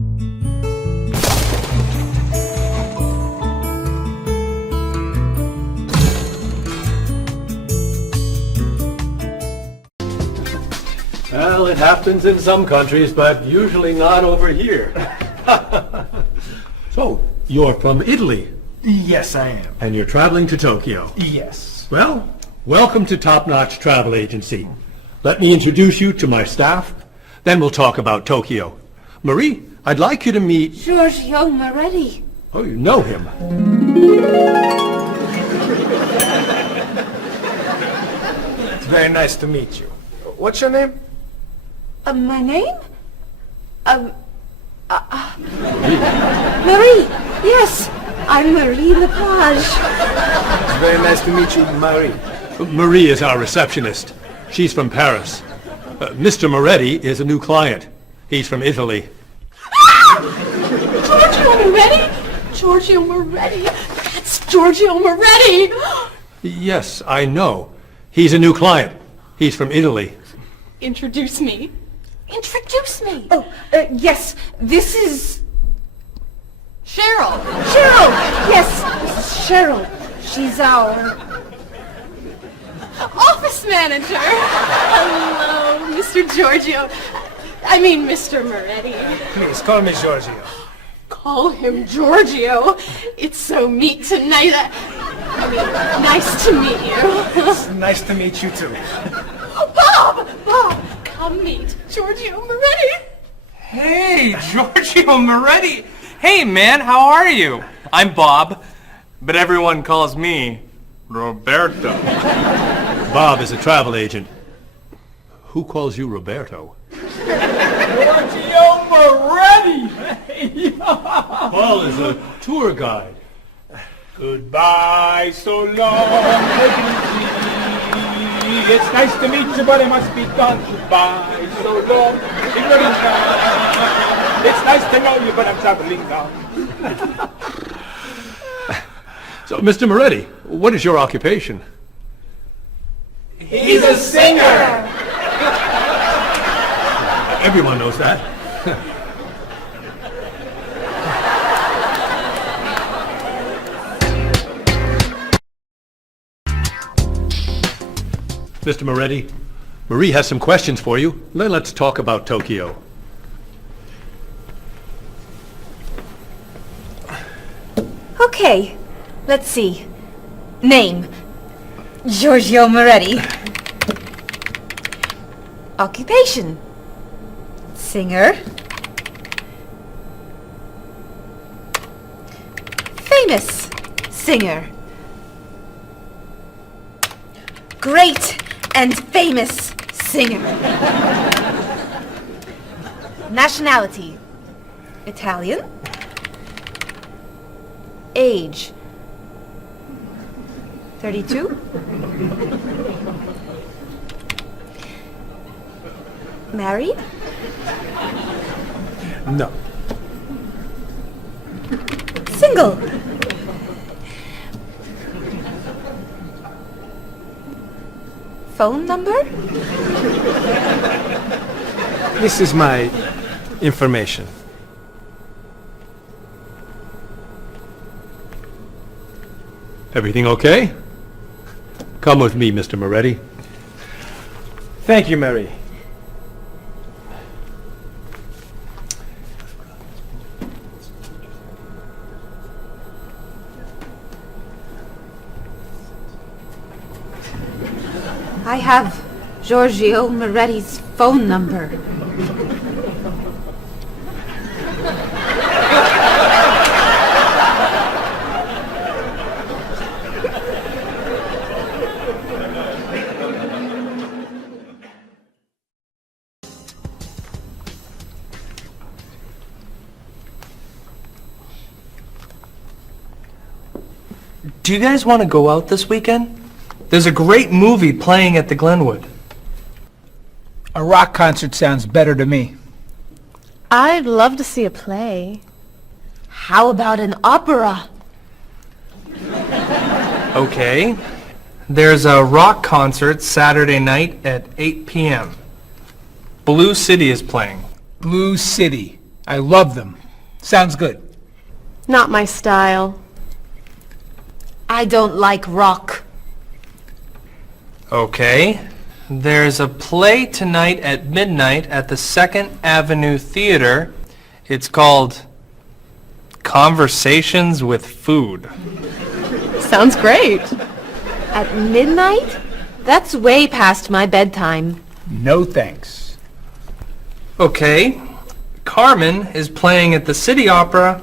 Well, it happens in some countries, but usually not over here. So, you're from Italy, Yes, I am. and you're traveling to Tokyo. Yes. Well, welcome to Top Notch Travel Agency. Let me introduce you to my staff, then we'll talk about Tokyo. Marie, I'd like you to meet... Giorgio Moretti. Oh, you know him. It's very nice to meet you. What's your name? My name? Marie. Yes, I'm Marie Lepage. It's very nice to meet you, Marie. Marie is our receptionist. She's from Paris. Mr. Moretti is a new client. He's from Italy. Giorgio Moretti? Giorgio Moretti. That's Giorgio Moretti. Yes, I know. He's a new client. He's from Italy. Introduce me. Introduce me. Oh, yes. This is... Cheryl. Cheryl. Yes, this is Cheryl. She's our... office manager. Hello, Mr. Giorgio. I mean, Mr. Moretti. Please, call me Giorgio. Call him Giorgio. It's so neat tonight. Nice to meet you. It's nice to meet you, too. Bob! Bob, come meet Giorgio Moretti. Hey, Giorgio Moretti. Hey, man, how are you? I'm Bob, but everyone calls me Roberto. Bob is a travel agent. Who calls you Roberto? Giorgio Moretti! Paul is a tour guide. Goodbye, so long, take it easy. It's nice to meet you, but it must be done. Goodbye, so long, signorita. It's nice to know you, but I'm traveling now. So, Mr. Moretti, what is your occupation? He's a singer! Everyone knows that. Mr. Moretti, Marie has some questions for you. Then let's talk about Tokyo. Okay, let's see. Name, Giorgio Moretti. Occupation, singer. Famous singer. Great and famous singer. Nationality, Italian. Age, 32. Married? No. Single? Phone number? This is my information. Everything okay? Come with me, Mr. Moretti. Thank you, Mary. I have Giorgio Moretti's phone number. Do you guys want to go out this weekend? There's a great movie playing at the Glenwood. A rock concert sounds better to me. I'd love to see a play. How about an opera? Okay. There's a rock concert Saturday night at 8 p.m. Blue City is playing. Blue City. I love them. Sounds good. Not my style. I don't like rock. Okay. There's a play tonight at midnight at the 2nd Avenue Theater. It's called Conversations with Food. Sounds great. At midnight? That's way past my bedtime. No thanks. Okay. Carmen is playing at the City Opera,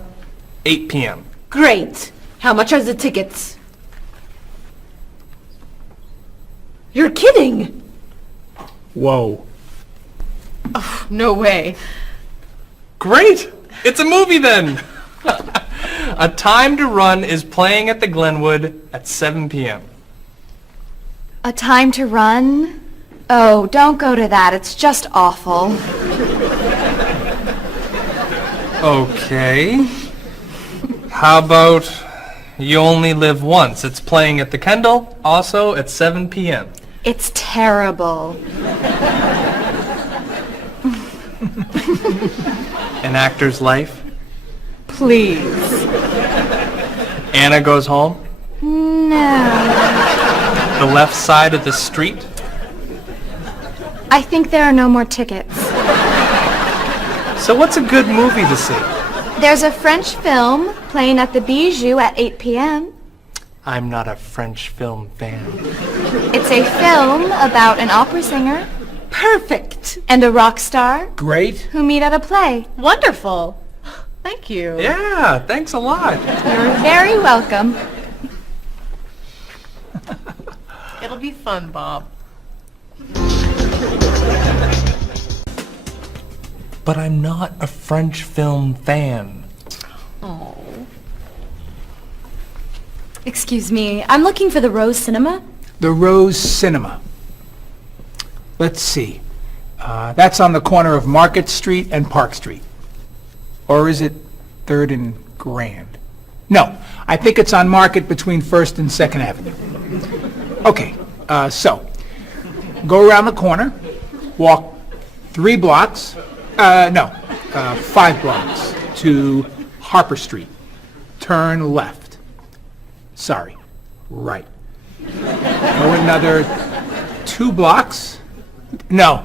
8 p.m. Great. How much are the tickets? You're kidding! Whoa. No way. Great! It's a movie then! A Time to Run is playing at the Glenwood at 7 p.m. A Time to Run? Oh, don't go to that. It's just awful. Okay. How about You Only Live Once? It's playing at the Kendall, also at 7 p.m. It's terrible. An Actor's Life. Please. Anna Goes Home. No. The Left Side of the Street. I think there are no more tickets. So what's a good movie to see? There's a French film playing at the Bijou at 8 p.m. I'm not a French film fan. It's a film about an opera singer. Perfect. And a rock star Great. who meet at a play. Wonderful. Thank you. Yeah, thanks a lot. You're very welcome. It'll be fun, Bob. But I'm not a French film fan. Oh. Excuse me, I'm looking for the Rose Cinema. The Rose Cinema. Let's see. That's on the corner of Market Street and Park Street. Or is it 3rd and Grand? No, I think it's on Market between 1st and 2nd Avenue. Okay, so go around the corner, walk 3 blocks, 5 blocks to Harper Street. Turn left. Sorry, right. Go another 2 blocks. No.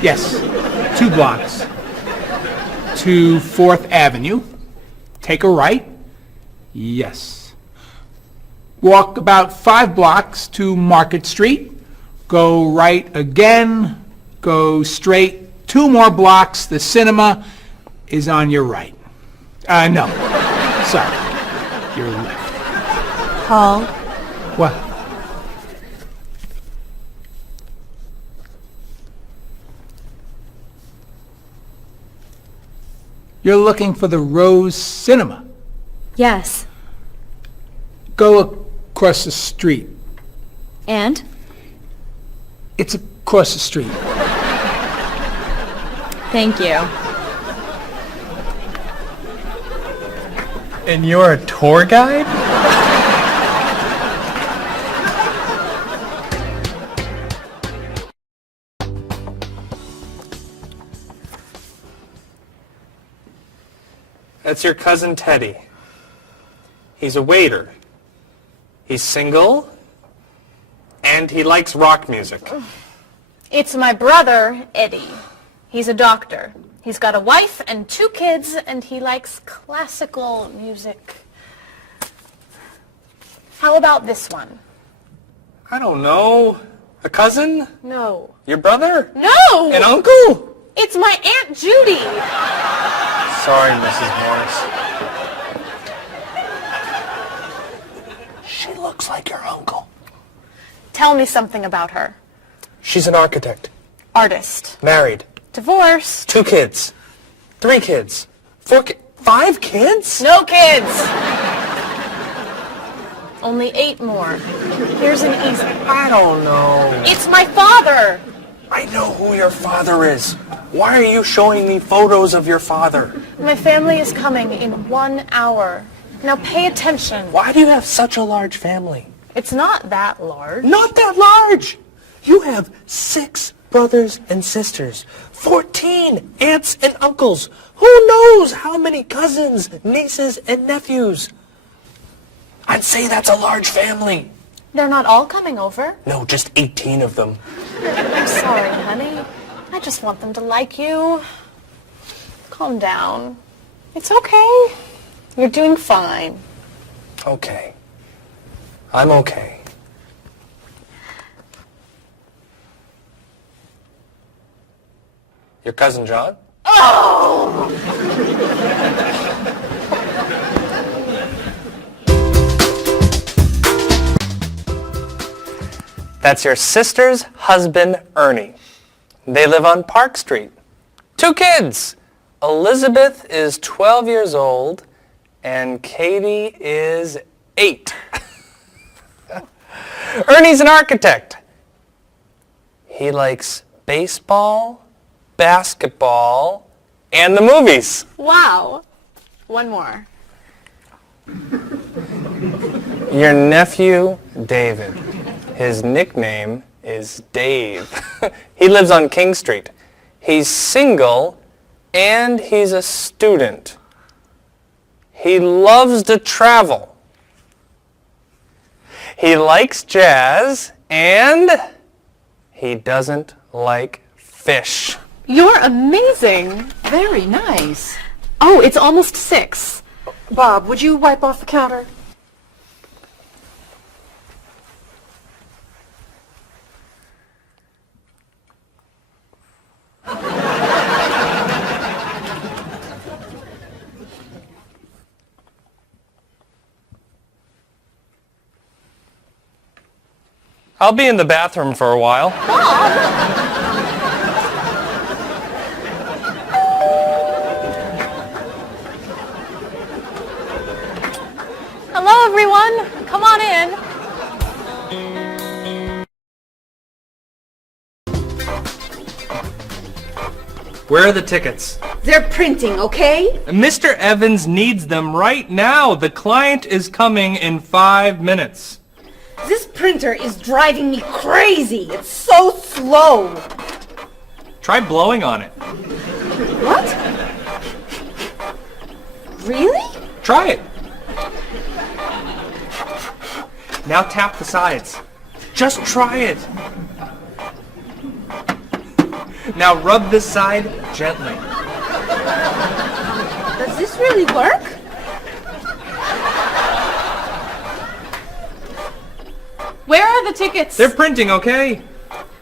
Yes, 2 blocks to 4th Avenue. Take a right. Yes. Walk about 5 blocks to Market Street. Go right again. Go straight 2 more blocks. The cinema is on your right. No. Sorry. Your left. Paul, What? You're looking for the Rose Cinema. yes. Go across the street. And? It's across the street. Thank you. And you're a tour guide? That's your cousin Teddy. He's a waiter. He's single, and he likes rock music. It's my brother, Eddie. He's a doctor. He's got a wife and 2 kids, and he likes classical music. How about this one? I don't know. A cousin? No. Your brother? No! An uncle? It's my Aunt Judy. Sorry, Mrs. Morris. She looks like your uncle. Tell me something about her. She's an architect. Artist. Married. Divorced. 2 kids. 3 kids. 5 kids? No kids. Only 8 more. Here's an easy. I don't know. It's my father. I know who your father is. Why are you showing me photos of your father? My family is coming in 1 hour. Now pay attention. Why do you have such a large family? It's not that large. Not that large. You have 6 brothers and sisters, 14 aunts and uncles. Who knows how many cousins, nieces, and nephews? I'd say that's a large family. They're not all coming over. No, just 18 of them. I'm sorry, honey. I just want them to like you. Calm down. It's okay. You're doing fine. Okay. I'm okay. Your cousin John? That's your sister's husband, Ernie. They live on Park Street. 2 kids. Elizabeth is 12 years old, and Katie is 8. Ernie's an architect. He likes baseball, basketball, and the movies. Wow. One more. Your nephew, David. His nickname is Dave. He lives on King Street. He's single, and he's a student. He loves to travel. He likes jazz, and he doesn't like fish. You're amazing. Very nice. Oh, it's almost 6. Bob, would you wipe off the counter? I'll be in the bathroom for a while. Hello, everyone. Come on in. Where are the tickets? They're printing, okay? Mr. Evans needs them right now. The client is coming in 5 minutes. This printer is driving me crazy. It's so slow. Try blowing on it. What? Really? Try it. Now tap the sides. Just try it. Now rub this side gently. Does this really work? Where are the tickets? They're printing, okay?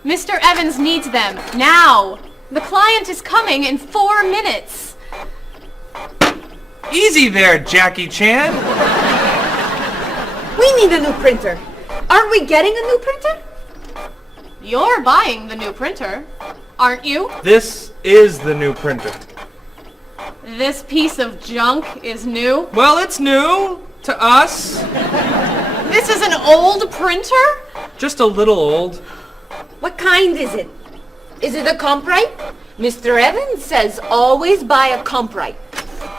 Mr. Evans needs them now. The client is coming in 4 minutes. Easy there, Jackie Chan. We need a new printer. Aren't we getting a new printer? You're buying the new printer, aren't you? This is the new printer. This piece of junk is new. Well, it's new to us. This is an old printer? Just a little old. What kind is it? Is it a Comprite? Mr. Evans says always buy a Comprite.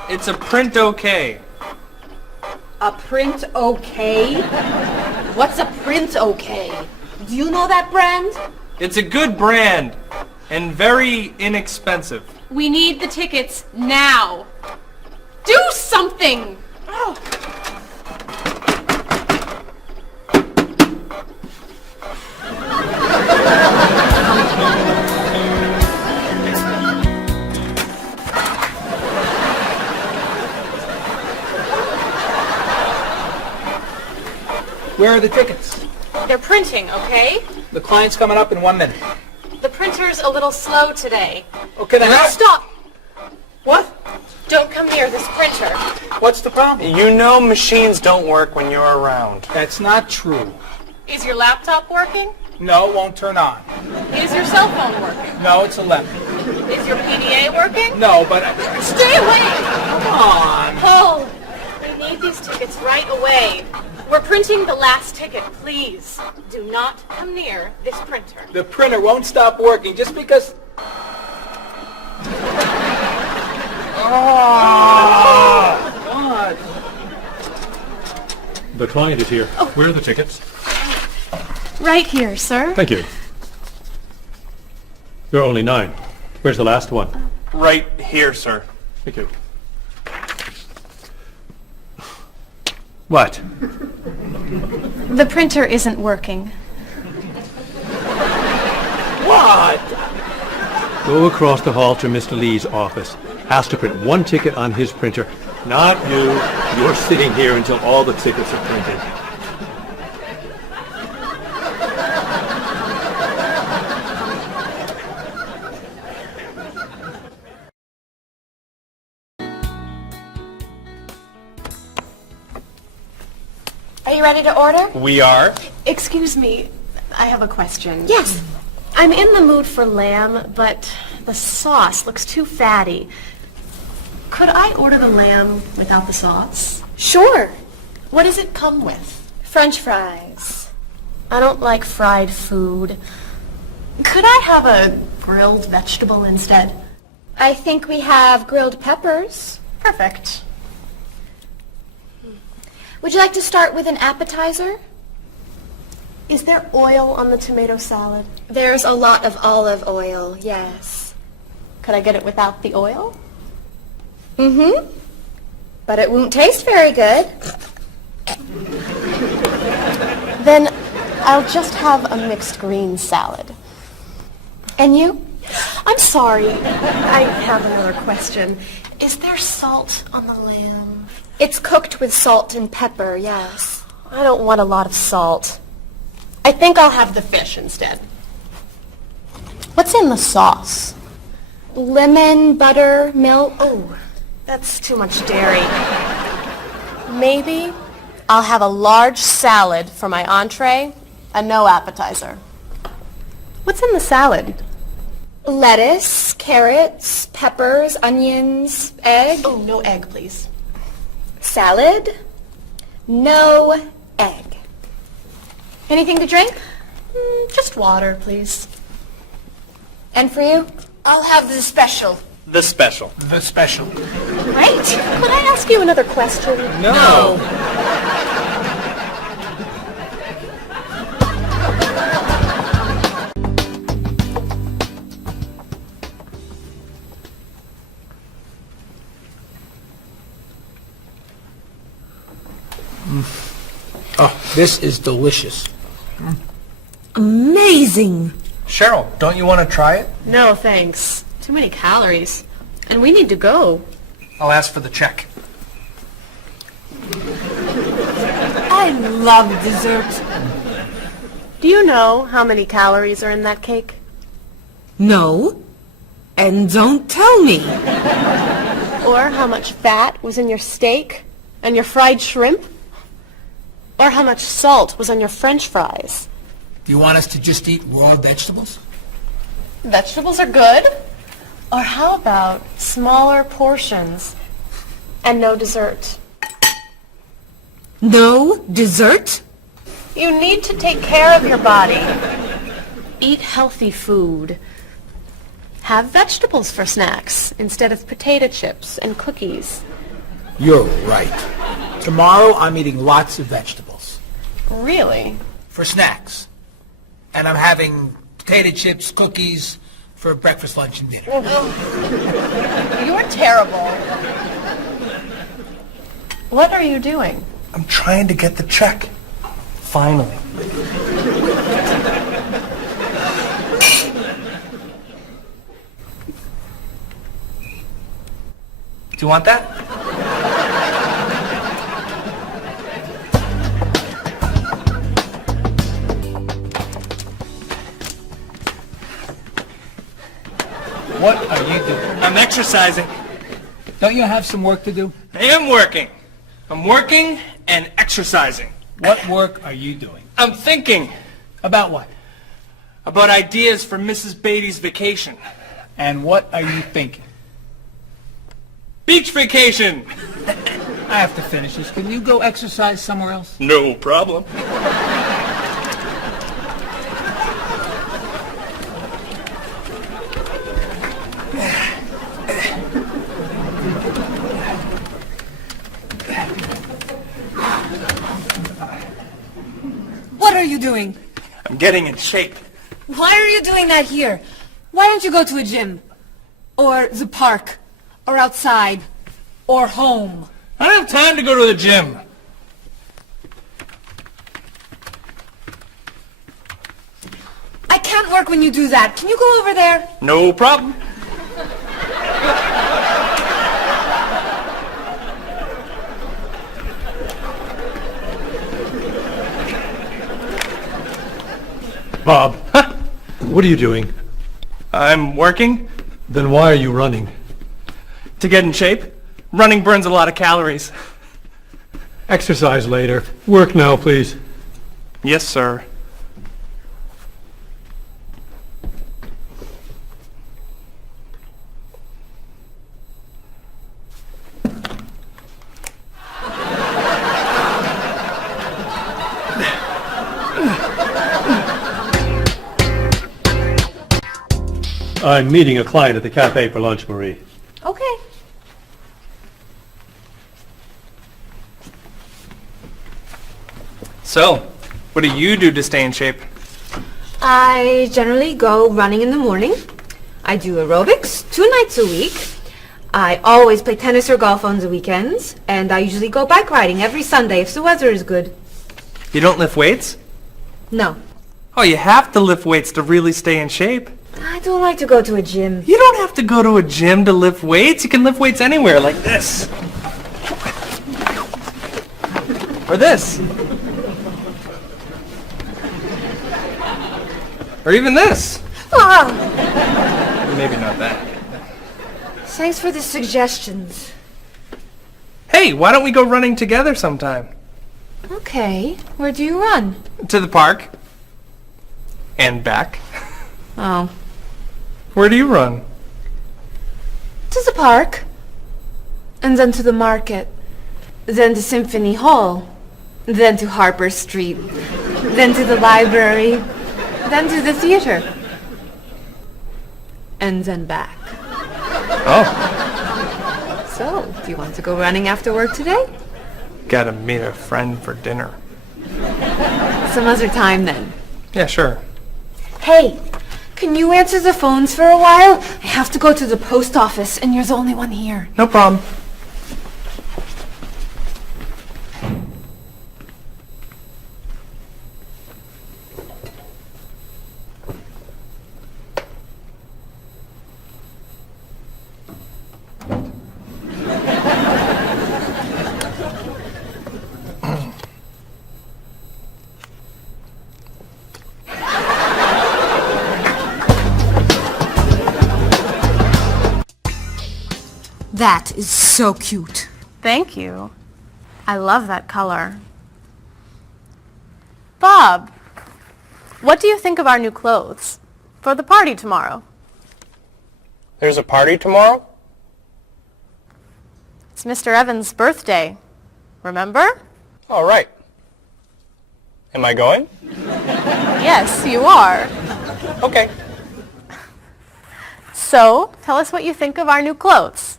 It's a print okay. A print okay? What's a print okay? Do you know that brand? It's a good brand and very inexpensive. We need the tickets now. Do something! Oh. Where are the tickets? They're printing, okay? The client's coming up in 1 minute. The printer's a little slow today. Okay, then Stop! What? Don't come near this printer. What's the problem? You know machines don't work when you're around. That's not true. Is your laptop working? No, it won't turn on. Is your cell phone working? No, it's 11. Is your PDA working? No, but... Stay away! Come on. Paul, we need these tickets right away. We're printing the last ticket, please. Do not come near this printer. The printer won't stop working just because... What? The client is here. Where are the tickets? Right here, sir. Thank you. There are only 9. Where's the last one? Right here, sir. Thank you. What? The printer isn't working. What? Go across the hall to Mr. Lee's office. Ask to print 1 ticket on his printer. Not you. You're sitting here until all the tickets are printed. Are you ready to order? We are. Excuse me, I have a question. Yes. I'm in the mood for lamb, but the sauce looks too fatty. Could I order the lamb without the sauce? Sure. What does it come with? French fries. I don't like fried food. Could I have a grilled vegetable instead? I think we have grilled peppers. Perfect. Would you like to start with an appetizer? Is there oil on the tomato salad? There's a lot of olive oil, yes. Could I get it without the oil? Mm-hmm. But it won't taste very good. Then I'll just have a mixed green salad. And you? I'm sorry, I have another question. Is there salt on the lamb? It's cooked with salt and pepper, yes. I don't want a lot of salt. I think I'll have the fish instead. What's in the sauce? Lemon, butter, milk. Oh, that's too much dairy. Maybe I'll have a large salad for my entree and no appetizer. What's in the salad? Lettuce, carrots, peppers, onions, egg. Oh, no egg, please. Salad, no egg. Anything to drink? Just water, please. And for you? I'll have the special. The special. The special. Great. Could I ask you another question? No. Oh, this is delicious. Amazing. Cheryl, don't you want to try it? No, thanks. Too many calories. And we need to go. I'll ask for the check. I love dessert. Do you know how many calories are in that cake? No. And don't tell me. Or how much fat was in your steak and your fried shrimp? Or how much salt was on your French fries? Do you want us to just eat raw vegetables? Vegetables are good. Or how about smaller portions and no dessert? No dessert? You need to take care of your body. Eat healthy food. Have vegetables for snacks instead of potato chips and cookies. You're right. Tomorrow I'm eating lots of vegetables. Really? For snacks. And I'm having potato chips, cookies for breakfast, lunch, and dinner. You're terrible. What are you doing? I'm trying to get the check. Finally. Do you want that? What are you doing? I'm exercising. Don't you have some work to do? I am working. I'm working and exercising. What work are you doing? I'm thinking About what? about ideas for Mrs. Beatty's vacation. And what are you thinking? Beach vacation! I have to finish this. Can you go exercise somewhere else? No problem. What are you doing? I'm getting in shape. Why are you doing that here? Why don't you go to a gym? Or the park? Or outside? Or home? I don't have time to go to the gym. I can't work when you do that. Can you go over there? No problem. Bob, what are you doing? I'm working Then why are you running? to get in shape. Running burns a lot of calories. Exercise later. Work now, please. Yes, sir. I'm meeting a client at the cafe for lunch, Marie. Okay. So, what do you do to stay in shape? I generally go running in the morning. I do aerobics 2 nights a week. I always play tennis or golf on the weekends. And I usually go bike riding every Sunday if the weather is good. You don't lift weights? No. Oh, you have to lift weights to really stay in shape. I don't like to go to a gym. You don't have to go to a gym to lift weights. You can lift weights anywhere, like this. Or this. Or even this. Ah, Maybe not that. thanks for the suggestions. Hey, why don't we go running together sometime? Okay. Where do you run? To the park. And back. Oh. Where do you run? To the park. And then to the market. Then to Symphony Hall. Then to Harper Street. Then to the library. Then to the theater. And then back. Oh, So, do you want to go running after work today? gotta meet a friend for dinner. Some other time then. Yeah, sure. Hey, can you answer the phones for a while? I have to go to the post office and you're the only one here. No problem. That is so cute. Thank you. I love that color. Bob, what do you think of our new clothes for the party tomorrow? There's a party tomorrow? It's Mr. Evans' birthday. Remember? All right. Am I going? Yes, you are. Okay. So, tell us what you think of our new clothes.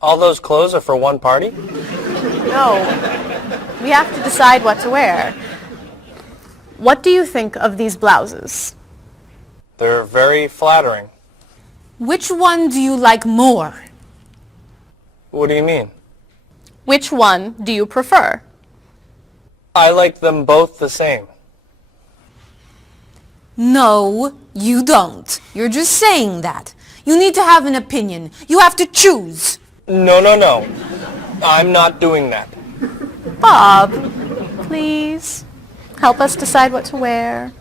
All those clothes are for one party? No. We have to decide what to wear. What do you think of these blouses? They're very flattering. Which one do you like more? What do you mean? Which one do you prefer? I like them both the same. No, you don't. You're just saying that. You need to have an opinion. You have to choose. No, no, no. I'm not doing that. Bob, please help us decide what to wear.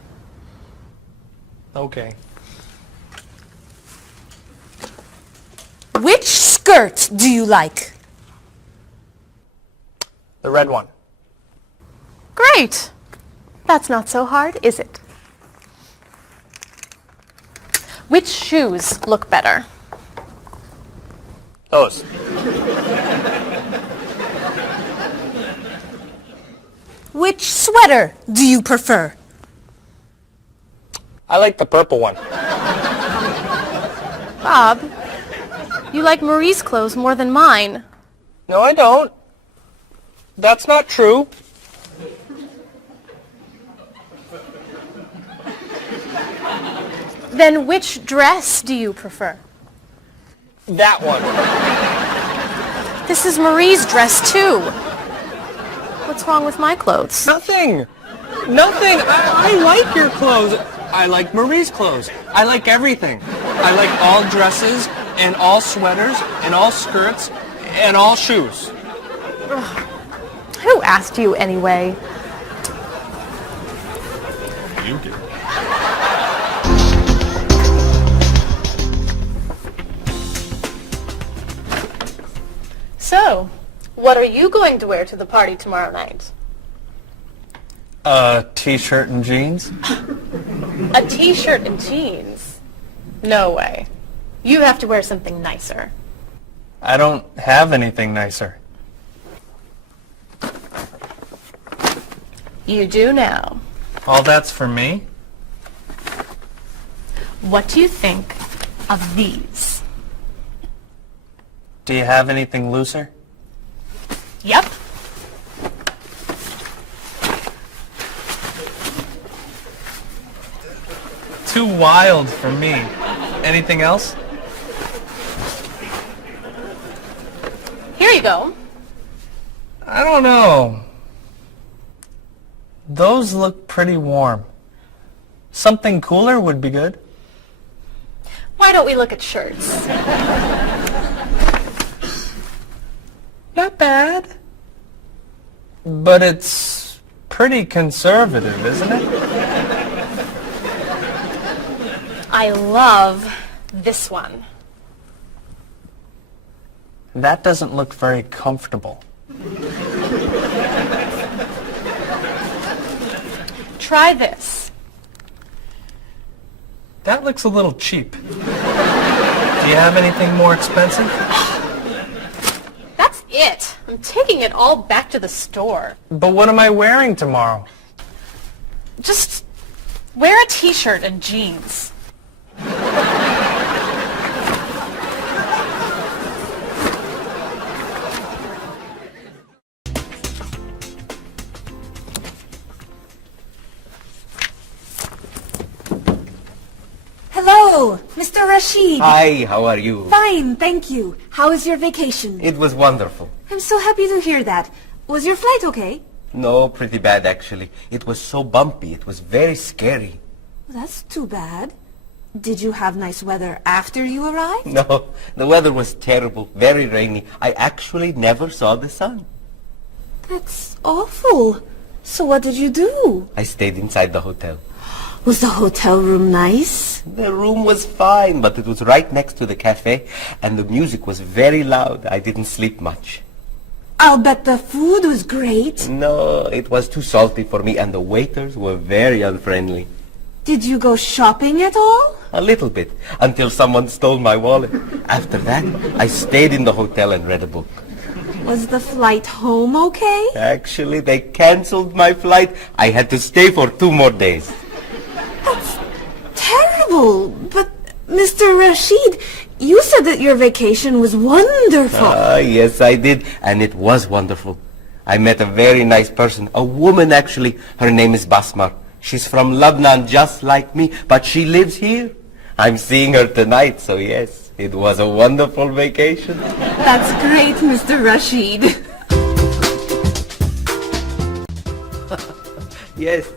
Okay. Which skirt do you like? The red one. Great. That's not so hard, is it? Which shoes look better? Those. Which sweater do you prefer? I like the purple one. Bob, you like Marie's clothes more than mine. No, I don't. That's not true. Then which dress do you prefer? That one. This is Marie's dress, too. What's wrong with my clothes? Nothing. Nothing. I like your clothes. I like Marie's clothes. I like everything. I like all dresses and all sweaters and all skirts and all shoes. Who asked you anyway? You did. So, what are you going to wear to the party tomorrow night? A t-shirt and jeans? A t-shirt and jeans? No way. You have to wear something nicer. I don't have anything nicer. You do now. All that's for me? What do you think of these? Do you have anything looser? Yep. Too wild for me. Anything else? Here you go. I don't know. Those look pretty warm. Something cooler would be good. Why don't we look at shirts? Not bad. But it's pretty conservative, isn't it? I love this one. That doesn't look very comfortable. Try this. That looks a little cheap. Do you have anything more expensive? That's it. I'm taking it all back to the store. But what am I wearing tomorrow? Just wear a t-shirt and jeans. Hello, Mr. Rashid. Hi, how are you? Fine, thank you. How was your vacation? It was wonderful. I'm so happy to hear that. Was your flight okay? No, pretty bad actually. It was so bumpy. It was very scary. That's too bad. Did you have nice weather after you arrived? No, the weather was terrible, very rainy. I actually never saw the sun. That's awful. So what did you do? I stayed inside the hotel. Was the hotel room nice? The room was fine, but it was right next to the cafe, and the music was very loud. I didn't sleep much. I'll bet the food was great. No, it was too salty for me, and the waiters were very unfriendly. Did you go shopping at all? A little bit, until someone stole my wallet. After that, I stayed in the hotel and read a book. Was the flight home okay? Actually, they canceled my flight. I had to stay for 2 more days. That's terrible. But, Mr. Rashid, you said that your vacation was wonderful. Yes, I did. And it was wonderful. I met a very nice person. A woman, actually. Her name is Basmar. She's from Lebanon, just like me. But she lives here. I'm seeing her tonight, so yes. It was a wonderful vacation. That's great, Mr. Rashid. Yes.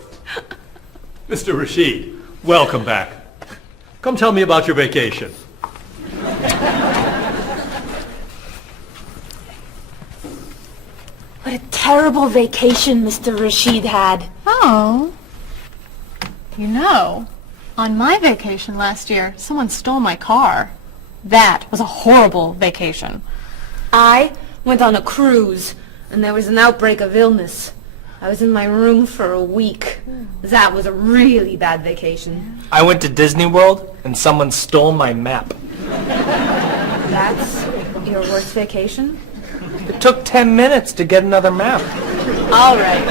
Mr. Rashid, welcome back. Come tell me about your vacation. What a terrible vacation Mr. Rashid had. Oh. You know, on my vacation last year, someone stole my car. That was a horrible vacation. I went on a cruise, and there was an outbreak of illness. I was in my room for a week. That was a really bad vacation. I went to Disney World and someone stole my map. That's your worst vacation? It took 10 minutes to get another map. All right.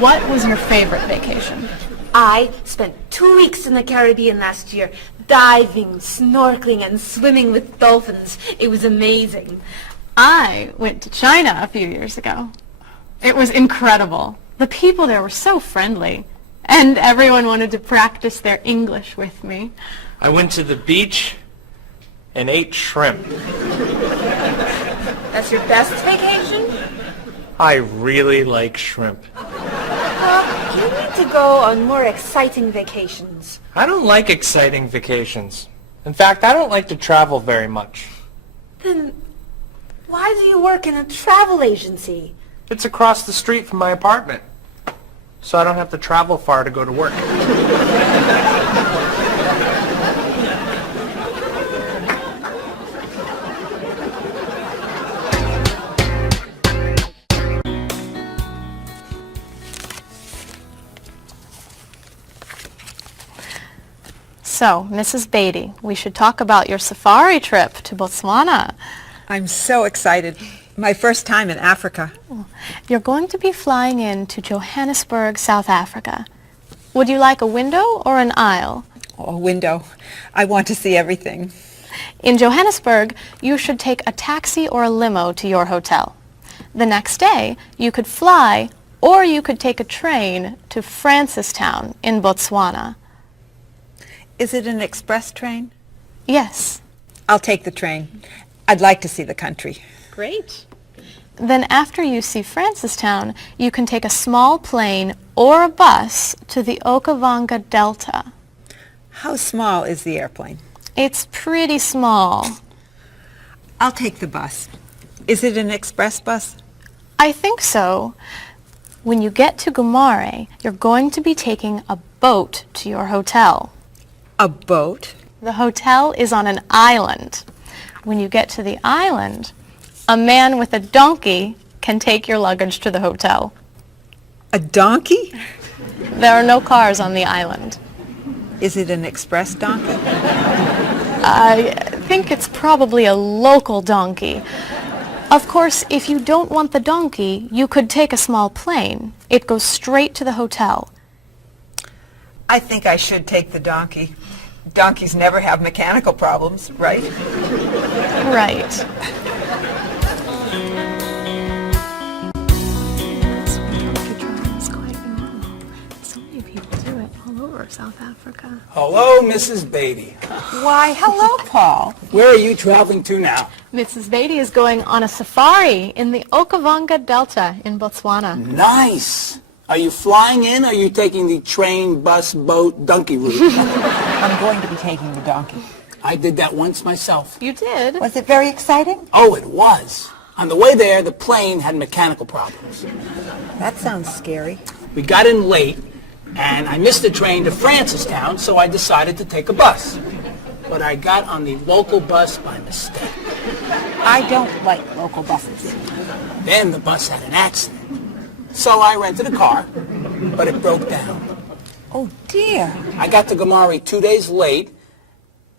What was your favorite vacation? I spent 2 weeks in the Caribbean last year, diving, snorkeling, and swimming with dolphins. It was amazing. I went to China a few years ago. It was incredible. The people there were so friendly. And everyone wanted to practice their English with me. I went to the beach and ate shrimp. That's your best vacation? I really like shrimp. You need to go on more exciting vacations. I don't like exciting vacations. In fact, I don't like to travel very much. Then why do you work in a travel agency? It's across the street from my apartment, so I don't have to travel far to go to work. So, Mrs. Beatty, we should talk about your safari trip to Botswana. I'm so excited. My first time in Africa. You're going to be flying in to Johannesburg, South Africa. Would you like a window or an aisle? Oh, a window. I want to see everything. In Johannesburg, you should take a taxi or a limo to your hotel. The next day, you could fly or you could take a train to Francistown in Botswana. Is it an express train? Yes. I'll take the train. I'd like to see the country. Great. Then after you see Francistown, you can take a small plane or a bus to the Okavango Delta. How small is the airplane? It's pretty small. I'll take the bus. Is it an express bus? I think so. When you get to Gumare, you're going to be taking a boat to your hotel. A boat? The hotel is on an island. When you get to the island, a man with a donkey can take your luggage to the hotel. A donkey? There are no cars on the island. Is it an express donkey? I think it's probably a local donkey. Of course, if you don't want the donkey, you could take a small plane. It goes straight to the hotel. I think I should take the donkey. Donkeys never have mechanical problems, right? Right. So many people do it all over South Africa. Hello, Mrs. Beatty. Why, hello, Paul. Where are you traveling to now? Mrs. Beatty is going on a safari in the Okavango Delta in Botswana. Nice. Are you flying in, or are you taking the train, bus, boat, donkey route? I'm going to be taking the donkey. I did that once myself. You did? Was it very exciting? Oh, it was. On the way there, the plane had mechanical problems. That sounds scary. We got in late, and I missed the train to Francistown, so I decided to take a bus. But I got on the local bus by mistake. I don't like local buses. Then the bus had an accident. So I rented a car, but it broke down. Oh, dear. I got to Gumare 2 days late.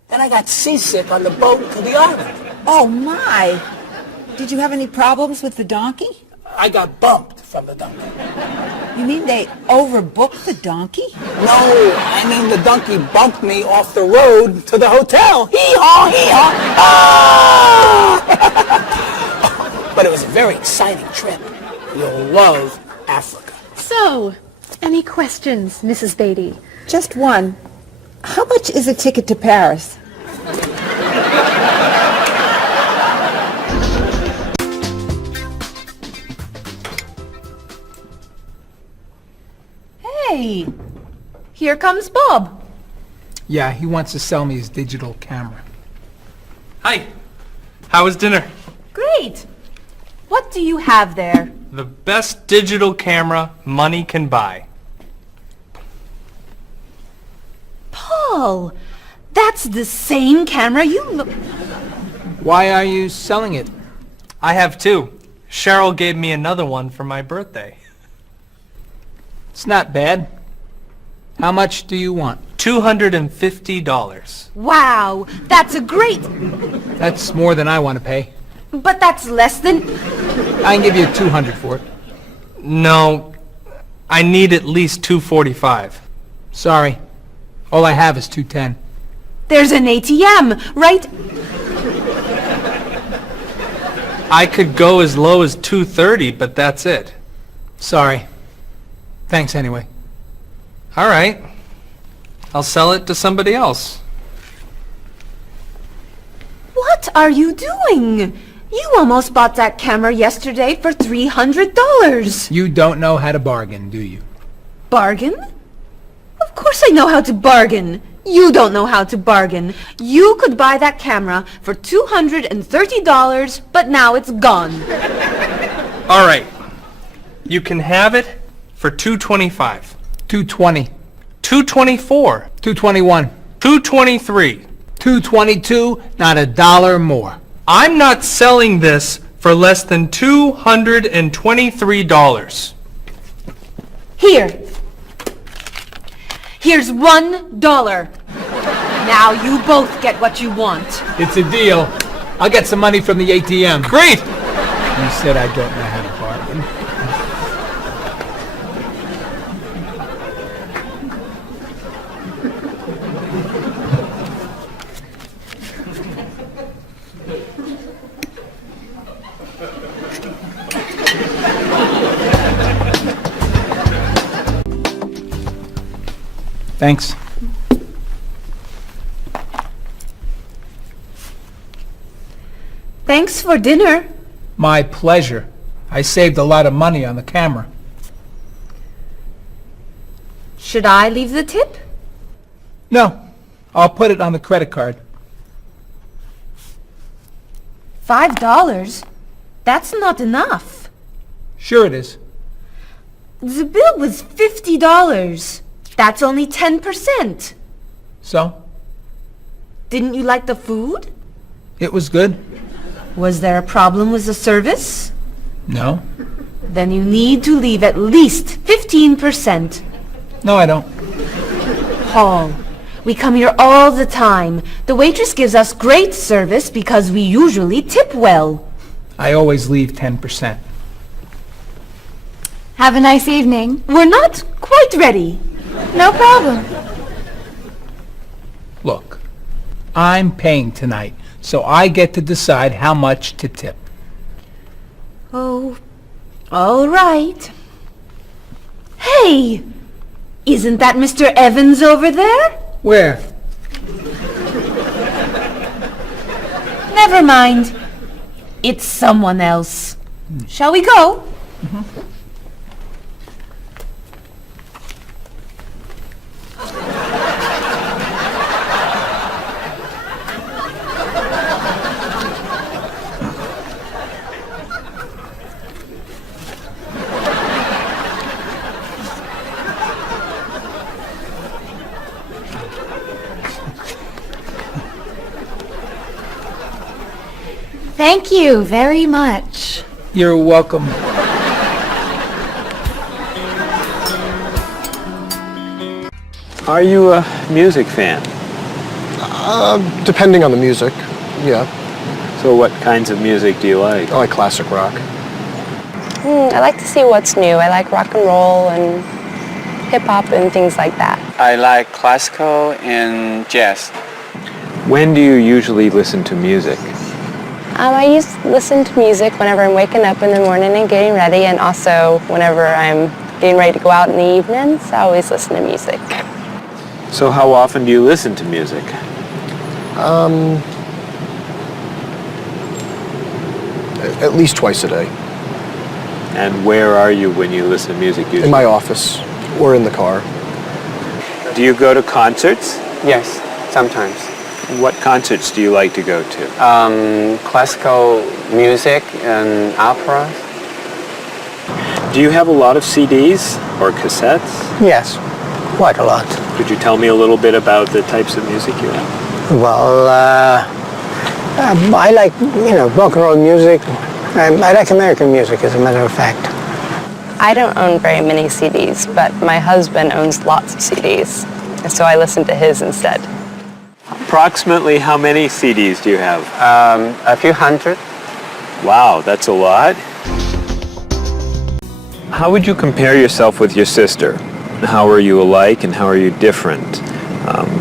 Then I got seasick on the boat to the island. Oh, my. Did you have any problems with the donkey? I got bumped from the donkey. You mean they overbooked the donkey? No, I mean the donkey bumped me off the road to the hotel. Hee-haw, hee-haw. Ah! But it was a very exciting trip. You'll love Africa. So, any questions, Mrs. Beatty? Just one. How much is a ticket to Paris? Hey, here comes Bob. Yeah, he wants to sell me his digital camera. Hi. How was dinner? Great. What do you have there? The best digital camera money can buy. Paul, that's the same camera you... Why are you selling it? I have two. Cheryl gave me another one for my birthday. It's not bad. How much do you want? $250. Wow, that's a great... That's more than I want to pay. But that's less than... I can give you $200 for it. No, I need at least $245. Sorry. All I have is $210. There's an ATM, right? I could go as low as $230, but that's it. Sorry. Thanks anyway. All right. I'll sell it to somebody else. What are you doing? You almost bought that camera yesterday for $300. You don't know how to bargain, do you? Bargain? Of course I know how to bargain. You don't know how to bargain. You could buy that camera for $230, but now it's gone. All right. You can have it for $225. $220. $224. $221. $223. $222, not a dollar more. I'm not selling this for less than $223. Here. Here's $1. Now you both get what you want. It's a deal. I'll get some money from the ATM. Great! You said I don't know how to bargain. Thanks. Thanks for dinner. My pleasure. I saved a lot of money on the camera. Should I leave the tip? No, I'll put it on the credit card. $5? That's not enough. Sure it is. The bill was $50. That's only 10%. So? Didn't you like the food? It was good. Was there a problem with the service? No. Then you need to leave at least 15%. No, I don't. Paul, we come here all the time. The waitress gives us great service because we usually tip well. I always leave 10%. Have a nice evening. We're not quite ready. No problem. Look, I'm paying tonight, so I get to decide how much to tip. Oh, all right. Hey, isn't that Mr. Evans over there? Where? Never mind. It's someone else. Shall we go? Thank you very much. You're welcome. Are you a music fan? Depending on the music, yeah. So what kinds of music do you like? I like classic rock. I like to see what's new. I like rock and roll and hip-hop and things like that. I like classical and jazz. When do you usually listen to music? I used to listen to music whenever I'm waking up in the morning and getting ready, and also whenever I'm getting ready to go out in the evenings. I always listen to music. So how often do you listen to music? At least twice a day. And where are you when you listen to music usually? In my office or in the car. Do you go to concerts? Yes, sometimes. What concerts do you like to go to? Classical music and operas. Do you have a lot of CDs or cassettes? Yes, quite a lot. Could you tell me a little bit about the types of music you have? Well, I like, rock and roll music. I like American music, as a matter of fact. I don't own very many CDs, but my husband owns lots of CDs, and so I listen to his instead. Approximately how many CDs do you have? A few hundred. Wow, that's a lot. How would you compare yourself with your sister? How are you alike and how are you different?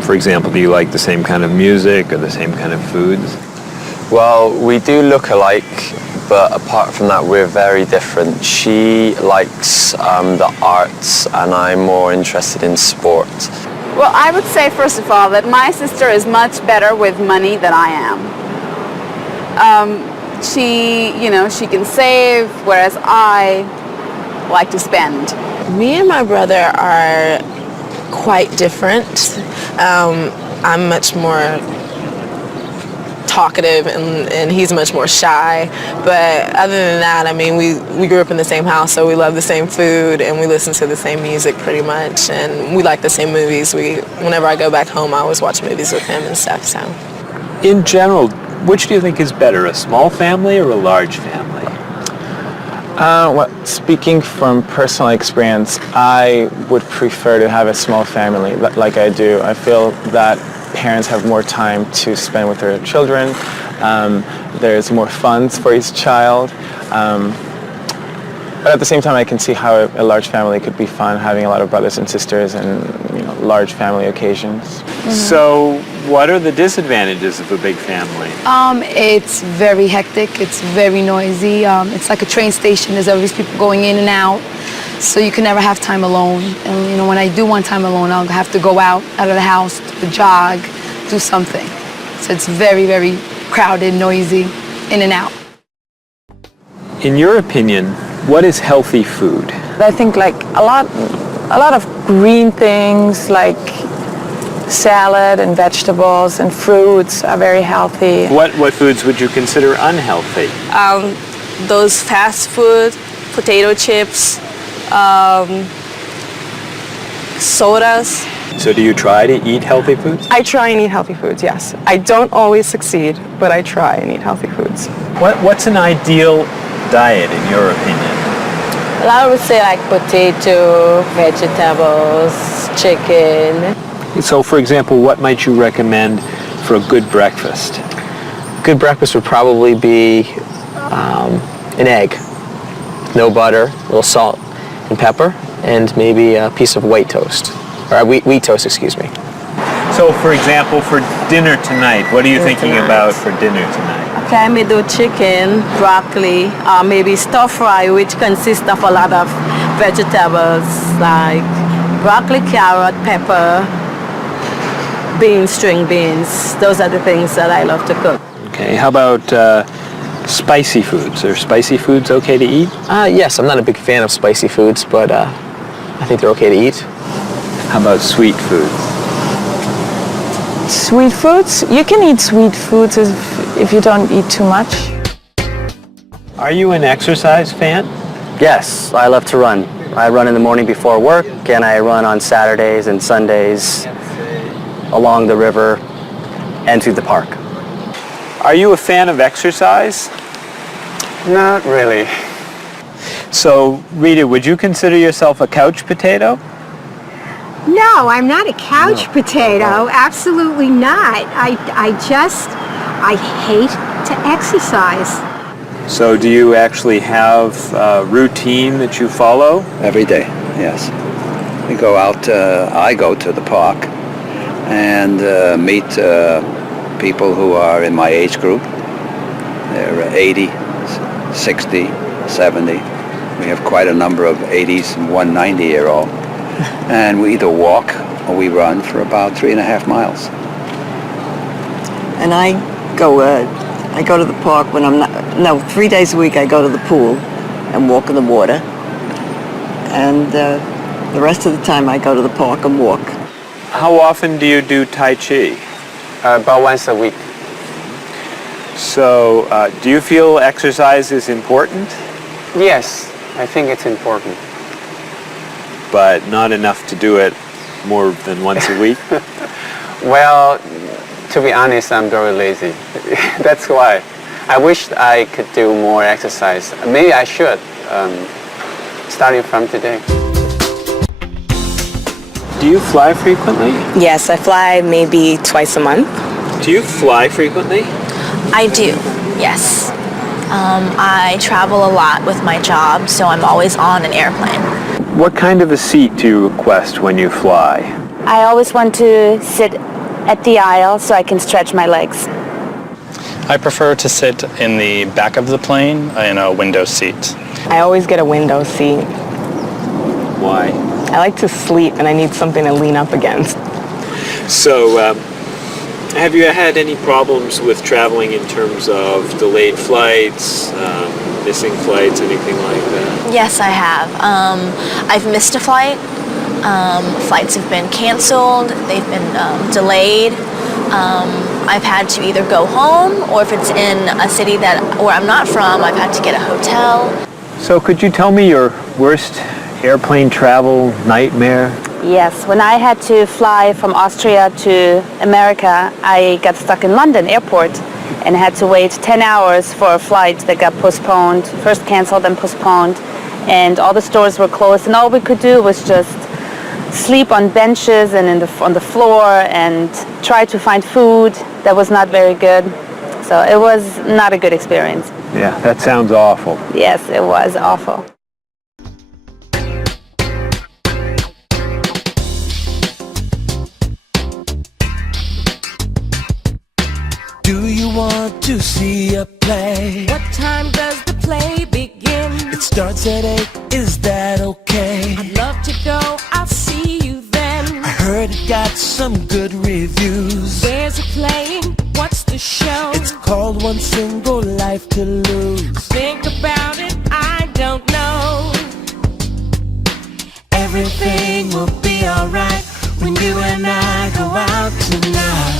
For example, do you like the same kind of music or the same kind of foods? Well, we do look alike but apart from that, we're very different. She likes the arts, and I'm more interested in sport. Well, I would say, first of all, that my sister is much better with money than I am. She can save, whereas I like to spend. Me and my brother are quite different. I'm much more talkative and he's much more shy, but other than that, I mean, we grew up in the same house, so we love the same food and we listen to the same music pretty much, and we like the same movies. Whenever I go back home, I always watch movies with him and stuff. So In general, which do you think is better, a small family or a large family? Speaking from personal experience, I would prefer to have a small family like I do. I feel that parents have more time to spend with their children. There's more funds for each child. But at the same time, I can see how a large family could be fun, having a lot of brothers and sisters and large family occasions. So what are the disadvantages of a big family? It's very hectic. It's very noisy. It's like a train station. There's always people going in and out. So you can never have time alone. And when I do want time alone, I'll have to go out of the house, to jog, do something. So it's very, very crowded, noisy, in and out. In your opinion, what is healthy food? I think like a lot of green things like salad and vegetables and fruits are very healthy. What foods would you consider unhealthy? those fast food, potato chips, sodas. So do you try to eat healthy foods? I try and eat healthy foods, yes. I don't always succeed, but I try and eat healthy foods. What's an ideal diet in your opinion? Well, I would say like potato, vegetables, chicken. So for example, what might you recommend for a good breakfast? Good breakfast would probably be an egg, no butter, a little salt and pepper, and maybe a piece of white toast, or wheat toast, excuse me. So for example, for dinner tonight, what are you thinking about for dinner tonight? Okay, I may do chicken, broccoli, maybe stir fry, which consists of a lot of vegetables like broccoli, carrot, pepper, beans, string beans. Those are the things that I love to cook. Okay, how about spicy foods? Are spicy foods okay to eat? Yes, I'm not a big fan of spicy foods, but I think they're okay to eat. How about sweet foods? Sweet foods? You can eat sweet foods if you don't eat too much. Are you an exercise fan? Yes, I love to run. I run in the morning before work, and I run on Saturdays and Sundays along the river and through the park. Are you a fan of exercise? Not really. So, Rita, would you consider yourself a couch potato? No, I'm not a couch potato. Absolutely not. I hate to exercise. So do you actually have a routine that you follow? Every day, yes. We go out, I go to the park and meet people who are in my age group. They're 80, 60, 70. We have quite a number of 80s and one 90-year-old. And we either walk or we run for about 3.5 miles. And I go to the park when 3 days a week I go to the pool and walk in the water. And the rest of the time I go to the park and walk. How often do you do Tai Chi? About once a week. So, do you feel exercise is important? Yes, I think it's important. But not enough to do it more than once a week? Well, to be honest, I'm very lazy. That's why. I wish I could do more exercise. Maybe I should, starting from today. Do you fly frequently? Yes, I fly maybe twice a month. Do you fly frequently? I do, yes. I travel a lot with my job, so I'm always on an airplane. What kind of a seat do you request when you fly? I always want to sit at the aisle so I can stretch my legs. I prefer to sit in the back of the plane in a window seat. I always get a window seat. Why? I like to sleep and I need something to lean up against. So, have you had any problems with traveling in terms of delayed flights, missing flights, anything like that? Yes, I have. I've missed a flight. Flights have been canceled. They've been delayed. I've had to either go home, or if it's in a city where I'm not from, I've had to get a hotel. So could you tell me your worst airplane travel nightmare? Yes, when I had to fly from Austria to America, I got stuck in London airport and had to wait 10 hours for a flight that got postponed, first canceled and postponed, and all the stores were closed, and all we could do was just sleep on benches and on the floor and try to find food that was not very good. So it was not a good experience. Yeah, that sounds awful. Yes, it was awful. Do you want to see a play? What time does the play begin? It starts at 8, is that okay? I'd love to go, I'll see you then. I heard it got some good reviews. Where's it playing? What's the show? It's called One Single Life to Lose. Think about it, I don't know. Everything will be alright when you and I go out tonight.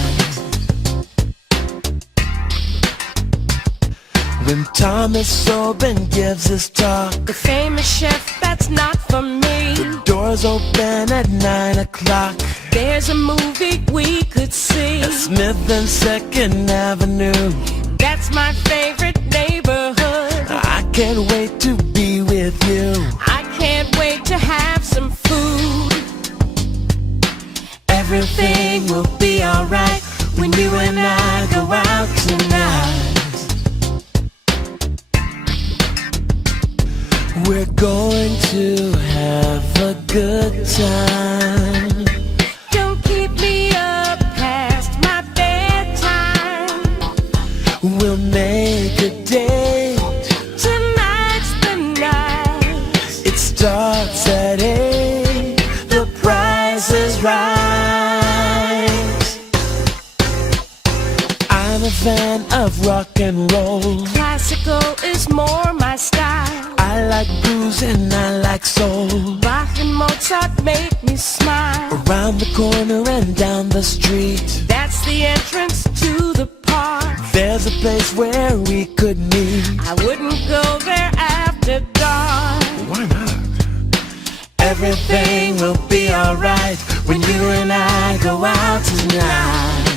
When Thomas Oben gives his talk, The famous chef, that's not for me. the doors open at 9 o'clock. There's a movie we could see. At Smith and 2nd Avenue. That's my favorite neighborhood. I can't wait to be with you. I can't wait to have some food. Everything will be alright when you and I go out tonight. We're going to have a good time. Don't keep me up past my bedtime. We'll make a date. Tonight's the night. It starts at 8. The price is right. I'm a fan of rock and roll. Classical is more my style. I like blues and I like soul. Bach and Mozart make me smile. Around the corner and down the street, That's the entrance to the park. there's a place where we could meet. I wouldn't go there after dark. Why not? Everything will be alright when you and I go out tonight.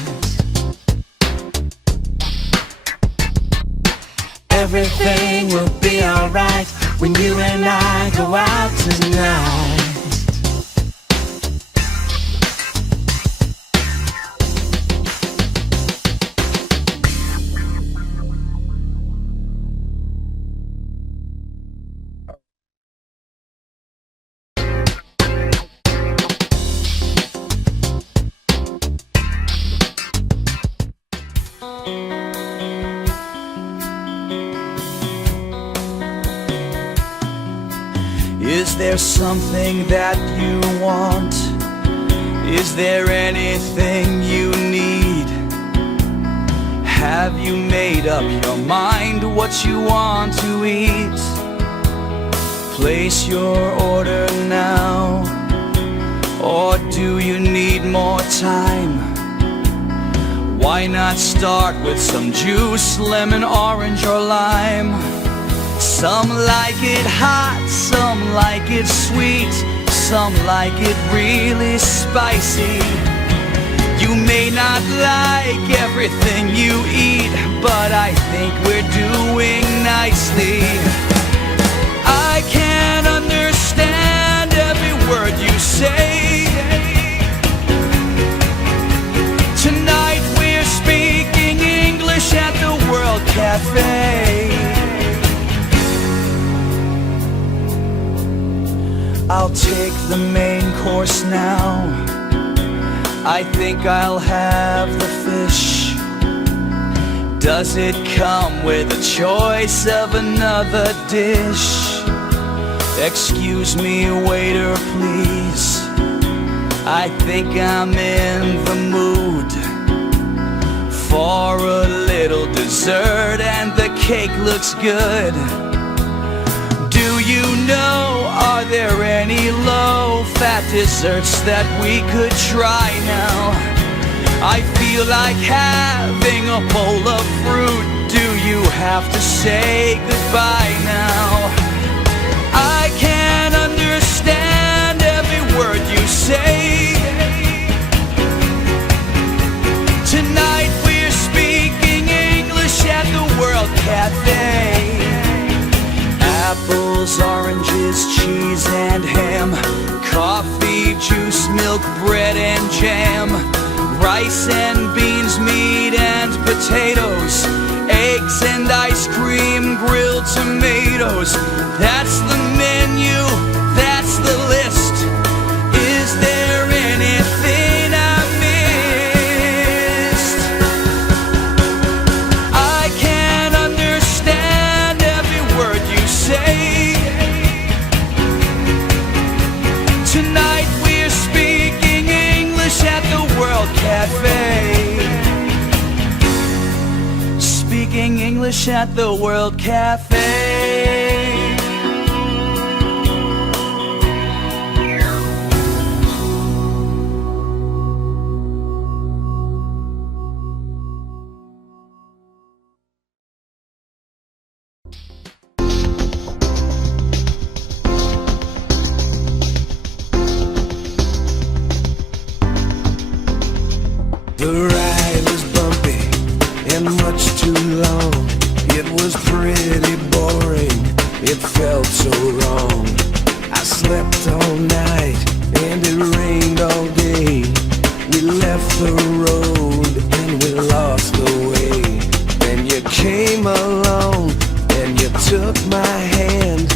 Everything will be alright when you and I go out tonight. Is there something that you want? Is there anything you need? Have you made up your mind what you want to eat? Place your order now, or do you need more time? Why not start with some juice, lemon, orange, or lime? Some like it hot, some like it sweet, some like it really spicy. You may not like everything you eat, but I think we're doing nicely. I can't understand every word you say. Tonight we're speaking English at the World Cafe. I'll take the main course now. I think I'll have the fish. Does it come with a choice of another dish? Excuse me, waiter, please. I think I'm in the mood for a little dessert, and the cake looks good. Do you know, are there any low-fat desserts that we could try now? I feel like having a bowl of fruit. Do you have to say goodbye now? I can't understand every word you say. Tonight we're speaking English at the World Cafe. Apples, oranges, cheese and ham, coffee, juice, milk, bread and jam, rice and beans, meat and potatoes, eggs and ice cream, grilled tomatoes. That's the menu, that's the list. Is there anything I missed? I can't understand every word you say. Tonight we're speaking English at the World Cafe. Speaking English at the World Cafe. The ride was bumpy and much too long. It was pretty boring, it felt so wrong. I slept all night and it rained all day. We left the road and we lost the way. Then you came along and you took my hand.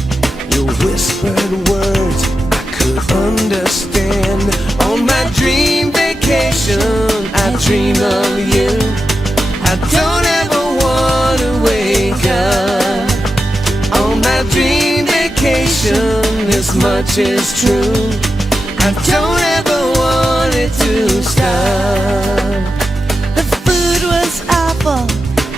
You whispered words I could understand. On my dream vacation I dream of you. I don't ever wanna wake up. On my dream vacation, this much is true. I don't ever want it to stop. The food was awful,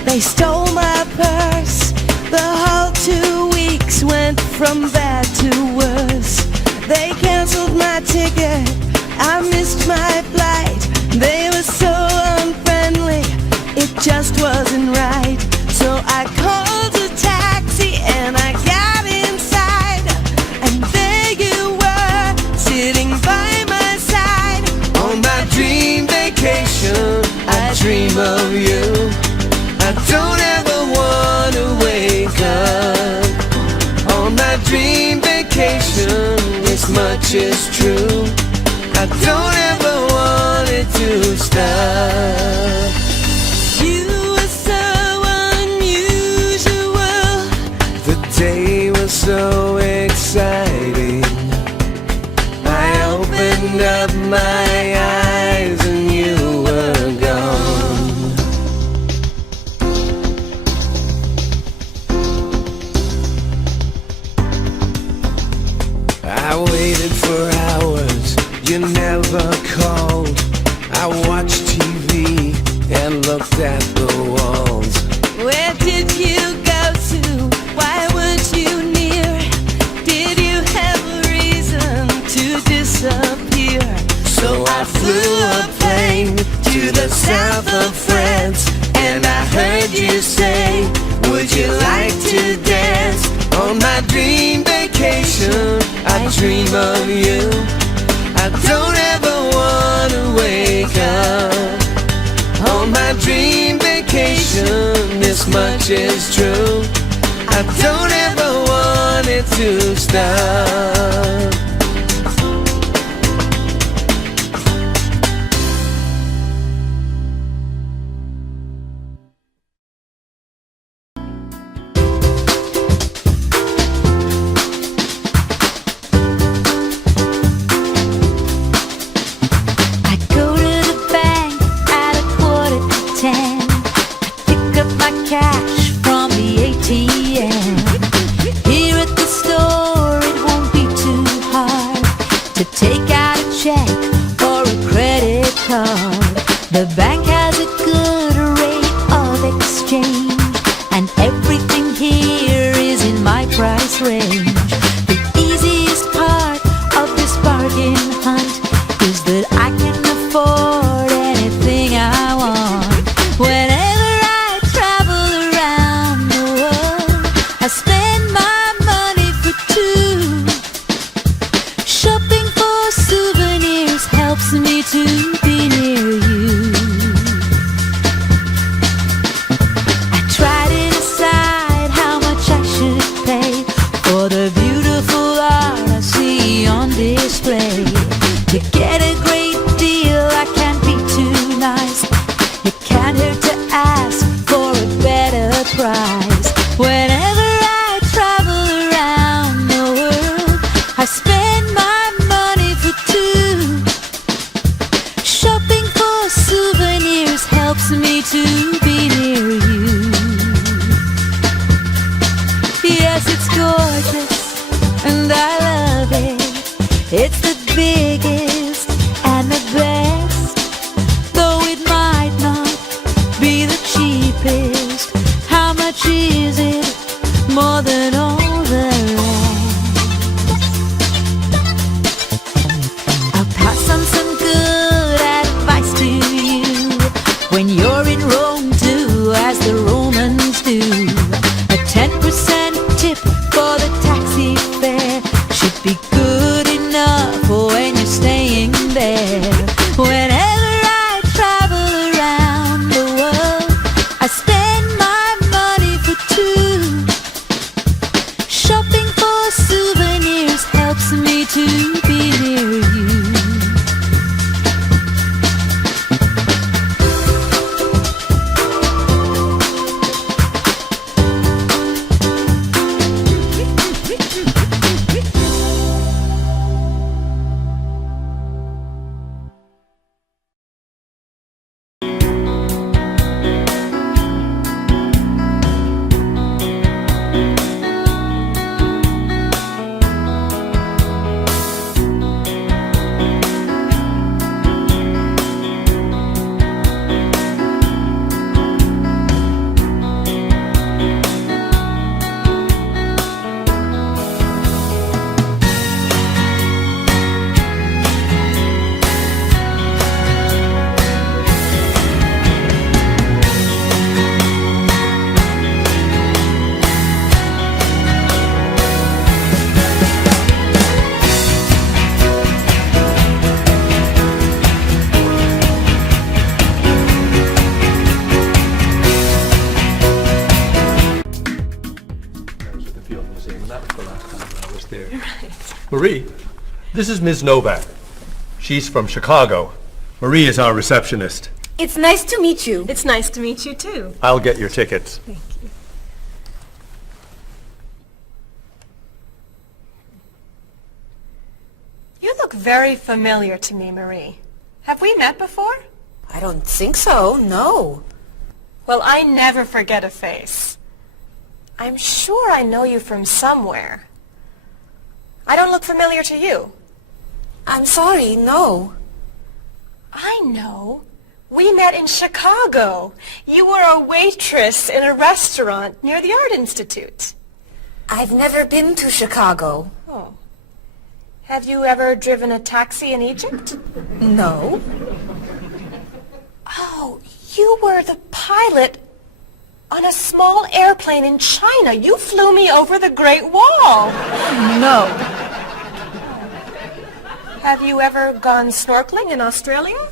they stole my purse. The whole 2 weeks went from bad to worse. They canceled my ticket, I missed my flight. They were so unfriendly, it just wasn't right. So I called a taxi and I got inside, and there you were, sitting by my side. On my dream vacation, I dream of you. I don't ever wanna wake up. On my dream vacation, this much is true. I don't ever want it to stop. You were so unusual. The day was so exciting. I opened up my eyes and you were gone. I waited for hours, you never called. I watched TV and looked at the walls. Where did you go to? Why weren't you near? Did you have a reason to disappear? So I flew a plane to the south of France, and I heard you say, would you like to dance? On my dream vacation, I dream of you. I don't ever wanna wake up. On my dream vacation, this much is true. I don't ever want it to stop. I go to the bank at 10:15. I pick up my to take out a check or a credit card. The bank has a good rate of exchange, and everything here is in my price range. The easiest part of this bargain hunt is that I can afford anything I want. Whenever I travel around the world, I spend my money for two. Shopping for souvenirs helps me to be near you. I try to decide how much I should pay for the beautiful art I see on display. To get a great deal, I can't be too nice. It can't hurt to ask for a better price. Whenever I travel around the world, I spend my money for two. Shopping for souvenirs helps me to be near you. Yes, it's gorgeous, and I love it. It's the biggest and the best, though it might not be the cheapest. How much is it? More than all the rest. I'll pass on some good advice to you. When you're in Rome, do as the Romans do. A 10% tip for the taxi fare should be good enough when you're staying there. Whenever I travel around the world, I spend my money for two. Shopping for souvenirs helps me to be near you. Marie, this is Ms. Novak. She's from Chicago. Marie is our receptionist. It's nice to meet you. It's nice to meet you too. I'll get your tickets. Thank you. You look very familiar to me, Marie. Have we met before? I don't think so, no. Well, I never forget a face. I'm sure I know you from somewhere. I don't look familiar to you. I'm sorry, no. I know. We met in Chicago. You were a waitress in a restaurant near the Art Institute. I've never been to Chicago. Oh. Have you ever driven a taxi in Egypt? No. Oh, you were the pilot on a small airplane in China. You flew me over the Great Wall. No. Have you ever gone snorkeling in Australia?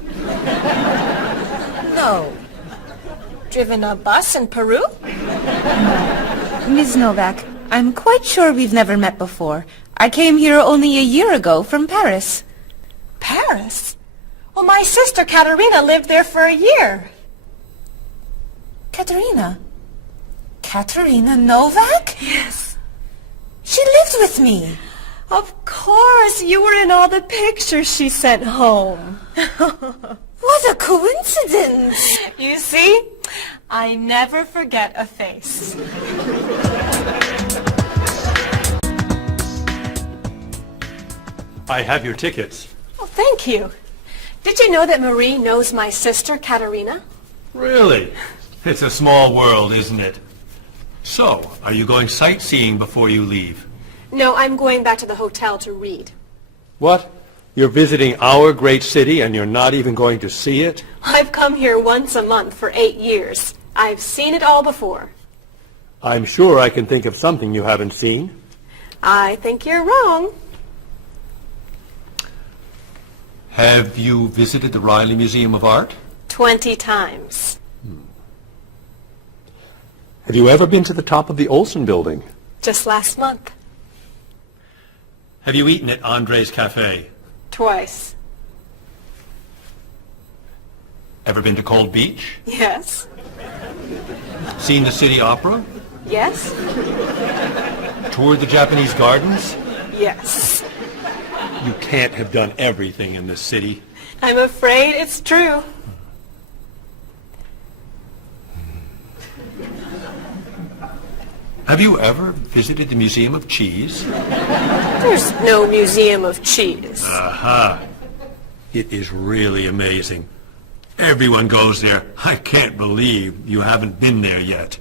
No. Driven a bus in Peru? Ms. Novak, I'm quite sure we've never met before. I came here only a year ago from Paris. Paris? Well, my sister Katerina lived there for a year. Katerina? Katerina Novak? Yes. She lived with me. Of course, you were in all the pictures she sent home. What a coincidence! You see, I never forget a face. I have your tickets. Oh, thank you. Did you know that Marie knows my sister, Katerina? Really? It's a small world, isn't it? So, are you going sightseeing before you leave? No, I'm going back to the hotel to read. What? You're visiting our great city and you're not even going to see it? I've come here once a month for 8 years. I've seen it all before. I'm sure I can think of something you haven't seen. I think you're wrong. Have you visited the Riley Museum of Art? 20 times. Have you ever been to the top of the Olson building? Just last month. Have you eaten at Andre's Cafe? Twice. Ever been to Cold Beach? Yes. Seen the City Opera? Yes. Toured the Japanese gardens? Yes. You can't have done everything in this city. I'm afraid it's true. Have you ever visited the Museum of Cheese? There's no museum of cheese. Aha. It is really amazing. Everyone goes there. I can't believe you haven't been there yet.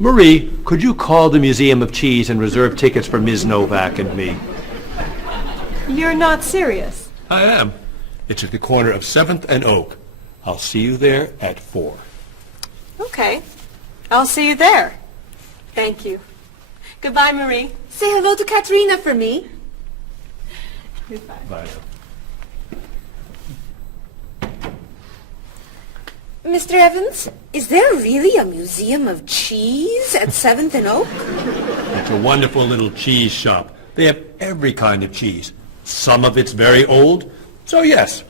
Marie, could you call the Museum of Cheese and reserve tickets for Ms. Novak and me? You're not serious. I am. It's at the corner of 7th and Oak. I'll see you there at 4. Okay. I'll see you there. Thank you. Goodbye, Marie. Say hello to Katrina for me. Goodbye. Bye. Mr. Evans, is there really a museum of cheese at 7th and Oak? It's a wonderful little cheese shop. They have every kind of cheese. Some of it's very old. So yes,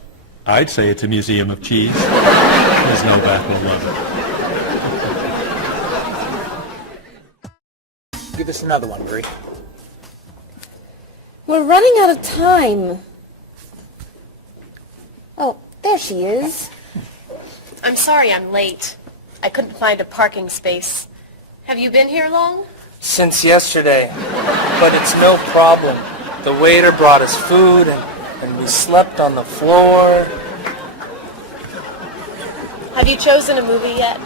I'd say it's a museum of cheese. Ms. Novak will love it. Give us another one, Marie. We're running out of time. Oh, there she is. I'm sorry I'm late. I couldn't find a parking space. Have you been here long? Since yesterday, but it's no problem. The waiter brought us food and we slept on the floor. Have you chosen a movie yet?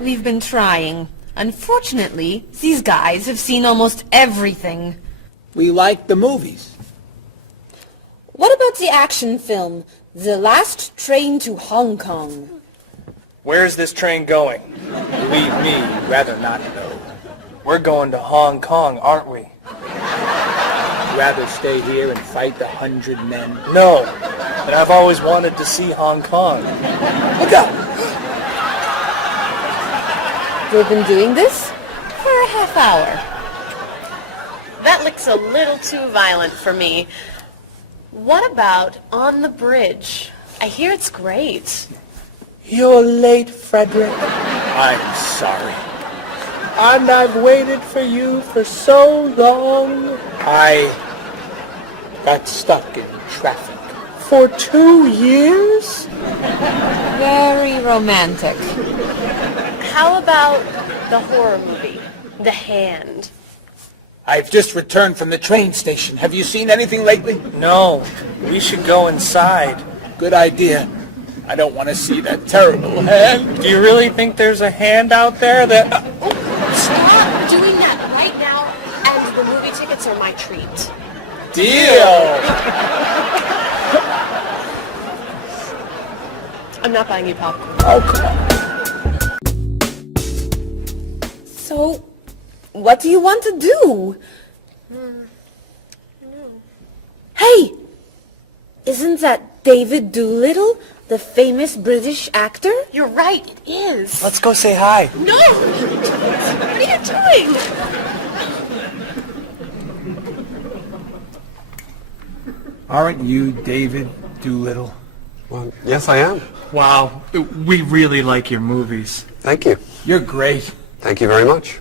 We've been trying. Unfortunately, these guys have seen almost everything. We like the movies. What about the action film, The Last Train to Hong Kong? Where's this train going? Believe me, rather not know. We're going to Hong Kong, aren't we? Rather stay here and fight the 100 men. No, but I've always wanted to see Hong Kong. Look out! We've been doing this for a half hour. That looks a little too violent for me. What about On the Bridge? I hear it's great. You're late, Frederick. I'm sorry. And I've waited for you for so long. I got stuck in traffic. For 2 years? Very romantic. How about the horror movie, The Hand? I've just returned from the train station. Have you seen anything lately? No, we should go inside. Good idea. I don't want to see that terrible hand. Do you really think there's a hand out there that... Stop doing that right now, and the movie tickets are my treat. Deal! I'm not buying you popcorn. Oh, come on. So, what do you want to do? Hey! Isn't that David Doolittle, the famous British actor? You're right, it is. Let's go say hi. No! What are you doing? Aren't you David Doolittle? Well, yes, I am. Wow, we really like your movies. Thank you. You're great. Thank you very much.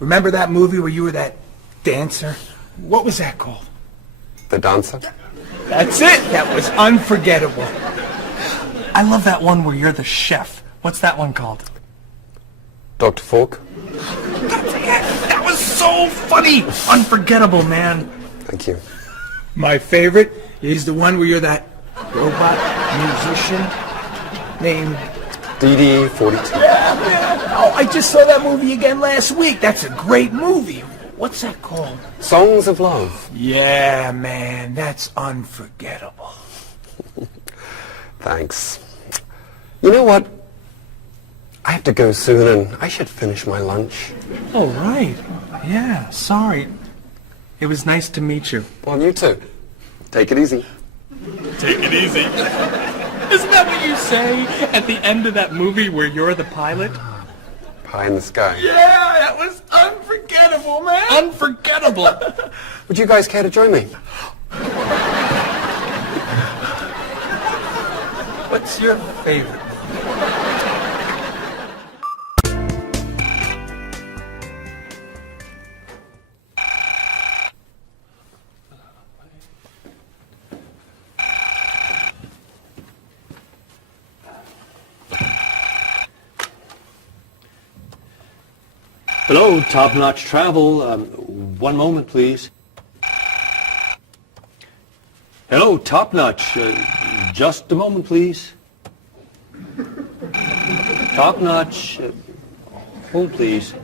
Remember that movie where you were that dancer? What was that called? The Dancer? That's it! That was unforgettable. I love that one where you're the chef. What's that one called? Dr. Falk? That was so funny! Unforgettable, man. Thank you. My favorite is the one where you're that robot musician named... DD-42. Yeah, man. Oh, I just saw that movie again last week. That's a great movie. What's that called? Songs of Love. Yeah, man, that's unforgettable. Thanks. You know what? I have to go soon, and I should finish my lunch. Oh, right. Yeah, sorry. It was nice to meet you. Well, you too. Take it easy. Take it easy. Isn't that what you say at the end of that movie where you're the pilot? Pie in the sky. Yeah, that was unforgettable, man. Unforgettable. Would you guys care to join me? What's your favorite? Hello, Top Notch Travel. One moment, please. Hello, Top Notch. Just a moment, please. Top Notch. Hold, please.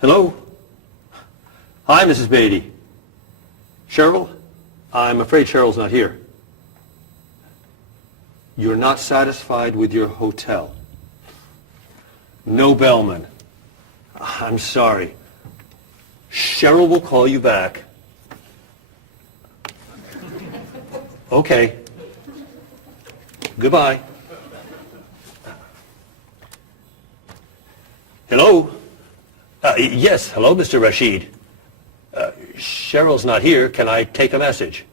Hello? Hi, Mrs. Beatty. Cheryl? I'm afraid Cheryl's not here. You're not satisfied with your hotel? No bellman. I'm sorry. Cheryl will call you back. Okay. Goodbye. Hello? Yes, hello, Mr. Rashid. Cheryl's not here. Can I take a message?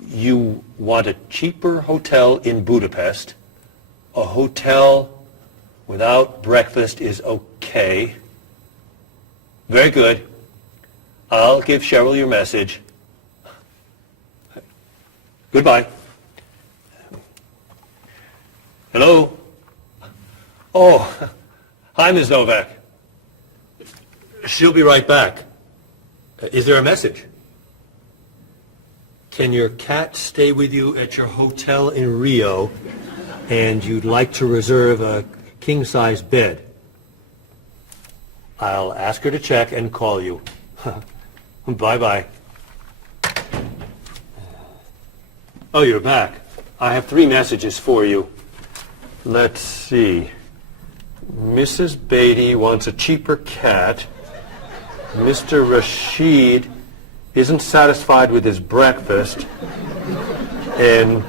You want a cheaper hotel in Budapest? A hotel without breakfast is okay. Very good. I'll give Cheryl your message. Goodbye. Hello? Oh, hi, Ms. Novak. She'll be right back. Is there a message? Can your cat stay with you at your hotel in Rio, and you'd like to reserve a king-size bed? I'll ask her to check and call you. Bye-bye. Oh, you're back. I have 3 messages for you. Let's see. Mrs. Beatty wants a cheaper cat. Mr. Rashid isn't satisfied with his breakfast. And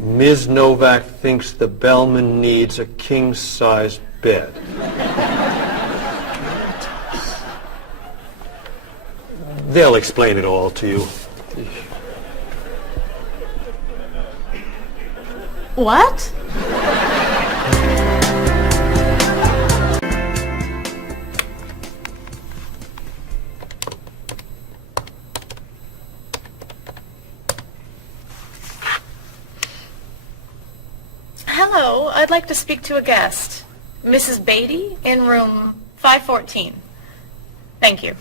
Ms. Novak thinks the bellman needs a king-size bed. They'll explain it all to you. What? Hello, I'd like to speak to a guest. Mrs. Beatty in room 514. Thank you.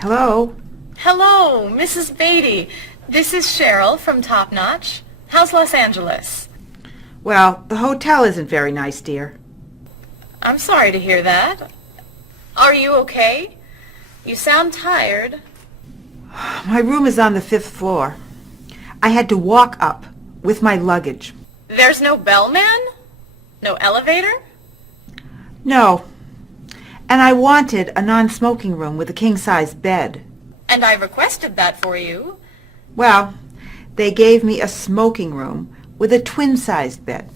Hello? Hello, Mrs. Beatty. This is Cheryl from Top Notch. How's Los Angeles? Well, the hotel isn't very nice, dear. I'm sorry to hear that. Are you okay? You sound tired. My room is on the 5th floor. I had to walk up with my luggage. There's no bellman? No elevator? No. And I wanted a non-smoking room with a king-size bed. And I requested that for you. Well, they gave me a smoking room with a twin-sized bed.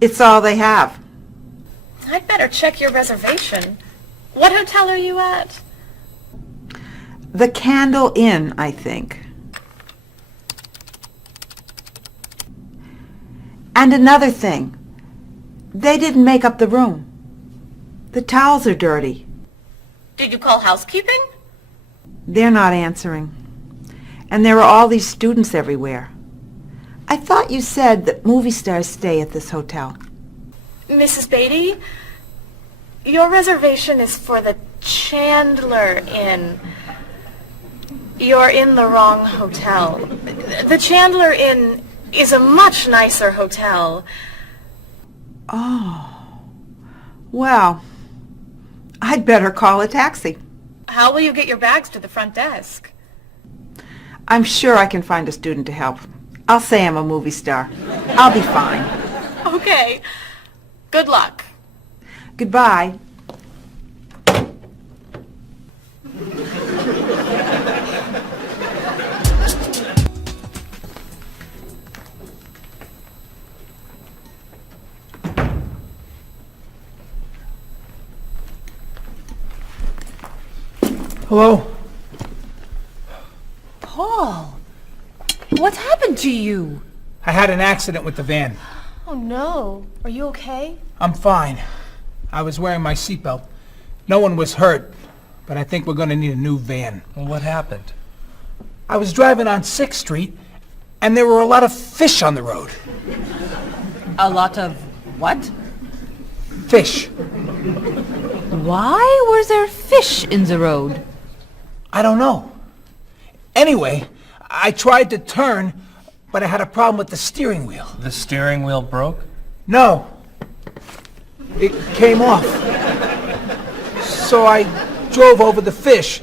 It's all they have. I'd better check your reservation. What hotel are you at? The Candle Inn, I think. And another thing. They didn't make up the room. The towels are dirty. Did you call housekeeping? They're not answering. And there are all these students everywhere. I thought you said that movie stars stay at this hotel. Mrs. Beatty, Your reservation is for the Chandler Inn. You're in the wrong hotel. The Chandler Inn is a much nicer hotel. Oh. Well, I'd better call a taxi. How will you get your bags to the front desk? I'm sure I can find a student to help. I'll say I'm a movie star. I'll be fine. Okay. Good luck. Goodbye. Hello? Paul, what's happened to you? I had an accident with the van. Oh no. Are you okay? I'm fine. I was wearing my seatbelt. No one was hurt, but I think we're going to need a new van. What happened? I was driving on 6th Street, and there were a lot of fish on the road. A lot of what? Fish. Why was there fish in the road? I don't know. Anyway, I tried to turn, but I had a problem with the steering wheel. The steering wheel broke? No. It came off. So I drove over the fish.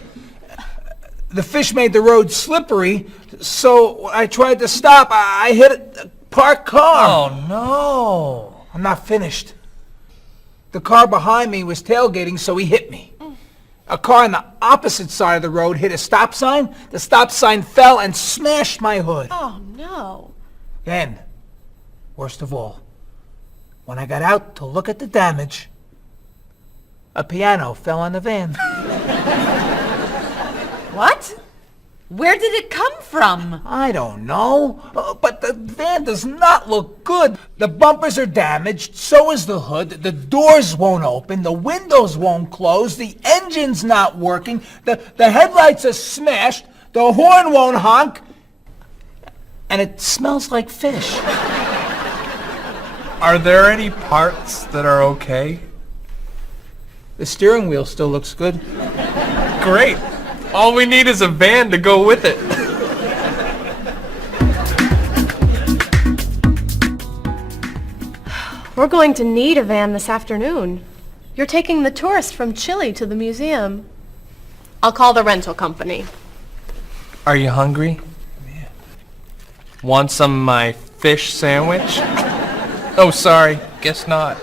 The fish made the road slippery, so when I tried to stop, I hit a parked car. Oh, no. I'm not finished. The car behind me was tailgating, so he hit me. A car on the opposite side of the road hit a stop sign. The stop sign fell and smashed my hood. Oh no. Then, worst of all, when I got out to look at the damage, a piano fell on the van. What? Where did it come from? I don't know, but the van does not look good. The bumpers are damaged, so is the hood, the doors won't open, the windows won't close, the engine's not working, the headlights are smashed, the horn won't honk, and it smells like fish. Are there any parts that are okay? The steering wheel still looks good. Great. All we need is a van to go with it. We're going to need a van this afternoon. You're taking the tourist from Chile to the museum. I'll call the rental company. Are you hungry? Yeah. Want some of my fish sandwich? Oh, sorry. Guess not.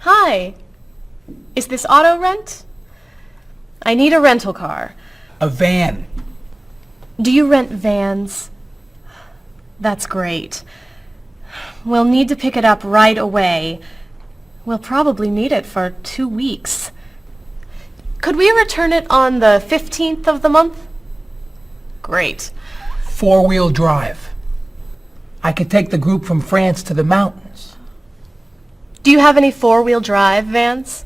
Hi. Is this auto rent? I need a rental car. A van. Do you rent vans? That's great. We'll need to pick it up right away. We'll probably need it for 2 weeks. Could we return it on the 15th of the month? Great. 4-wheel drive. I could take the group from France to the mountains. Do you have any 4-wheel drive vans?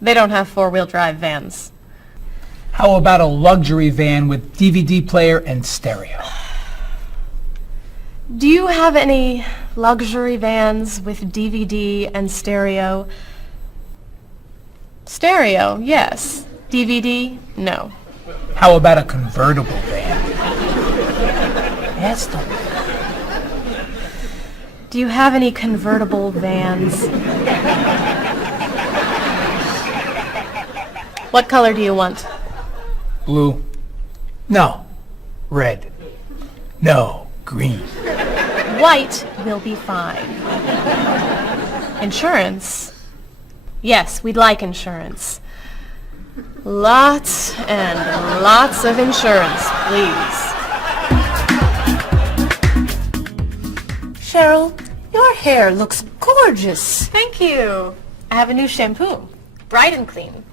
They don't have 4-wheel drive vans. How about a luxury van with DVD player and stereo? Do you have any luxury vans with DVD and stereo? Stereo, yes. DVD, no. How about a convertible van? Yes, Do you have any convertible vans? What color do you want? Blue. No. Red. No. Green. White will be fine. Insurance? Yes, we'd like insurance. Lots and lots of insurance, please. Cheryl, your hair looks gorgeous. Thank you. I have a new shampoo. Bright and clean.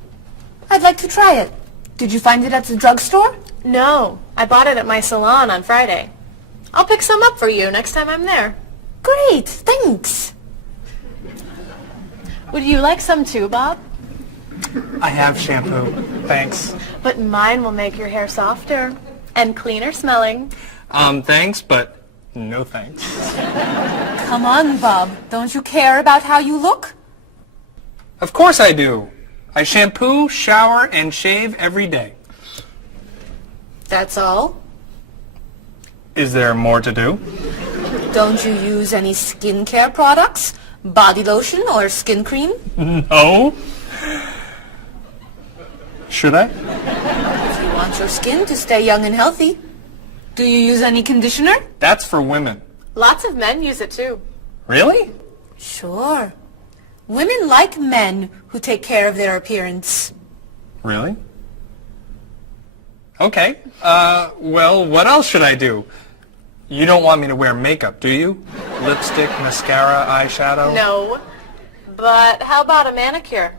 I'd like to try it. Did you find it at the drugstore? No, I bought it at my salon on Friday. I'll pick some up for you next time I'm there. Great, thanks. Would you like some too, Bob? I have shampoo. Thanks. But mine will make your hair softer and cleaner smelling. Thanks, but No thanks. Come on, Bob. Don't you care about how you look? Of course I do. I shampoo, shower, and shave every day. That's all? Is there more to do? Don't you use any skincare products? Body lotion or skin cream? No. Should I? If you want your skin to stay young and healthy. Do you use any conditioner? That's for women. Lots of men use it too. Really? Sure. Women like men who take care of their appearance. Really? Okay. Well, what else should I do? You don't want me to wear makeup, do you? Lipstick, mascara, eyeshadow? No. But how about a manicure?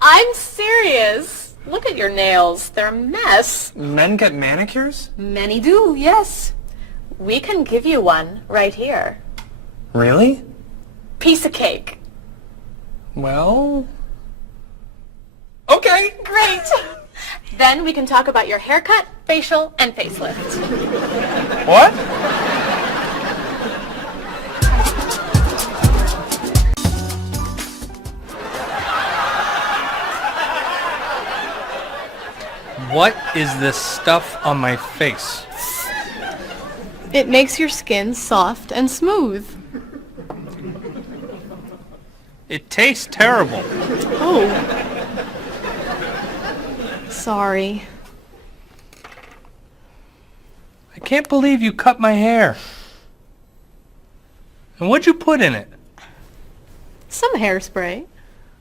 I'm serious. Look at your nails. They're a mess. Men get manicures? Many do, yes. We can give you one right here. Really? Piece of cake. Well... Okay. Great. Then we can talk about your haircut, facial, and facelift. What? What is this stuff on my face? It makes your skin soft and smooth. It tastes terrible. Oh. Sorry. I can't believe you cut my hair. And what'd you put in it? Some hairspray.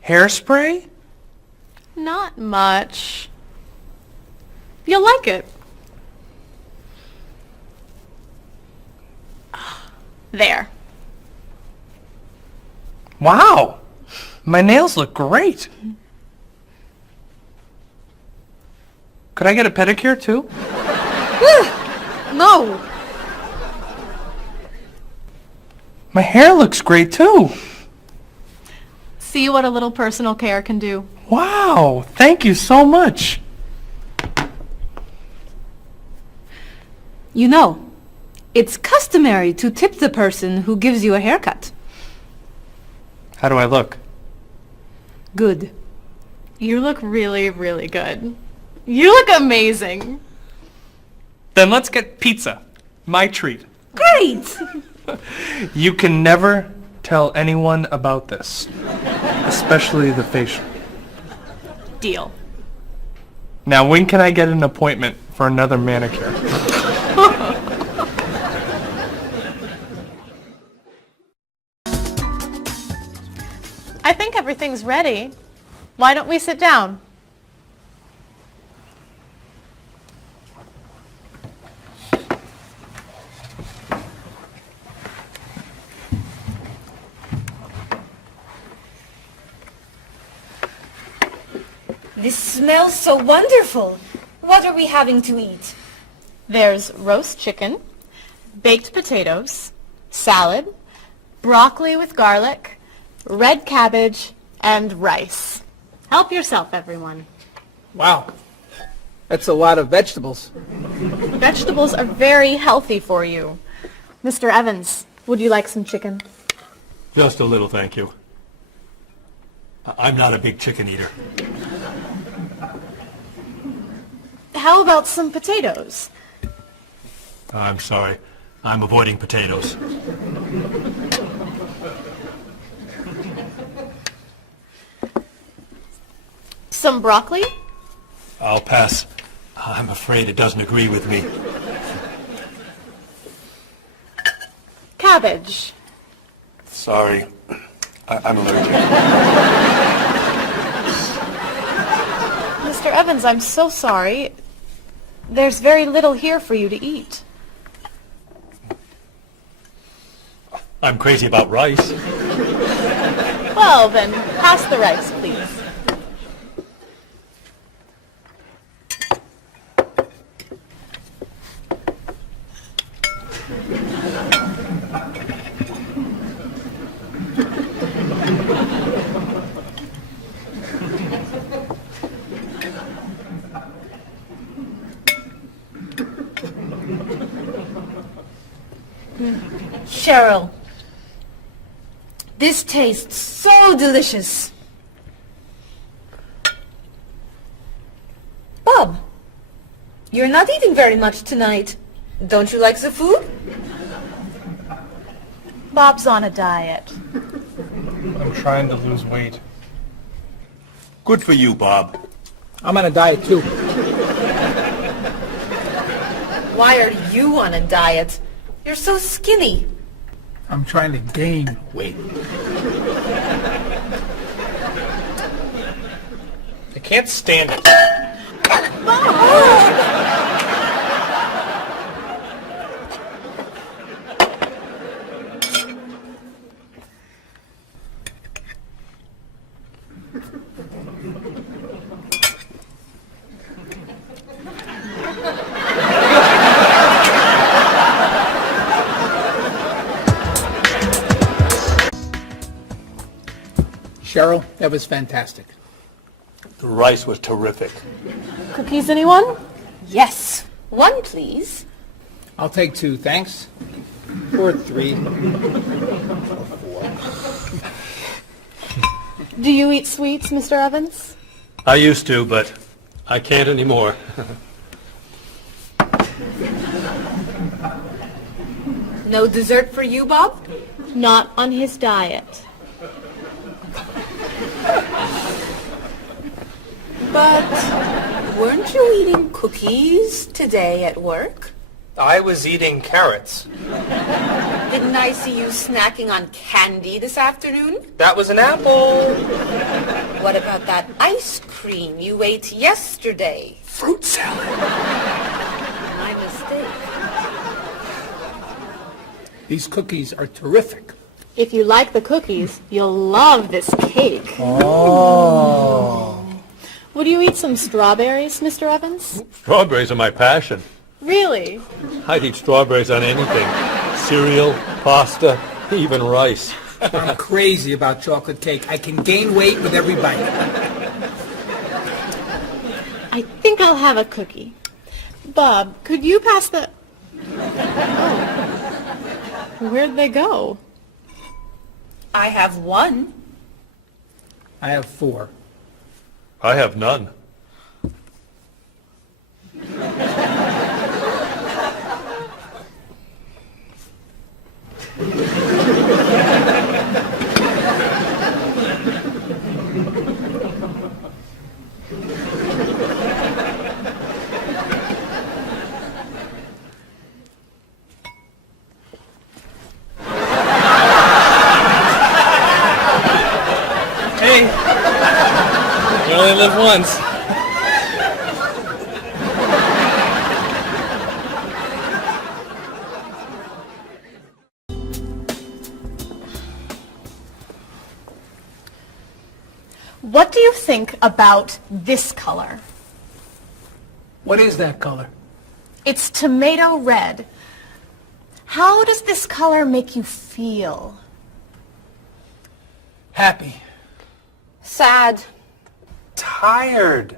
Hairspray? Not much. You'll like it. There. Wow! My nails look great. Could I get a pedicure too? No. My hair looks great too. See what a little personal care can do. Wow! Thank you so much. You know, it's customary to tip the person who gives you a haircut. How do I look? Good. You look really, really good. You look amazing. Then let's get pizza. My treat. Great! You can never tell anyone about this. Especially the facial. Deal. Now, when can I get an appointment for another manicure? I think everything's ready. Why don't we sit down? This smells so wonderful. What are we having to eat? There's roast chicken, baked potatoes, salad, broccoli with garlic, red cabbage, and rice. Help yourself, everyone. Wow. That's a lot of vegetables. Vegetables are very healthy for you. Mr. Evans, would you like some chicken? Just a little, thank you. I'm not a big chicken eater. How about some potatoes? I'm sorry. I'm avoiding potatoes. Some broccoli? I'll pass. I'm afraid it doesn't agree with me. Cabbage? Sorry. I'm allergic. Mr. Evans, I'm so sorry. There's very little here for you to eat. I'm crazy about rice. Well, then, pass the rice, please. Cheryl, this tastes so delicious. Bob, you're not eating very much tonight. Don't you like the food? Bob's on a diet. I'm trying to lose weight. Good for you, Bob. I'm on a diet too. Why are you on a diet? You're so skinny. I'm trying to gain weight. I can't stand it. Cheryl, that was fantastic. The rice was terrific. Cookies, anyone? Yes. One, please. I'll take 2, thanks. Or 3. Do you eat sweets, Mr. Evans? I used to, but I can't anymore. No dessert for you, Bob? Not on his diet. But weren't you eating cookies today at work? I was eating carrots. Didn't I see you snacking on candy this afternoon? That was an apple. What about that ice cream you ate yesterday? Fruit salad. My mistake. These cookies are terrific. If you like the cookies, you'll love this cake. Oh. Would you eat some strawberries, Mr. Evans? Strawberries are my passion. Really? I'd eat strawberries on anything. Cereal, pasta, even rice. I'm crazy about chocolate cake. I can gain weight with every bite. I think I'll have a cookie. Bob, could you pass the... Oh. Where'd they go? I have one. I have 4. I have none. Hey, you only live once. What do you think about this color? What is that color? It's tomato red. How does this color make you feel? Happy. Sad. Tired.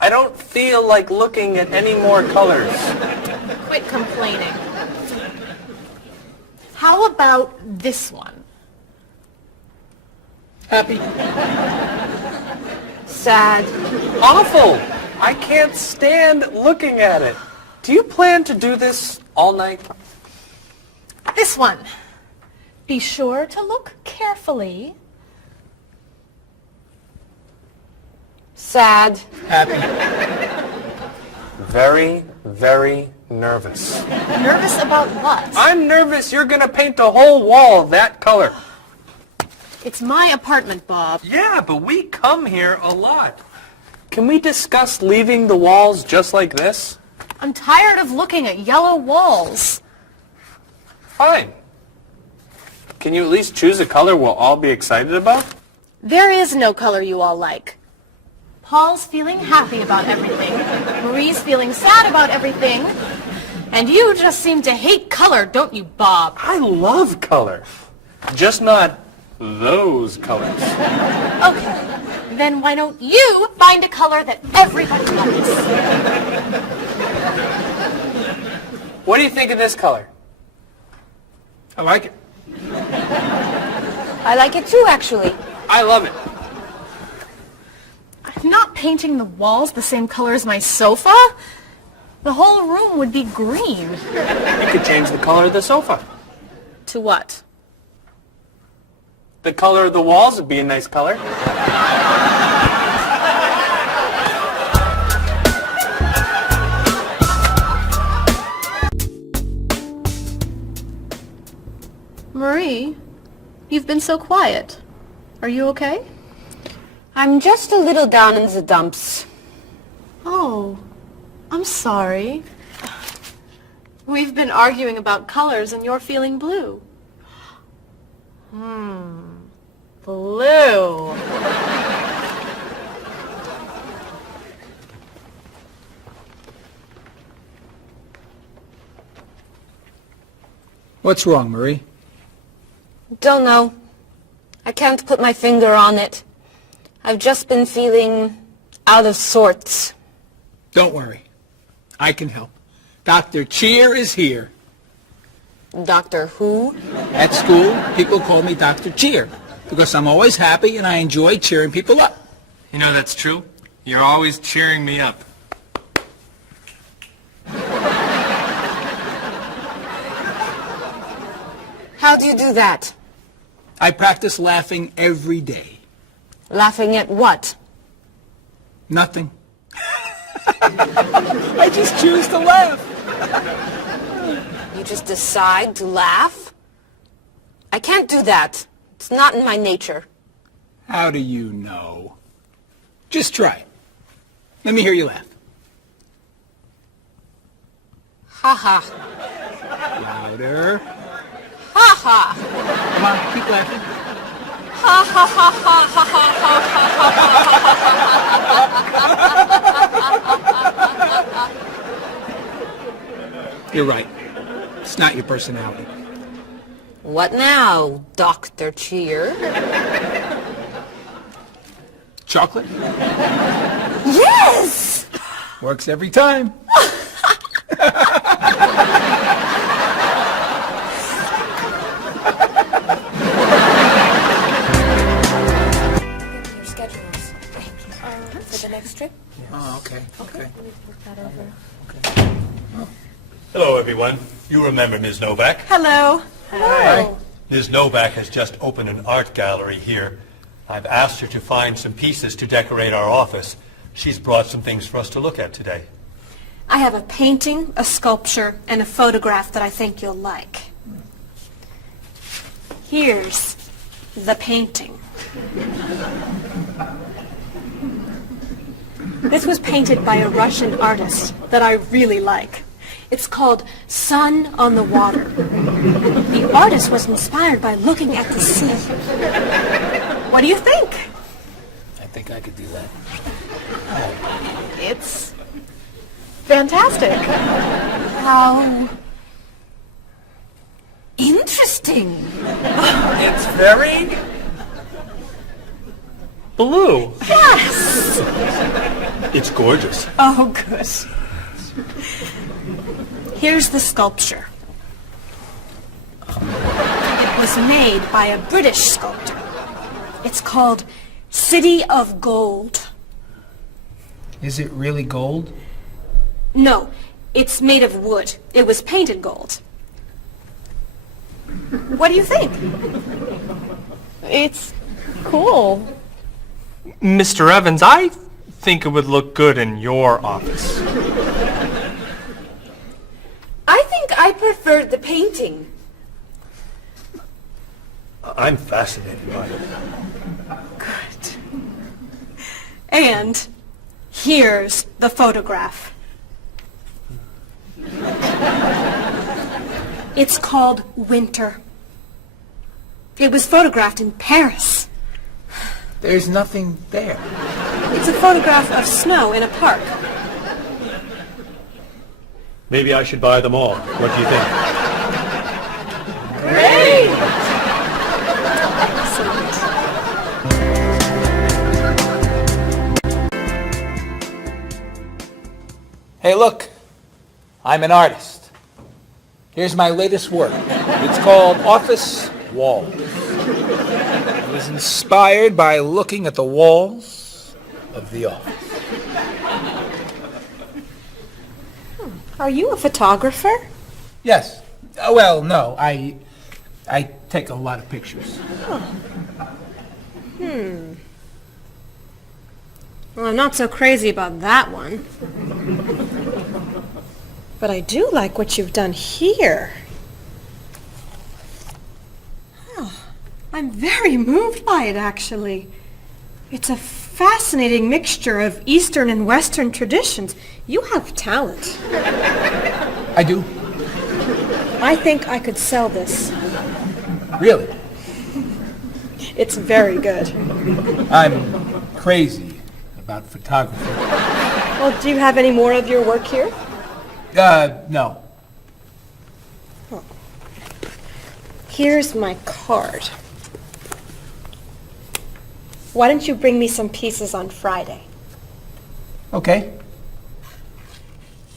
I don't feel like looking at any more colors. Quit complaining. How about this one? Happy. Sad. Awful. I can't stand looking at it. Do you plan to do this all night? This one. Be sure to look carefully. Sad. Happy. Very, very nervous. Nervous about what? I'm nervous you're gonna paint the whole wall that color. It's my apartment, Bob. Yeah, but we come here a lot. Can we discuss leaving the walls just like this? I'm tired of looking at yellow walls. Fine. Can you at least choose a color we'll all be excited about? There is no color you all like. Paul's feeling happy about everything. Marie's feeling sad about everything. And you just seem to hate color, don't you, Bob? I love color. Just not those colors. Okay, then why don't you find a color that everybody likes? What do you think of this color? I like it. I like it too, actually. I love it. I'm not painting the walls the same color as my sofa. The whole room would be green. You could change the color of the sofa. To what? The color of the walls would be a nice color. Marie, you've been so quiet. Are you okay? I'm just a little down in the dumps. Oh, I'm sorry. We've been arguing about colors and you're feeling blue. Blue. What's wrong, Marie? Don't know. I can't put my finger on it. I've just been feeling out of sorts. Don't worry. I can help. Dr. Cheer is here. Doctor who? At school, people call me Dr. Cheer because I'm always happy and I enjoy cheering people up. You know that's true. You're always cheering me up. How do you do that? I practice laughing every day. Laughing at what? Nothing. I just choose to laugh. You just decide to laugh? I can't do that. It's not in my nature. How do you know? Just try. Let me hear you laugh. Ha ha. Louder. Ha ha. Come on, keep laughing. Ha ha ha ha ha ha ha. You're right. It's not your personality. What now, Dr. Cheer? Chocolate? Yes! Works every time. Your schedules for the next trip. Oh, okay. Okay. Hello, everyone. You remember Ms. Novak? Hello. Hi. Ms. Novak has just opened an art gallery here. I've asked her to find some pieces to decorate our office. She's brought some things for us to look at today. I have a painting, a sculpture, and a photograph that I think you'll like. Here's the painting. This was painted by a Russian artist that I really like. It's called Sun on the Water. The artist was inspired by looking at the sea. What do you think? I think I could do that. It's fantastic. How interesting. It's very blue. Yes! It's gorgeous. Oh, good. Here's the sculpture. It was made by a British sculptor. It's called City of Gold. Is it really gold? No, it's made of wood. It was painted gold. What do you think? It's cool. Mr. Evans, I think it would look good in your office. I think I preferred the painting. I'm fascinated by it. Good. And here's the photograph. It's called Winter. It was photographed in Paris. There's nothing there. It's a photograph of snow in a park. Maybe I should buy them all. What do you think? Great! Hey, look. I'm an artist. Here's my latest work. It's called Office Walls. It was inspired by looking at the walls of the office. Are you a photographer? Yes. Well, no, I take a lot of pictures. Well, I'm not so crazy about that one. But I do like what you've done here. Oh, I'm very moved by it, actually. It's a fascinating mixture of Eastern and Western traditions. You have talent. I do. I think I could sell this. Really? It's very good. I'm crazy about photography. Well, do you have any more of your work here? No. Oh. Here's my card. Why don't you bring me some pieces on Friday? Okay.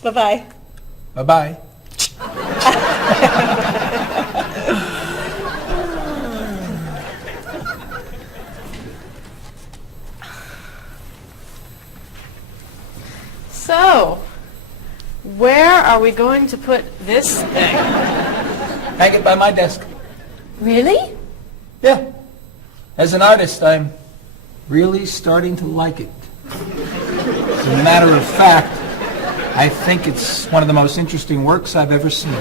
Bye-bye. Bye-bye. So, where are we going to put this thing? Hang it by my desk. Really? Yeah. As an artist, I'm really starting to like it. As a matter of fact, I think it's one of the most interesting works I've ever seen.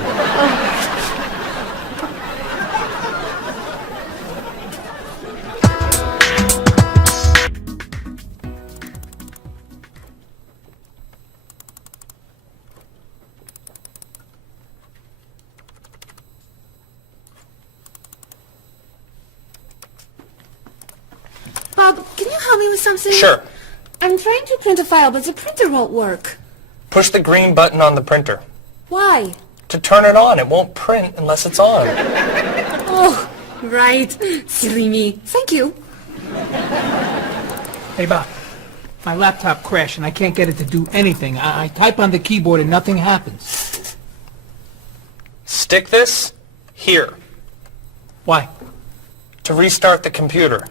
Bob, can you help me with something? Sure. I'm trying to print a file, but the printer won't work. Push the green button on the printer. Why? To turn it on. It won't print unless it's on. Oh, right. Silly me. Thank you. Hey, Bob. My laptop crashed and I can't get it to do anything. I type on the keyboard and nothing happens. Stick this here. Why? To restart the computer.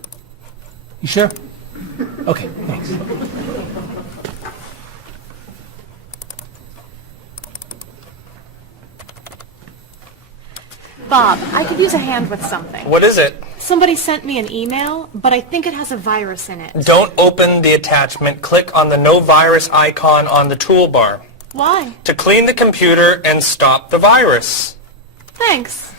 You sure? Okay, thanks. Bob, I could use a hand with something. What is it? Somebody sent me an email, but I think it has a virus in it. Don't open the attachment. Click on the no virus icon on the toolbar. Why? To clean the computer and stop the virus. Thanks.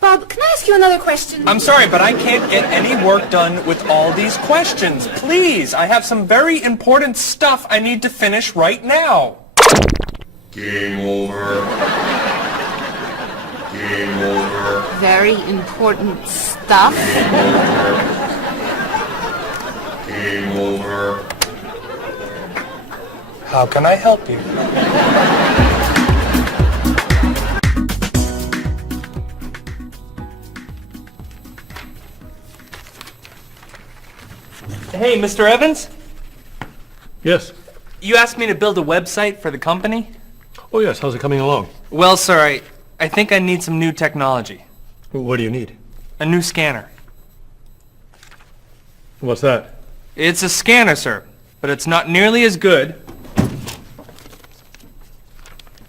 Bob, can I ask you another question? I'm sorry, but I can't get any work done with all these questions. Please, I have some very important stuff I need to finish right now. Game over. Game over. Very important stuff. Game over. How can I help you? Hey, Mr. Evans? Yes. You asked me to build a website for the company? Oh, yes. How's it coming along? Well, sir, I think I need some new technology. What do you need? A new scanner. What's that? It's a scanner, sir, but it's not nearly as good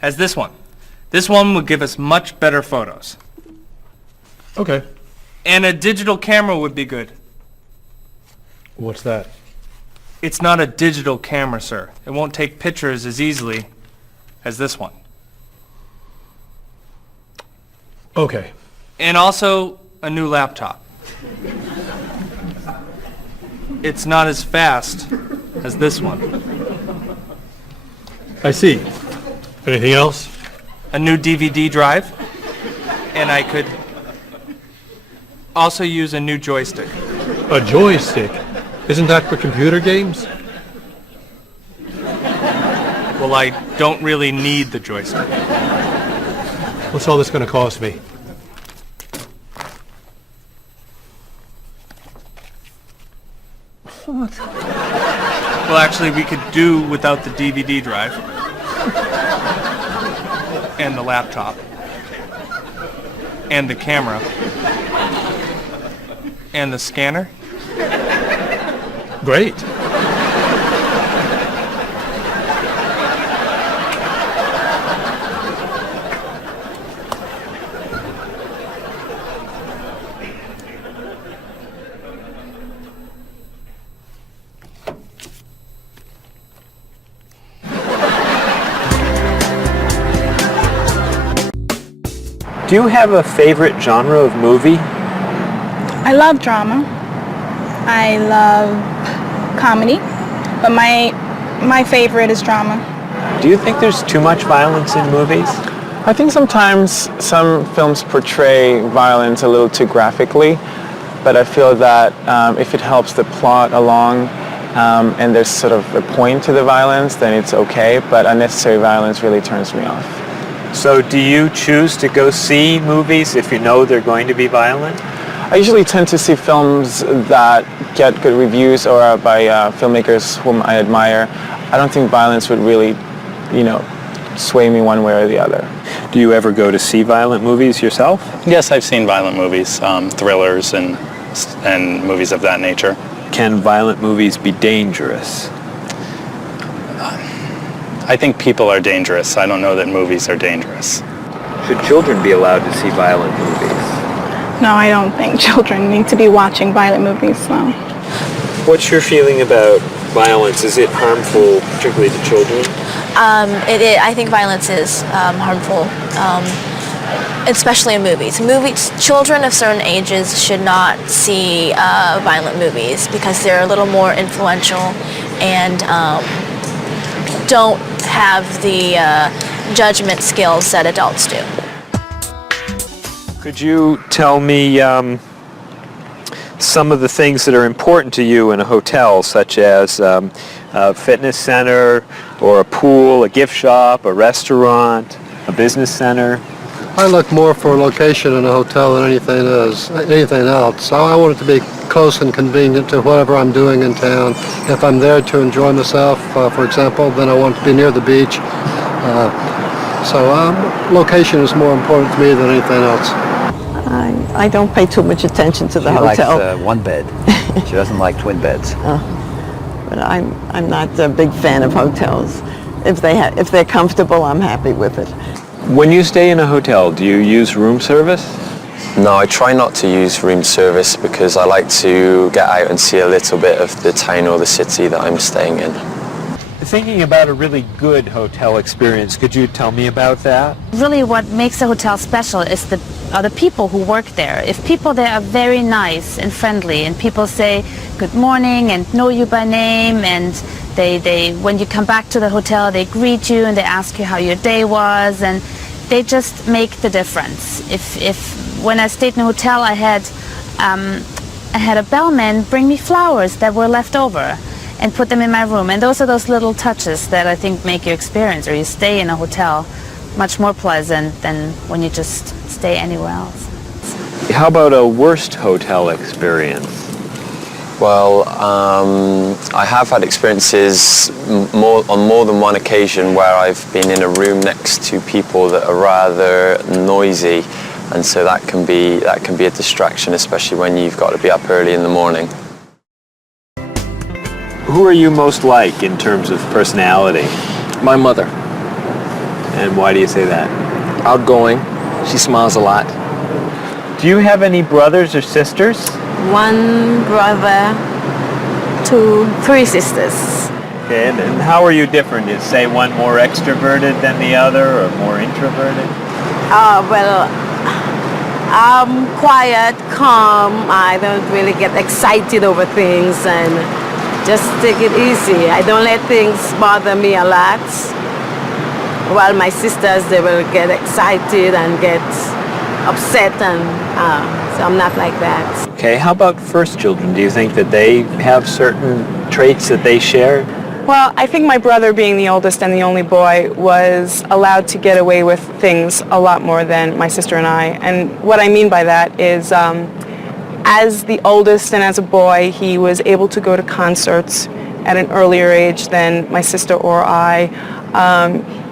as this one. This one would give us much better photos. Okay. And a digital camera would be good. What's that? It's not a digital camera, sir. It won't take pictures as easily as this one. Okay. And also a new laptop. It's not as fast as this one. I see. Anything else? A new DVD drive. And I could also use a new joystick. A joystick? Isn't that for computer games? Well, I don't really need the joystick. What's all this going to cost me? Well, actually, we could do without the DVD drive. And the laptop. And the camera. And the scanner. Great. Do you have a favorite genre of movie? I love drama. I love comedy, but my favorite is drama. Do you think there's too much violence in movies? I think sometimes some films portray violence a little too graphically, but I feel that if it helps the plot along and there's sort of a point to the violence, then it's okay, but unnecessary violence really turns me off. So do you choose to go see movies if you know they're going to be violent? I usually tend to see films that get good reviews or are by filmmakers whom I admire. I don't think violence would really, sway me one way or the other. Do you ever go to see violent movies yourself? Yes, I've seen violent movies, thrillers and movies of that nature. Can violent movies be dangerous? I think people are dangerous. I don't know that movies are dangerous. Should children be allowed to see violent movies? No, I don't think children need to be watching violent movies, no. What's your feeling about violence? Is it harmful, particularly to children? I think violence is harmful, especially in movies. Children of certain ages should not see violent movies because they're a little more influential and don't have the judgment skills that adults do. Could you tell me some of the things that are important to you in a hotel, such as a fitness center or a pool, a gift shop, a restaurant, a business center? I look more for a location in a hotel than anything else. I want it to be close and convenient to whatever I'm doing in town. If I'm there to enjoy myself, for example, then I want to be near the beach. So location is more important to me than anything else. I don't pay too much attention to the hotel. She likes one bed. She doesn't like twin beds. But I'm not a big fan of hotels. If they're comfortable, I'm happy with it. When you stay in a hotel, do you use room service? No, I try not to use room service because I like to get out and see a little bit of the town or the city that I'm staying in. Thinking about a really good hotel experience, could you tell me about that? Really what makes a hotel special is are the people who work there. If people there are very nice and friendly and people say good morning and know you by name and they when you come back to the hotel they greet you and they ask you how your day was and they just make the difference. If when I stayed in a hotel I had a bellman bring me flowers that were left over and put them in my room, and those are those little touches that I think make your experience or you stay in a hotel much more pleasant than when you just stay anywhere else. How about a worst hotel experience? Well, I have had experiences on more than one occasion where I've been in a room next to people that are rather noisy, and so that can be a distraction, especially when you've got to be up early in the morning. Who are you most like in terms of personality? My mother. And why do you say that? Outgoing. She smiles a lot. Do you have any brothers or sisters? One brother, three sisters. Okay, and how are you different? Is, say, one more extroverted than the other or more introverted? Well, I'm quiet, calm. I don't really get excited over things and just take it easy. I don't let things bother me a lot. While my sisters, they will get excited and get upset, and so I'm not like that. Okay, how about first children? Do you think that they have certain traits that they share? Well, I think my brother, being the oldest and the only boy, was allowed to get away with things a lot more than my sister and I. And what I mean by that is, as the oldest and as a boy, he was able to go to concerts at an earlier age than my sister or I.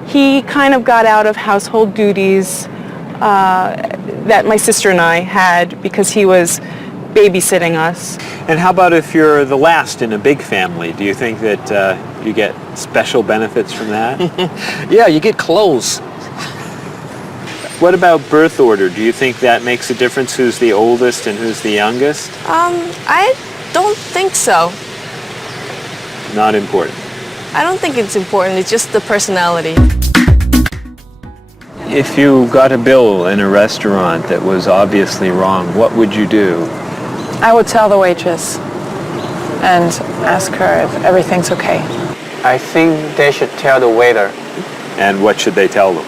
He kind of got out of household duties that my sister and I had because he was babysitting us. And how about if you're the last in a big family? Do you think that you get special benefits from that? Yeah, you get clothes. What about birth order? Do you think that makes a difference who's the oldest and who's the youngest? I don't think so. Not important. I don't think it's important. It's just the personality. If you got a bill in a restaurant that was obviously wrong, what would you do? I would tell the waitress and ask her if everything's okay. I think they should tell the waiter. And what should they tell them?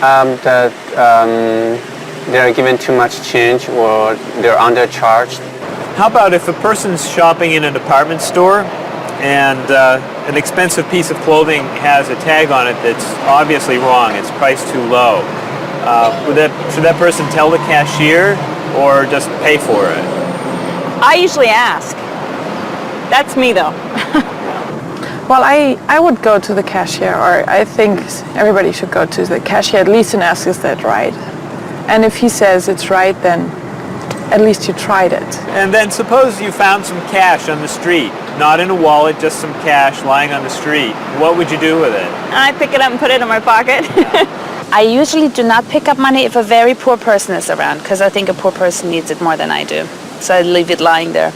That they're given too much change or they're undercharged. How about if a person's shopping in a department store and an expensive piece of clothing has a tag on it that's obviously wrong, it's priced too low. Should that person tell the cashier or just pay for it? I usually ask. That's me though. Well, I would go to the cashier, or I think everybody should go to the cashier at least and ask, is that right? And if he says it's right, then at least you tried it. And then suppose you found some cash on the street, not in a wallet, just some cash lying on the street. What would you do with it? I pick it up and put it in my pocket. I usually do not pick up money if a very poor person is around, because I think a poor person needs it more than I do. So I leave it lying there.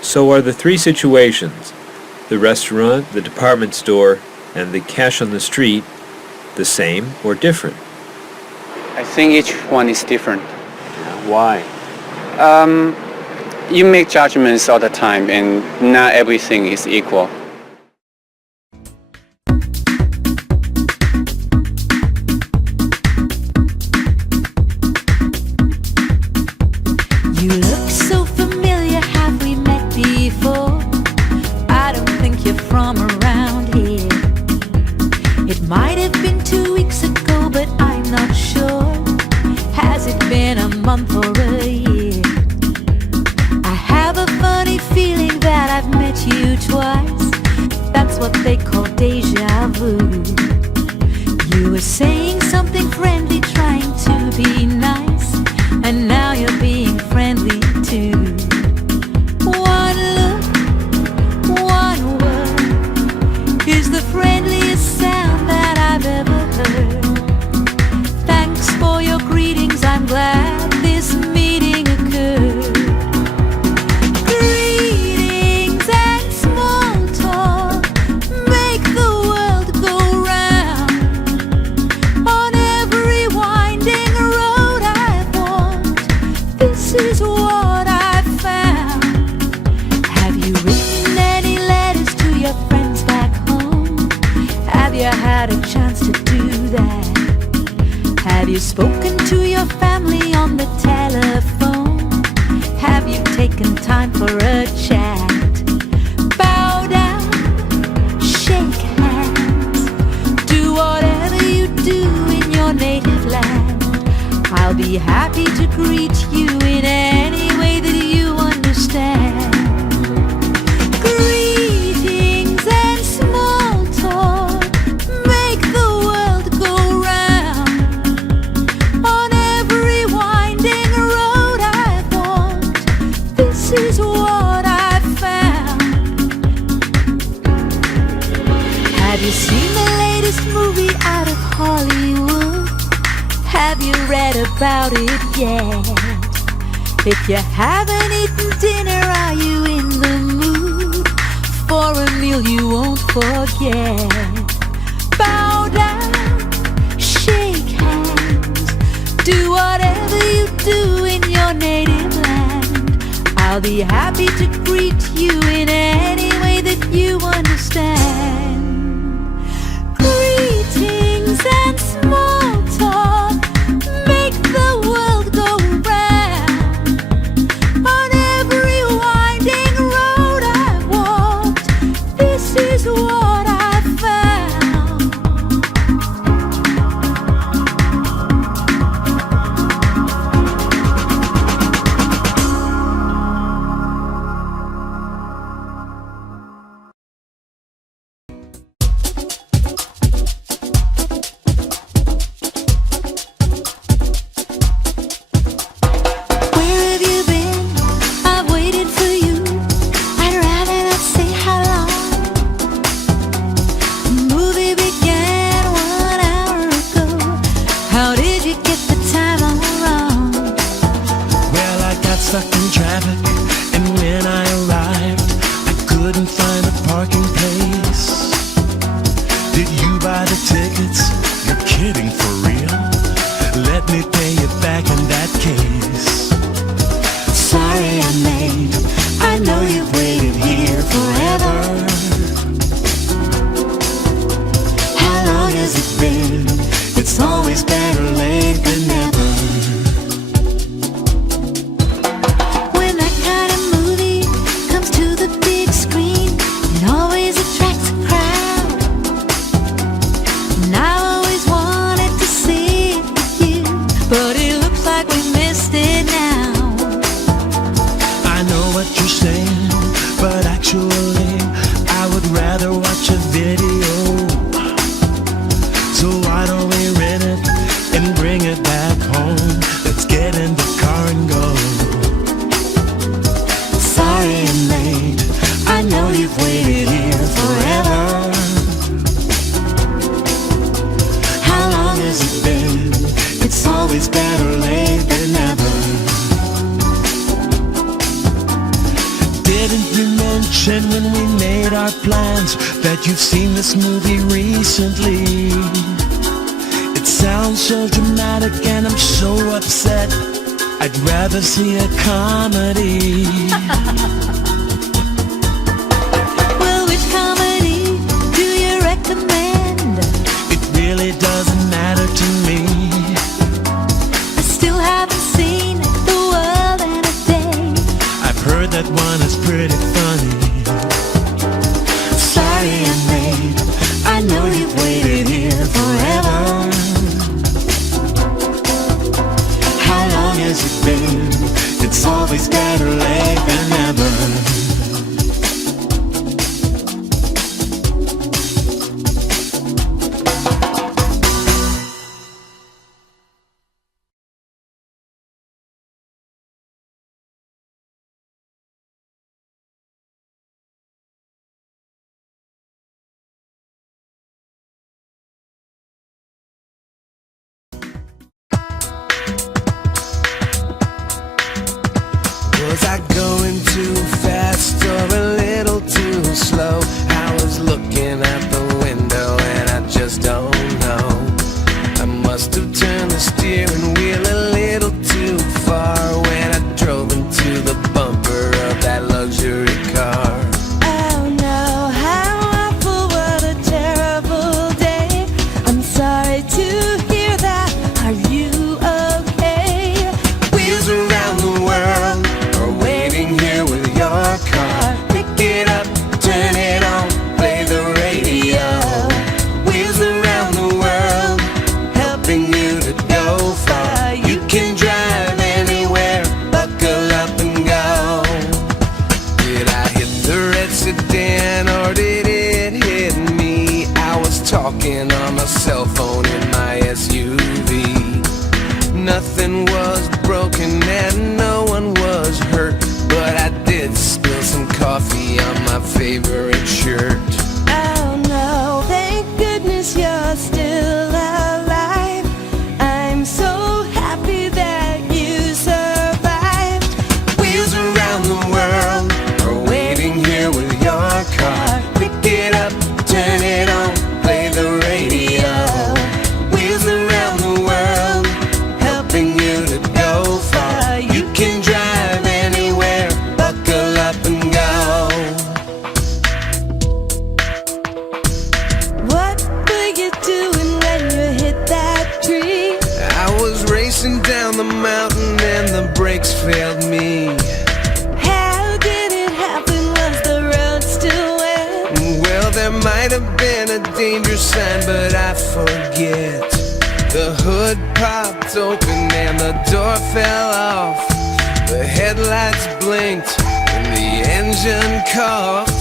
So are the three situations, the restaurant, the department store, and the cash on the street, the same or different? I think each one is different. Why? You make judgments all the time and not everything is equal. You look so familiar, have we met before? I don't think you're from around here. It might have been 2 weeks ago, but I'm not sure. Has it been a month or a year? I have a funny feeling that I've met you twice. That's what they call deja vu. You were saying something friendly, trying to be nice, and now you're being friendly too. One look, one word is the friendliest sound that I've ever heard. Thanks for your greetings, I'm glad this meeting occurred. Greetings and small talk make the world go round. On every winding road I've walked, this is what I've found. Have you written any letters to your friends back home? Have you had a chance to do that? Have you spoken to your family on the telephone? Have you taken time for a chat? Bow down, shake hands, do whatever you do in your native land. I'll be happy to greet you in any way that you understand. Greetings and small talk make the world go round. On every winding road I've walked, this is what I've found. Have you seen the latest movie out of Hollywood? Have you read about it yet? If you haven't eaten dinner, are you in the mood for a meal you won't forget? Bow down, shake hands, do whatever you do in your native land. I'll be happy to greet you in any way that you understand. Greetings and small talk make the world go round. On every winding road I've walked, this is what I've found. Did you buy the tickets? You're kidding for real? Let me pay you back in that case. Sorry I'm late. I know you've waited here forever. How long has it been? It's always better late than never. When that kind of movie comes to the big screen, it always attracts a crowd. And I always wanted to see it with you, but it looks like we missed it now. I know what you're saying, but actually I would rather watch a video. So why don't we rent it and bring it back home? Let's get in the car and go. Sorry I'm late. I know you've waited here forever. How long has it been? It's always better late than never. Didn't you mention when we made our plans that you've seen this movie recently? It sounds so dramatic and I'm so upset. I'd rather see a comedy. Well, which comedy do you recommend? It really doesn't matter to me. I still haven't seen The World in a Day. I've heard that one is pretty funny. Sorry I'm late. I know you've waited here forever. How long has it been? It's always better late than never. Was I going too fast or a little too slow? I was looking out the window and I just don't know. I must have turned the steering wheel a little too far when I drove into the bumper of that luxury car. Oh no, how awful, what a terrible day. I'm sorry to hear that. Are you okay? Wheels around the world are waiting here with your car. Pick it up, turn it on, play the radio. Wheels around the world, helping you to go far. You can drive anywhere, buckle up and go. Did I hit the red sedan or did it hit me? I was talking on my cell phone in my SUV. Nothing was broken and no one was hurt, but I did spill some coffee on my favorite shirt. Oh no, thank goodness you're still alive. I'm so happy that you survived. Wheels around the world are waiting here with your car. Pick it up, turn it on, play the radio. Wheels around the world, helping you to go far. You can drive anywhere, buckle up and go. What were you doing when you hit that tree? I was racing down the mountain and the brakes failed me. How did it happen? Was the road still wet? Well, there might have been a danger sign, but I forget. The hood popped open and the door fell off. The headlights blinked and the engine coughed.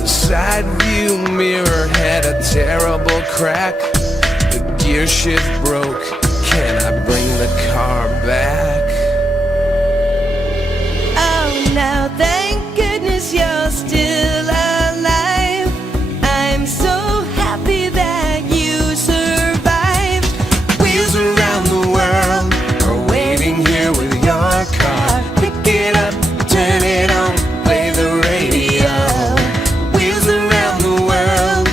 The side view mirror had a terrible crack. The gear shift broke. Can I bring the car back? Oh no, thank goodness you're still alive. I'm so happy that you survived. Wheels around the world are waiting here with your car. Pick it up, turn it on, play the radio. Wheels around the world,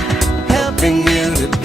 helping you to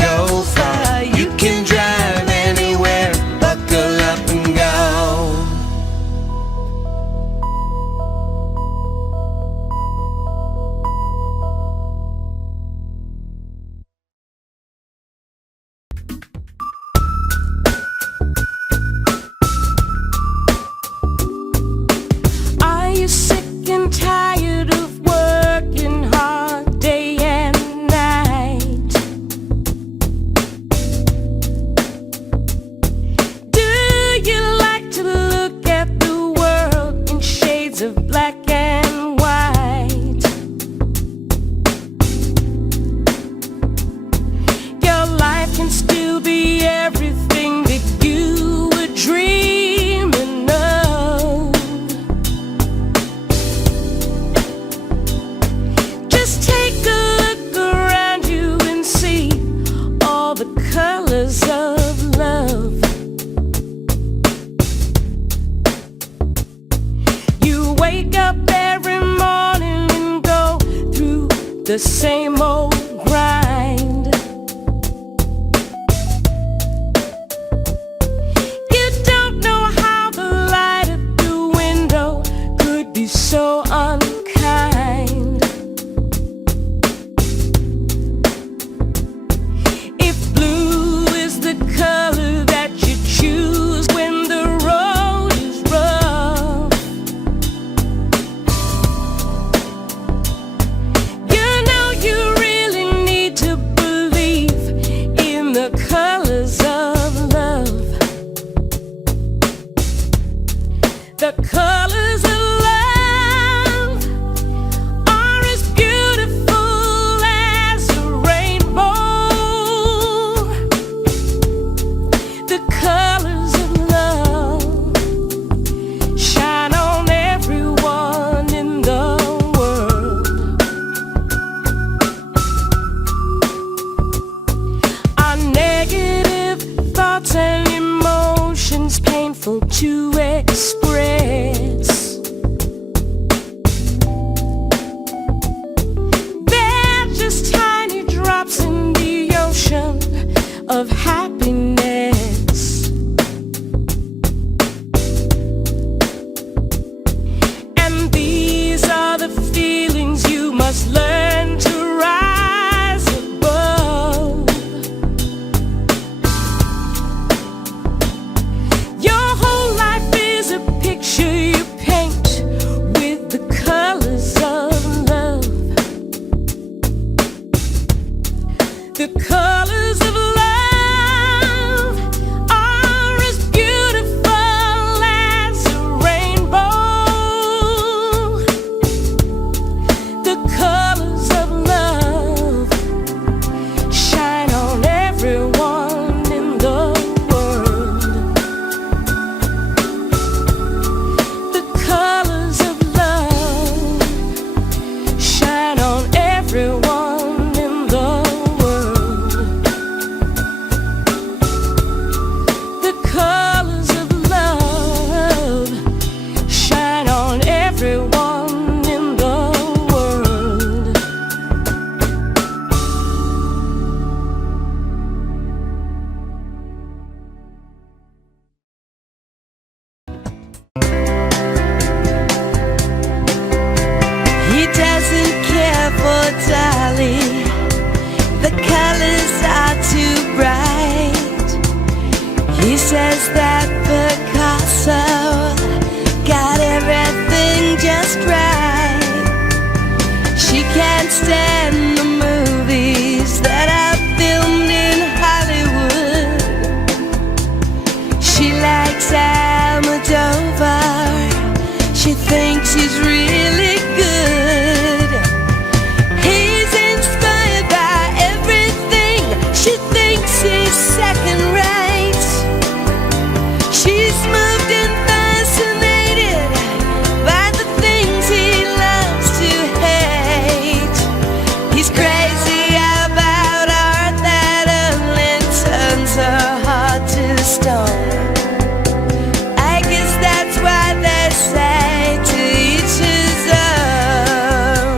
painful to express. They're just tiny drops in the ocean of happiness. And these are the feelings you must learn to rise above. Your whole life is a picture you paint with the colors of love. The colors of love are as beautiful as a rainbow. The colors of love shine on everyone in the world. The colors of love shine on everyone in the world. The colors of love shine on everyone in the world. He doesn't care for Dolly. The colors are too bright. He says that Picasso got everything just right. She can't stand the movies that are filmed in Hollywood. She likes Almodovar. She thinks he's really good. He's inspired by everything. She thinks he's second rate. She's moved and fascinated by the things he loves to hate. He's crazy about art that only turns her heart to stone. I guess that's why they say to each his own.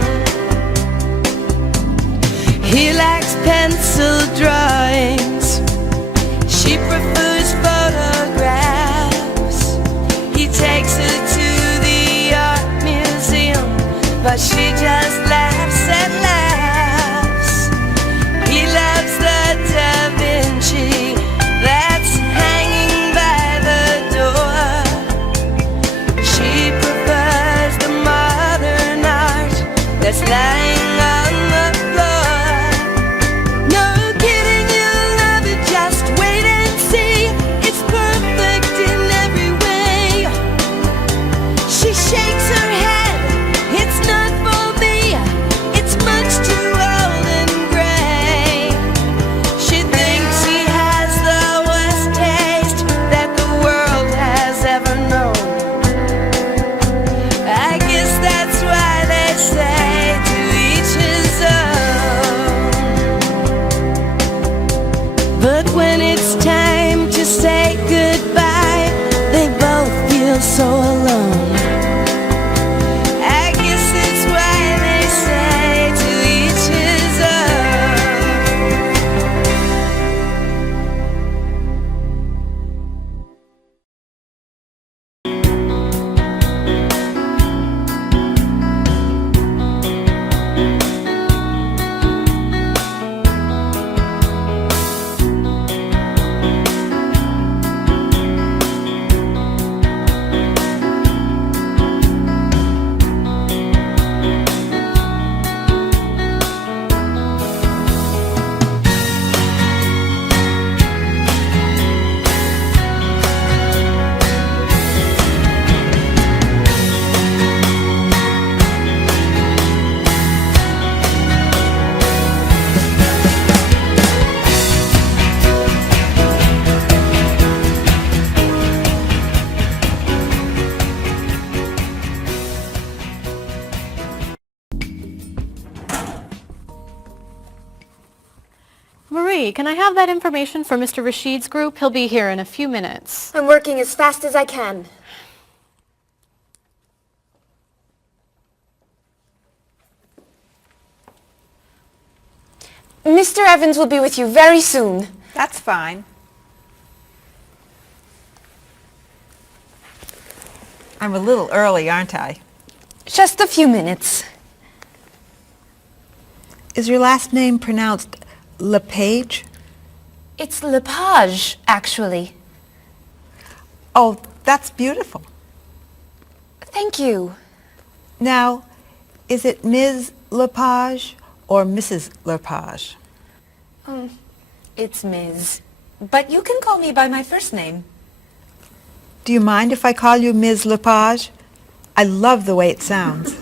He likes pencil drawings. She prefers photographs. He takes her to the art museum, but she just laughs and laughs. He loves the Da Vinci that's hanging by the door. She prefers the modern art that's lying on the floor. No kidding, you'll love it, just wait and see. It's perfect in every way. She shakes her head, it's not for me. It's much too old and gray. She thinks he has the worst taste that the world has ever known. I guess that's why they say to each his own. But when it's time to say goodbye, they both feel so alone. I guess that's why they say to each his me. Can I have that information for Mr. Rashid's group? He'll be here in a few minutes. I'm working as fast as I can. Mr. Evans will be with you very soon. That's fine. I'm a little early, aren't I? Just a few minutes. Is your last name pronounced LePage? It's Lepage, actually. Oh, that's beautiful. Thank you. Now, is it Ms. Lepage or Mrs. Lepage? It's Ms. But you can call me by my first name. Do you mind if I call you Ms. Lepage? I love the way it sounds.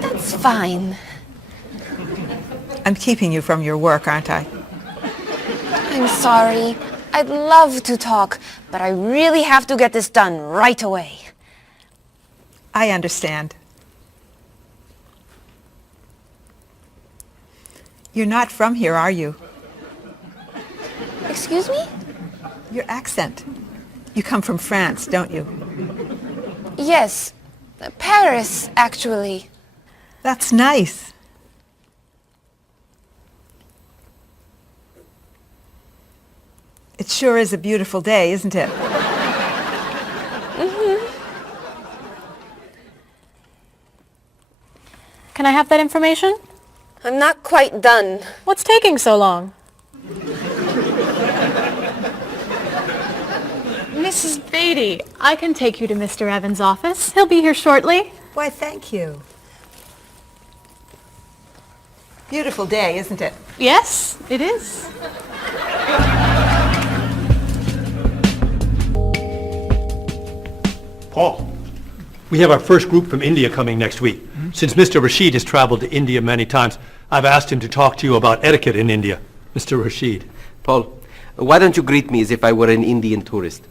That's fine. I'm keeping you from your work, aren't I? I'm sorry. I'd love to talk, but I really have to get this done right away. I understand. You're not from here, are you? Excuse me? Your accent. You come from France, don't you? Yes. Paris, actually. That's nice. It sure is a beautiful day, isn't it? Can I have that information? I'm not quite done. What's taking so long? Mrs. Beatty, I can take you to Mr. Evans' office. He'll be here shortly. Why, thank you. Beautiful day, isn't it? Yes, it is. Paul, we have our first group from India coming next week. Since Mr. Rashid has traveled to India many times, I've asked him to talk to you about etiquette in India. Mr. Rashid. Paul, why don't you greet me as if I were an Indian tourist?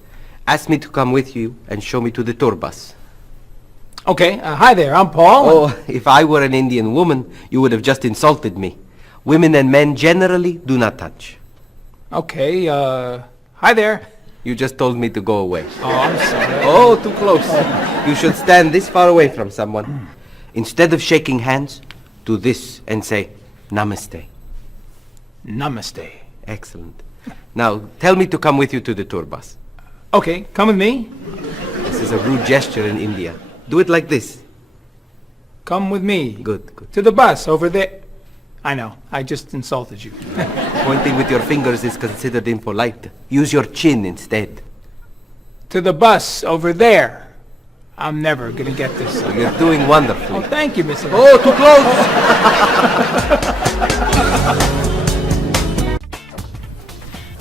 Ask me to come with you and show me to the tour bus. Okay, hi there, I'm Paul. Oh, if I were an Indian woman, you would have just insulted me. Women and men generally do not touch. Okay, hi there. You just told me to go away. Oh, I'm sorry. Oh, too close. You should stand this far away from someone. Instead of shaking hands, do this and say, Namaste. Namaste. Excellent. Now, tell me to come with you to the tour bus. Okay, come with me. This is a rude gesture in India. Do it like this. Come with me. Good, good. To the bus over there. I know, I just insulted you. Pointing with your fingers is considered impolite. Use your chin instead. To the bus over there. I'm never going to get this. You're doing wonderfully. Oh, thank you, Mr. Oh, too close!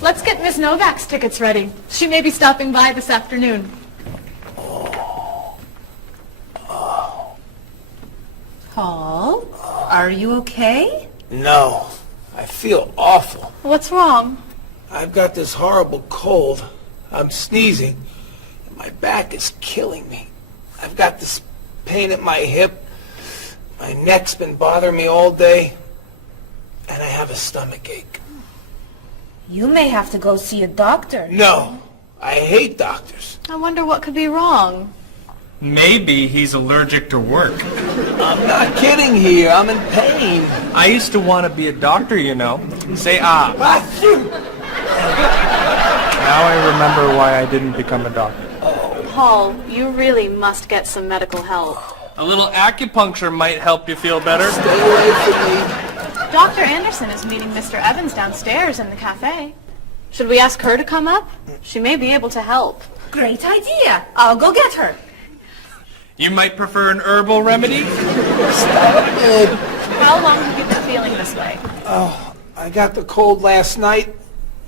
Let's get Miss Novak's tickets ready. She may be stopping by this afternoon. Paul, are you okay? No, I feel awful. What's wrong? I've got this horrible cold. I'm sneezing. And my back is killing me. I've got this pain at my hip. My neck's been bothering me all day. And I have a stomach ache. You may have to go see a doctor. No, I hate doctors. I wonder what could be wrong. Maybe he's allergic to work. I'm not kidding here. I'm in pain. I used to want to be a doctor, you know. Say ah. Now I remember why I didn't become a doctor. Paul, you really must get some medical help. A little acupuncture might help you feel better. Stay away from me. Dr. Anderson is meeting Mr. Evans downstairs in the cafe. Should we ask her to come up? She may be able to help. Great idea. I'll go get her. You might prefer an herbal remedy? Stop it. How long have you been feeling this way? Oh, I got the cold last night,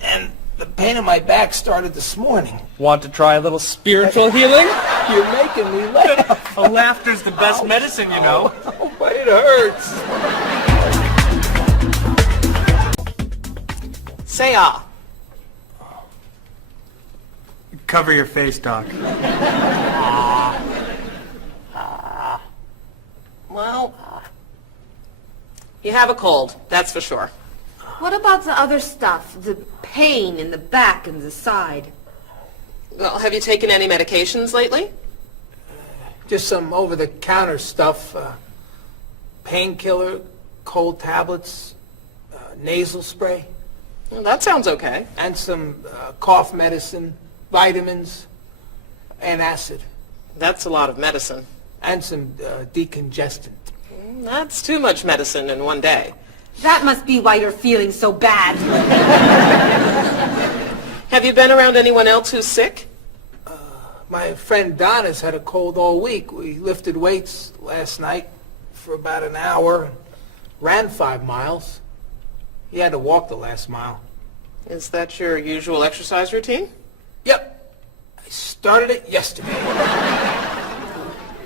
and the pain in my back started this morning. Want to try a little spiritual healing? You're making me laugh. Laughter's the best medicine, you know. Oh, but it hurts. Say ah. Cover your face, Doc. Well, you have a cold, that's for sure. What about the other stuff? The pain in the back and the side? Well, have you taken any medications lately? Just some over-the-counter stuff. Painkiller, cold tablets, nasal spray. Well, that sounds okay. And some cough medicine, vitamins, and acid. That's a lot of medicine. And some decongestant. That's too much medicine in one day. That must be why you're feeling so bad. Have you been around anyone else who's sick? My friend Don has had a cold all week. We lifted weights last night for about an hour, ran 5 miles. He had to walk the last mile. Is that your usual exercise routine? Yep. I started it yesterday.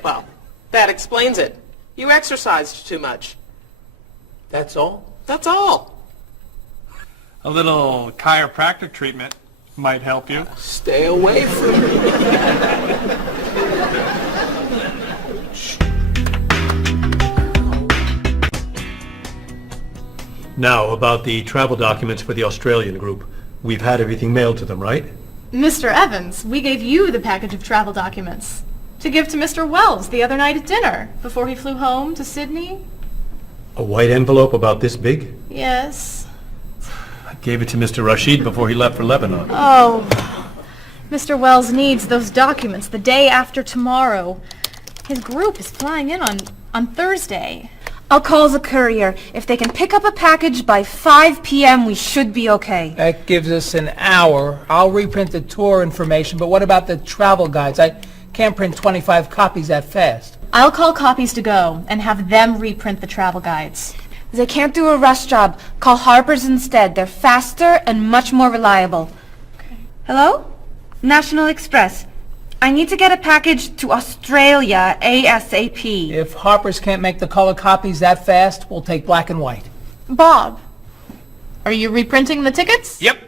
Well, that explains it. You exercised too much. That's all? That's all. A little chiropractic treatment might help you. Stay away from me. Now, about the travel documents for the Australian group. We've had everything mailed to them, right? Mr. Evans, we gave you the package of travel documents to give to Mr. Wells the other night at dinner before he flew home to Sydney. A white envelope about this big? Yes. I gave it to Mr. Rashid before he left for Lebanon. Oh, Mr. Wells needs those documents the day after tomorrow. His group is flying in on Thursday. I'll call the courier. If they can pick up a package by 5 p.m., we should be okay. That gives us an hour. I'll reprint the tour information, but what about the travel guides? I can't print 25 copies that fast. I'll call Copies to Go and have them reprint the travel guides. They can't do a rush job. Call Harper's instead. They're faster and much more reliable. Okay. Hello? National Express. I need to get a package to Australia ASAP. If Harper's can't make the color copies that fast, we'll take black and white. Bob, are you reprinting the tickets? Yep.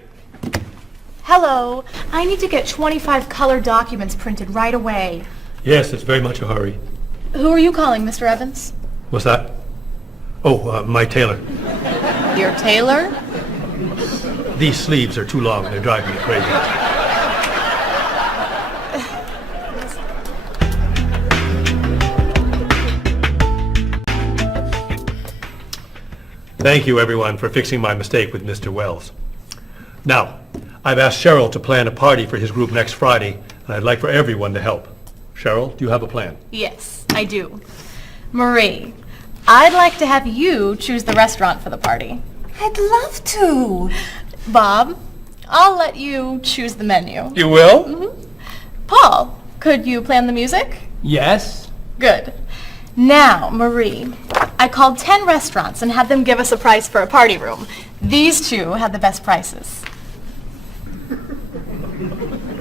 Hello. I need to get 25 color documents printed right away. Yes, it's very much a hurry. Who are you calling, Mr. Evans? What's that? Oh, my tailor. Your tailor? These sleeves are too long. They're driving me crazy. Thank you, everyone, for fixing my mistake with Mr. Wells. Now, I've asked Cheryl to plan a party for his group next Friday, and I'd like for everyone to help. Cheryl, do you have a plan? Yes, I do. Marie, I'd like to have you choose the restaurant for the party. I'd love to. Bob, I'll let you choose the menu. You will? Mm-hmm. Paul, could you plan the music? Yes. Good. Now, Marie, I called 10 restaurants and had them give us a price for a party room. These two had the best prices.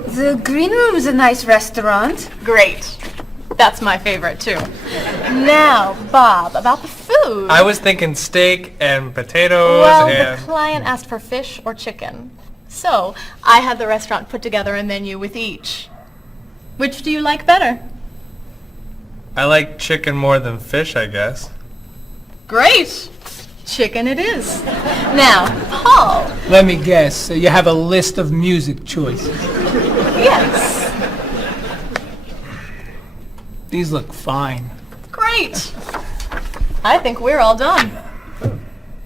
The Green Room's a nice restaurant. Great. That's my favorite, too. Now, Bob, about the food. I was thinking steak and potatoes Well, and... the client asked for fish or chicken. So, I had the restaurant put together a menu with each. Which do you like better? I like chicken more than fish, I guess. Great. Chicken it is. Now, Paul. Let me guess. You have a list of music choices. Yes. These look fine. Great. I think we're all done.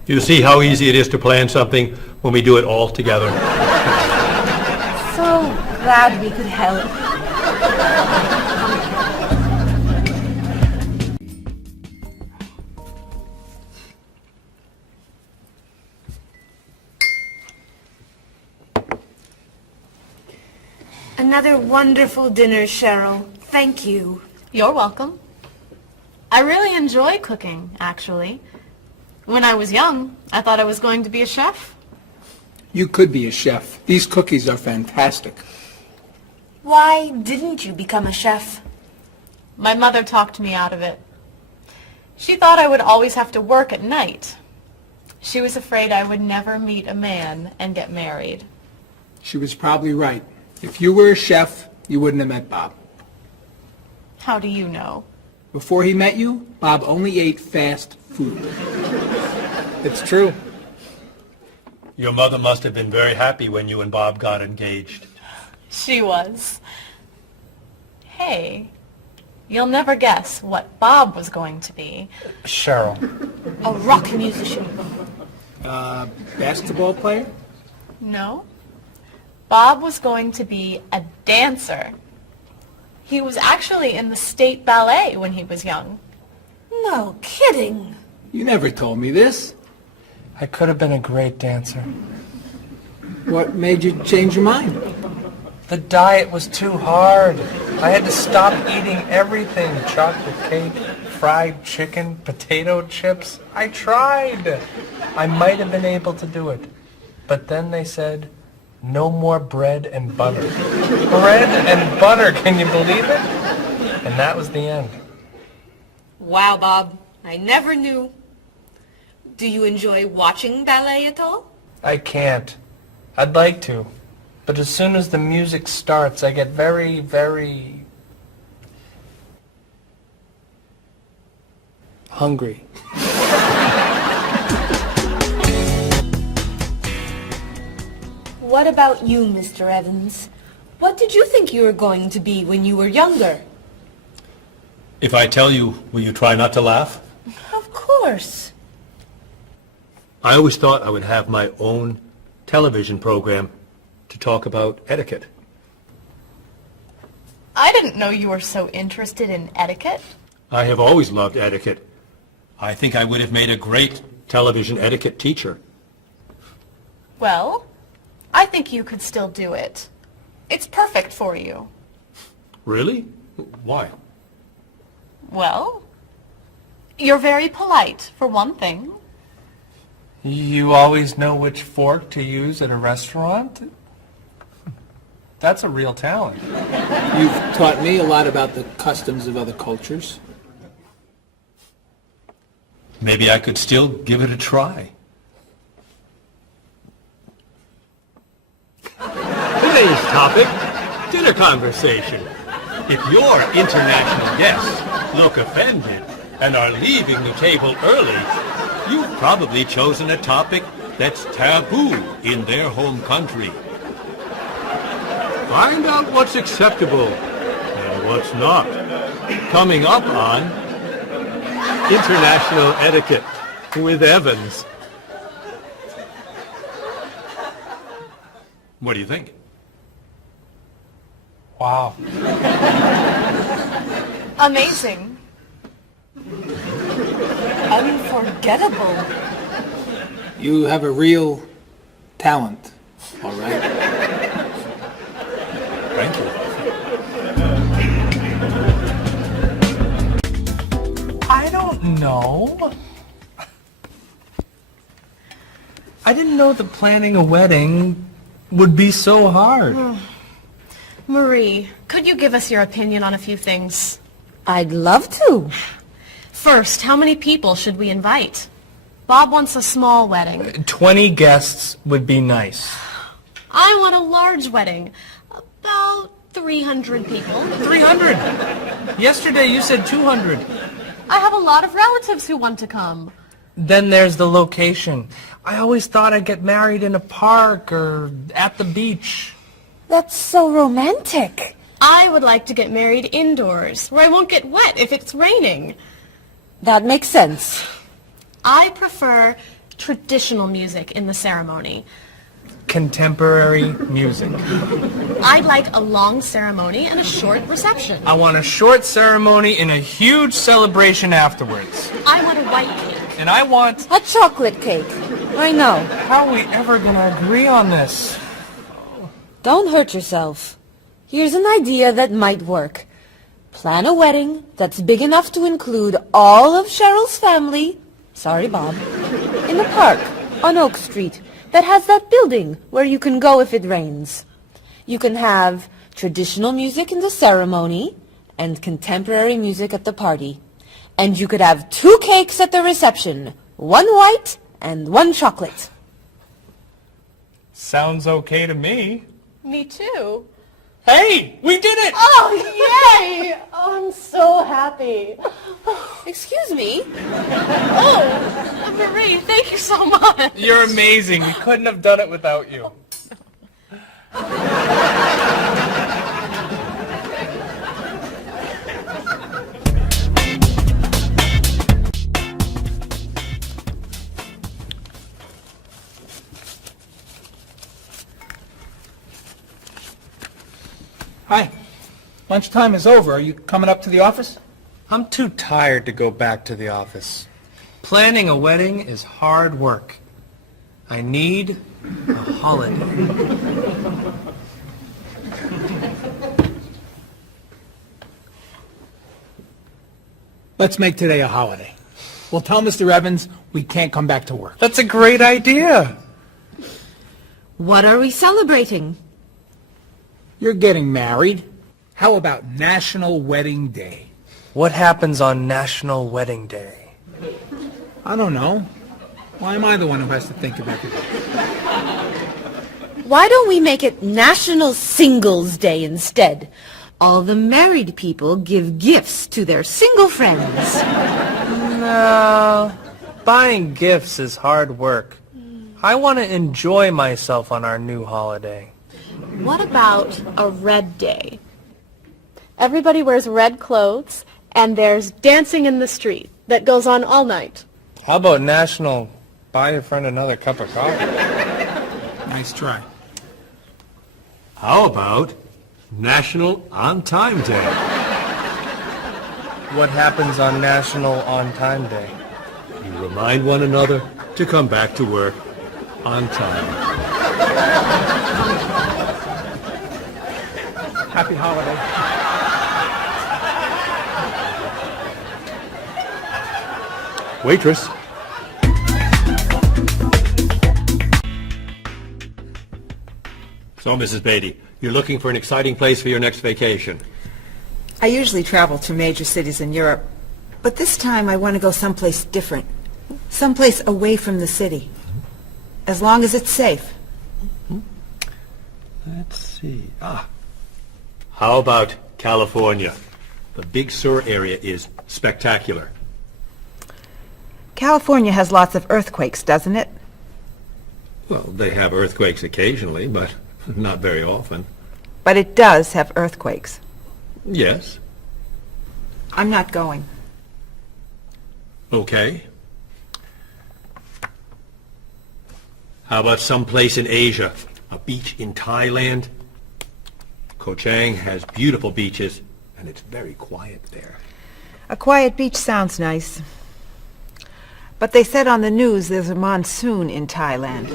You see how easy it is to plan something when we do it all together. So glad we could help. Another wonderful dinner, Cheryl. Thank you. You're welcome. I really enjoy cooking, actually. When I was young, I thought I was going to be a chef. You could be a chef. These cookies are fantastic. Why didn't you become a chef? My mother talked me out of it. She thought I would always have to work at night. She was afraid I would never meet a man and get married. She was probably right. If you were a chef, you wouldn't have met Bob. How do you know? Before he met you, Bob only ate fast food. It's true. Your mother must have been very happy when you and Bob got engaged. She was. Hey, you'll never guess what Bob was going to be. Cheryl. A rock musician. Basketball player? No. Bob was going to be a dancer. He was actually in the state ballet when he was young. No kidding. You never told me this. I could have been a great dancer. What made you change your mind? The diet was too hard. I had to stop eating everything. Chocolate cake, fried chicken, potato chips. I tried. I might have been able to do it. But then they said, no more bread and butter. Bread and butter, can you believe it? And that was the end. Wow, Bob. I never knew. Do you enjoy watching ballet at all? I can't. I'd like to. But as soon as the music starts, I get very, very hungry. What about you, Mr. Evans? What did you think you were going to be when you were younger? If I tell you, will you try not to laugh? Of course. I always thought I would have my own television program to talk about etiquette. I didn't know you were so interested in etiquette. I have always loved etiquette. I think I would have made a great television etiquette teacher. Well, I think you could still do it. It's perfect for you. Really? Why? Well, you're very polite, for one thing. You always know which fork to use at a restaurant? That's a real talent. You've taught me a lot about the customs of other cultures. Maybe I could still give it a try. Today's topic, dinner conversation. If your international guests look offended and are leaving the table early, you've probably chosen a topic that's taboo in their home country. Find out what's acceptable and what's not. Coming up on International Etiquette with Evans. What do you think? Wow. Amazing. Unforgettable. You have a real talent, all right? Thank you. I don't know. I didn't know that planning a wedding would be so hard. Marie, could you give us your opinion on a few things? I'd love to. First, how many people should we invite? Bob wants a small wedding. 20 guests would be nice. I want a large wedding. About 300 people. 300? Yesterday you said 200. I have a lot of relatives who want to come. Then there's the location. I always thought I'd get married in a park or at the beach. That's so romantic. I would like to get married indoors, where I won't get wet if it's raining. That makes sense. I prefer traditional music in the ceremony. Contemporary music. I'd like a long ceremony and a short reception. I want a short ceremony and a huge celebration afterwards. I want a white cake. And I want... a chocolate cake. I know. How are we ever going to agree on this? Don't hurt yourself. Here's an idea that might work. Plan a wedding that's big enough to include all of Cheryl's family, sorry Bob, in a park on Oak Street that has that building where you can go if it rains. You can have traditional music in the ceremony and contemporary music at the party. And you could have 2 cakes at the reception, 1 white and 1 chocolate. Sounds okay to me. Me too. Hey, we did it! Oh, yay! Oh, I'm so happy. Excuse me? Oh, Marie, thank you so much. You're amazing. We couldn't have done it without you. Hi. Lunchtime is over. Are you coming up to the office? I'm too tired to go back to the office. Planning a wedding is hard work. I need a holiday. Let's make today a holiday. We'll tell Mr. Evans we can't come back to work. That's a great idea. What are we celebrating? You're getting married. How about National Wedding Day? What happens on National Wedding Day? I don't know. Why am I the one who has to think of everything? Why don't we make it National Singles Day instead? All the married people give gifts to their single friends. No, buying gifts is hard work. I want to enjoy myself on our new holiday. What about a red day? Everybody wears red clothes, and there's dancing in the street that goes on all night. How about National Buy Your Friend Another Cup of Coffee? Nice try. How about National On Time Day? What happens on National On Time Day? You remind one another to come back to work on time. Happy holiday. Waitress. So, Mrs. Beatty, you're looking for an exciting place for your next vacation. I usually travel to major cities in Europe, but this time I want to go someplace different, someplace away from the city, as long as it's safe. Let's see. How about California? The Big Sur area is spectacular. California has lots of earthquakes, doesn't it? Well, they have earthquakes occasionally, but not very often. But it does have earthquakes. Yes. I'm not going. Okay. How about someplace in Asia? A beach in Thailand? Koh Chang has beautiful beaches, and it's very quiet there. A quiet beach sounds nice. But they said on the news there's a monsoon in Thailand.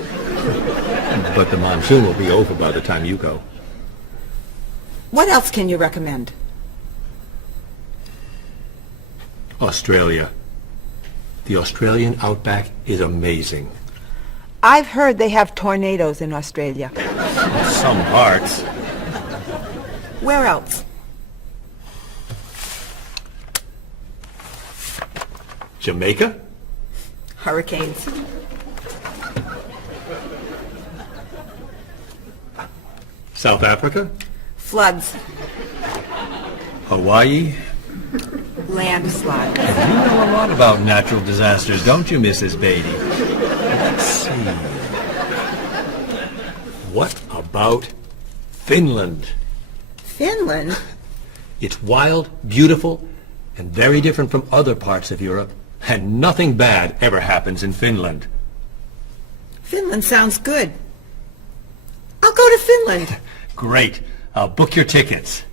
But the monsoon will be over by the time you go. What else can you recommend? Australia. The Australian outback is amazing. I've heard they have tornadoes in Australia. Some parts. Where else? Jamaica? Hurricanes. South Africa? Floods. Hawaii? Landslide. You know a lot about natural disasters, don't you, Mrs. Beatty? Let's see. What about Finland? Finland? It's wild, beautiful, and very different from other parts of Europe, and nothing bad ever happens in Finland. Finland sounds good. I'll go to Finland. Great. I'll book your tickets.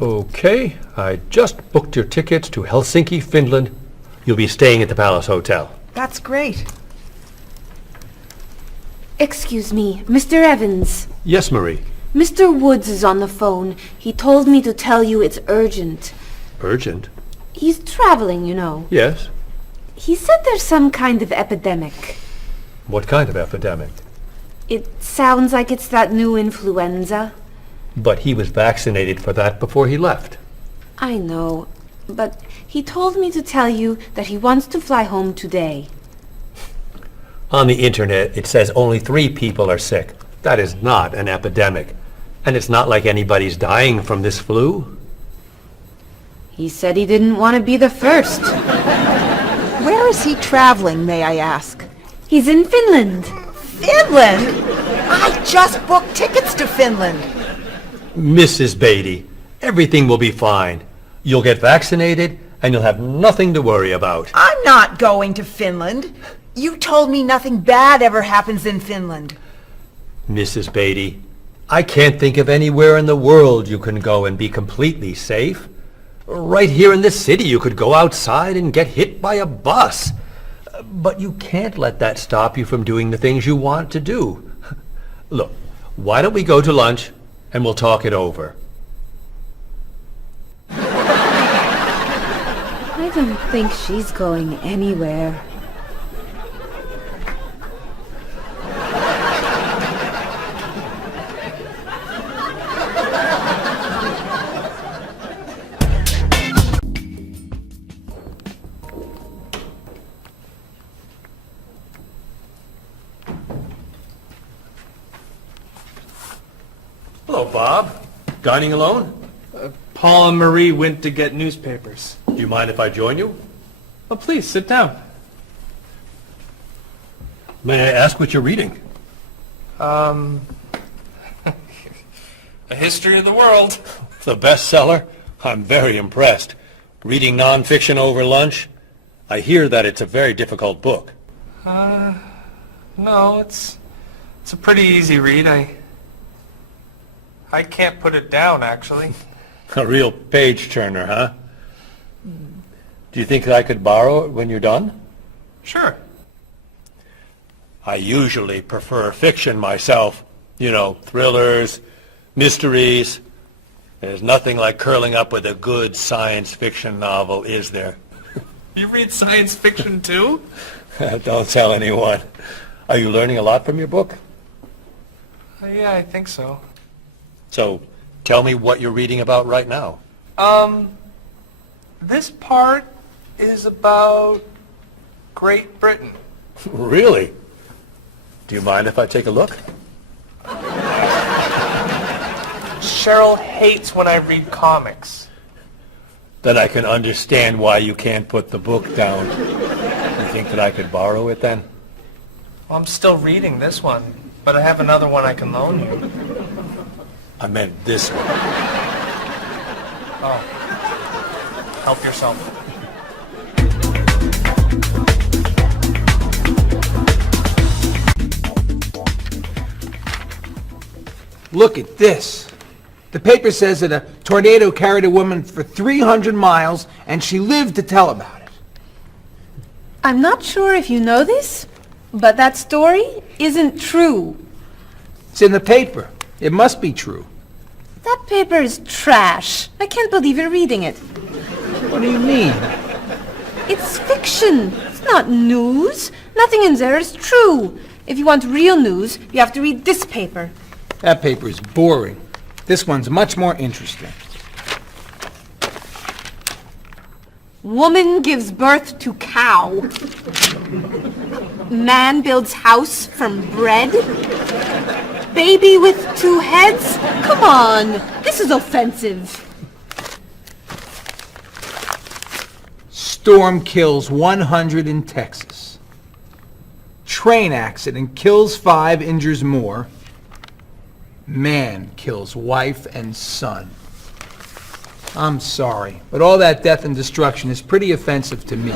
Okay, I just booked your tickets to Helsinki, Finland. You'll be staying at the Palace Hotel. That's great. Excuse me, Mr. Evans. Yes, Marie. Mr. Woods is on the phone. He told me to tell you it's urgent. Urgent? He's traveling, you know. Yes. He said there's some kind of epidemic. What kind of epidemic? It sounds like it's that new influenza. But he was vaccinated for that before he left. I know. But he told me to tell you that he wants to fly home today. On the internet, it says only 3 people are sick. That is not an epidemic. And it's not like anybody's dying from this flu. He said he didn't want to be the first. Where is he traveling, may I ask? He's in Finland. Finland? I just booked tickets to Finland. Mrs. Beatty, everything will be fine. You'll get vaccinated, and you'll have nothing to worry about. I'm not going to Finland. You told me nothing bad ever happens in Finland. Mrs. Beatty, I can't think of anywhere in the world you can go and be completely safe. Right here in this city, you could go outside and get hit by a bus. But you can't let that stop you from doing the things you want to do. Look, why don't we go to lunch and we'll talk it over? I don't think she's going anywhere. Hello, Bob. Dining alone? Paul and Marie went to get newspapers. Do you mind if I join you? Oh, please, sit down. May I ask what you're reading? A History of the World. The bestseller? I'm very impressed. Reading nonfiction over lunch? I hear that it's a very difficult book. No, it's a pretty easy read. I can't put it down, actually. A real page-turner, huh? Do you think I could borrow it when you're done? Sure. I usually prefer fiction myself. You know, thrillers, mysteries. There's nothing like curling up with a good science fiction novel, is there? You read science fiction too? Don't tell anyone. Are you learning a lot from your book? Yeah, I think so. So, tell me what you're reading about right now. This part is about Great Britain. Really? Do you mind if I take a look? Cheryl hates when I read comics. Then I can understand why you can't put the book down. You think that I could borrow it then? Well, I'm still reading this one, but I have another one I can loan you. I meant this one. Oh. Help yourself. Look at this. The paper says that a tornado carried a woman for 300 miles and she lived to tell about it. I'm not sure if you know this, but that story isn't true. It's in the paper. It must be true. That paper is trash. I can't believe you're reading it. What do you mean? It's fiction. It's not news. Nothing in there is true. If you want real news, you have to read this paper. That paper is boring. This one's much more interesting. Woman gives birth to cow. Man builds house from bread. Baby with 2 heads? Come on, this is offensive. Storm kills 100 in Texas. Train accident kills 5, injures more. Man kills wife and son. I'm sorry, but all that death and destruction is pretty offensive to me.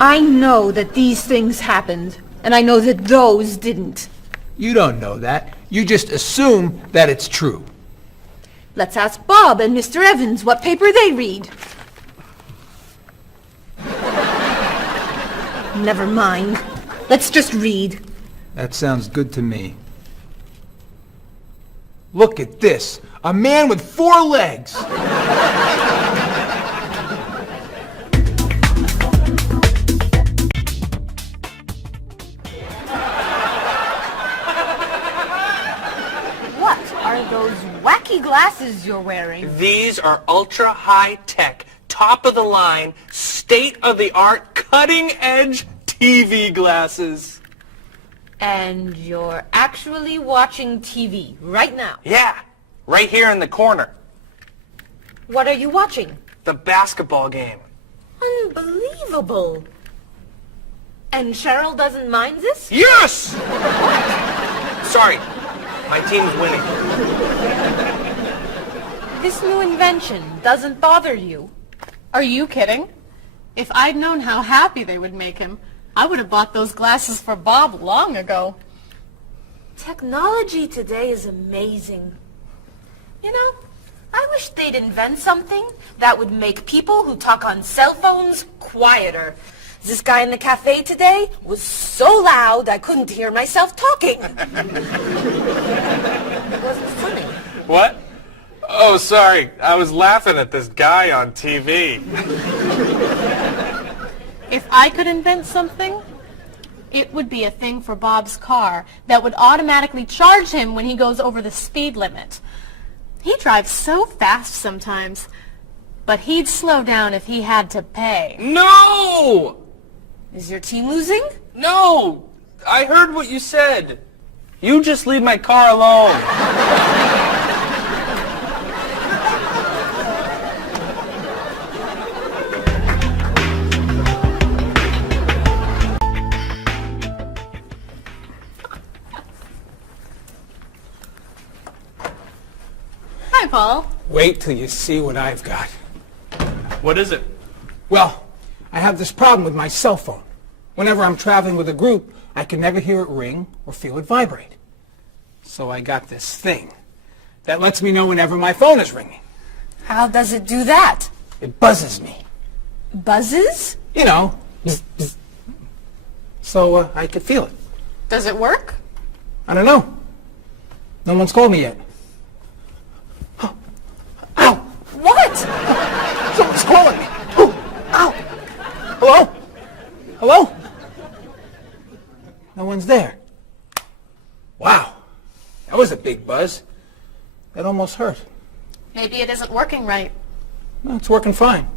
I know that these things happened, and I know that those didn't. You don't know that. You just assume that it's true. Let's ask Bob and Mr. Evans what paper they read. Never mind. Let's just read. That sounds good to me. Look at this. A man with 4 legs. What are those wacky funky glasses you're wearing. These are ultra high tech, top of the line, state of the art, cutting edge TV glasses. And you're actually watching TV right now. Yeah, right here in the corner. What are you watching? The basketball game. Unbelievable. And Cheryl doesn't mind this? Yes! Sorry, my team's winning. This new invention doesn't bother you. Are you kidding? If I'd known how happy they would make him, I would have bought those glasses for Bob long ago. Technology today is amazing. You know, I wish they'd invent something that would make people who talk on cell phones quieter. This guy in the cafe today was so loud I couldn't hear myself talking. It wasn't funny. What? Oh, sorry. I was laughing at this guy on TV. If I could invent something, it would be a thing for Bob's car that would automatically charge him when he goes over the speed limit. He drives so fast sometimes, but he'd slow down if he had to pay. No! Is your team losing? No! I heard what you said. You just leave my car alone. Hi, Paul. Wait till you see what I've got. What is it? Well, I have this problem with my cell phone. Whenever I'm traveling with a group, I can never hear it ring or feel it vibrate. So I got this thing that lets me know whenever my phone is ringing. How does it do that? It buzzes me. Buzzes? You know, bzz, bzz. So I could feel it. Does it work? I don't know. No one's called me yet. Ow! What? Someone's calling me. Ooh, ow! Hello? Hello? No one's there. Wow. That was a big buzz. That almost hurt. Maybe it isn't working right. No, it's working fine.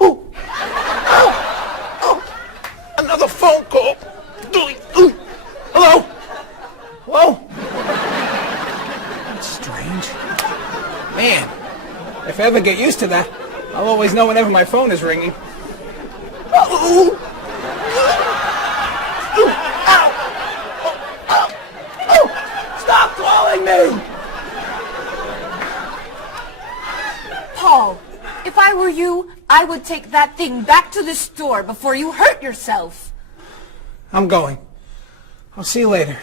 Ooh! Ow! Oh! Another phone call. Ooh. Hello? Hello? That's strange. Man, if I ever get used to that, I'll always know whenever my phone is ringing. Ooh. Ooh. Ow! Oh. Oh. Stop calling me! Paul, if I were you, I would take that thing back to the store before you hurt yourself. I'm going. I'll see you later.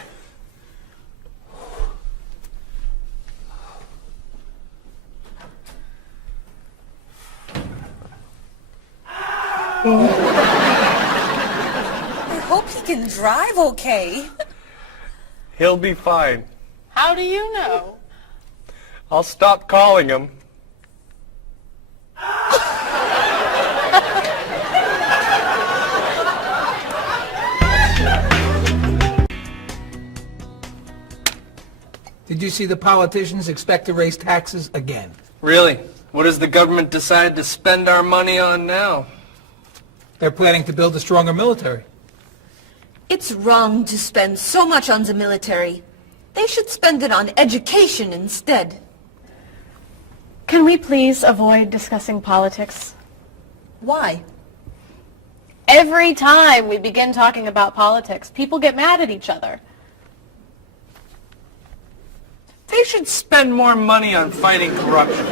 I hope he can drive okay. He'll be fine. How do you know? I'll stop calling him. Did you see the politicians expect to raise taxes again? Really? What does the government decide to spend our money on now? They're planning to build a stronger military. It's wrong to spend so much on the military. They should spend it on education instead. Can we please avoid discussing politics? Why? Every time we begin talking about politics, people get mad at each other. They should spend more money on fighting corruption.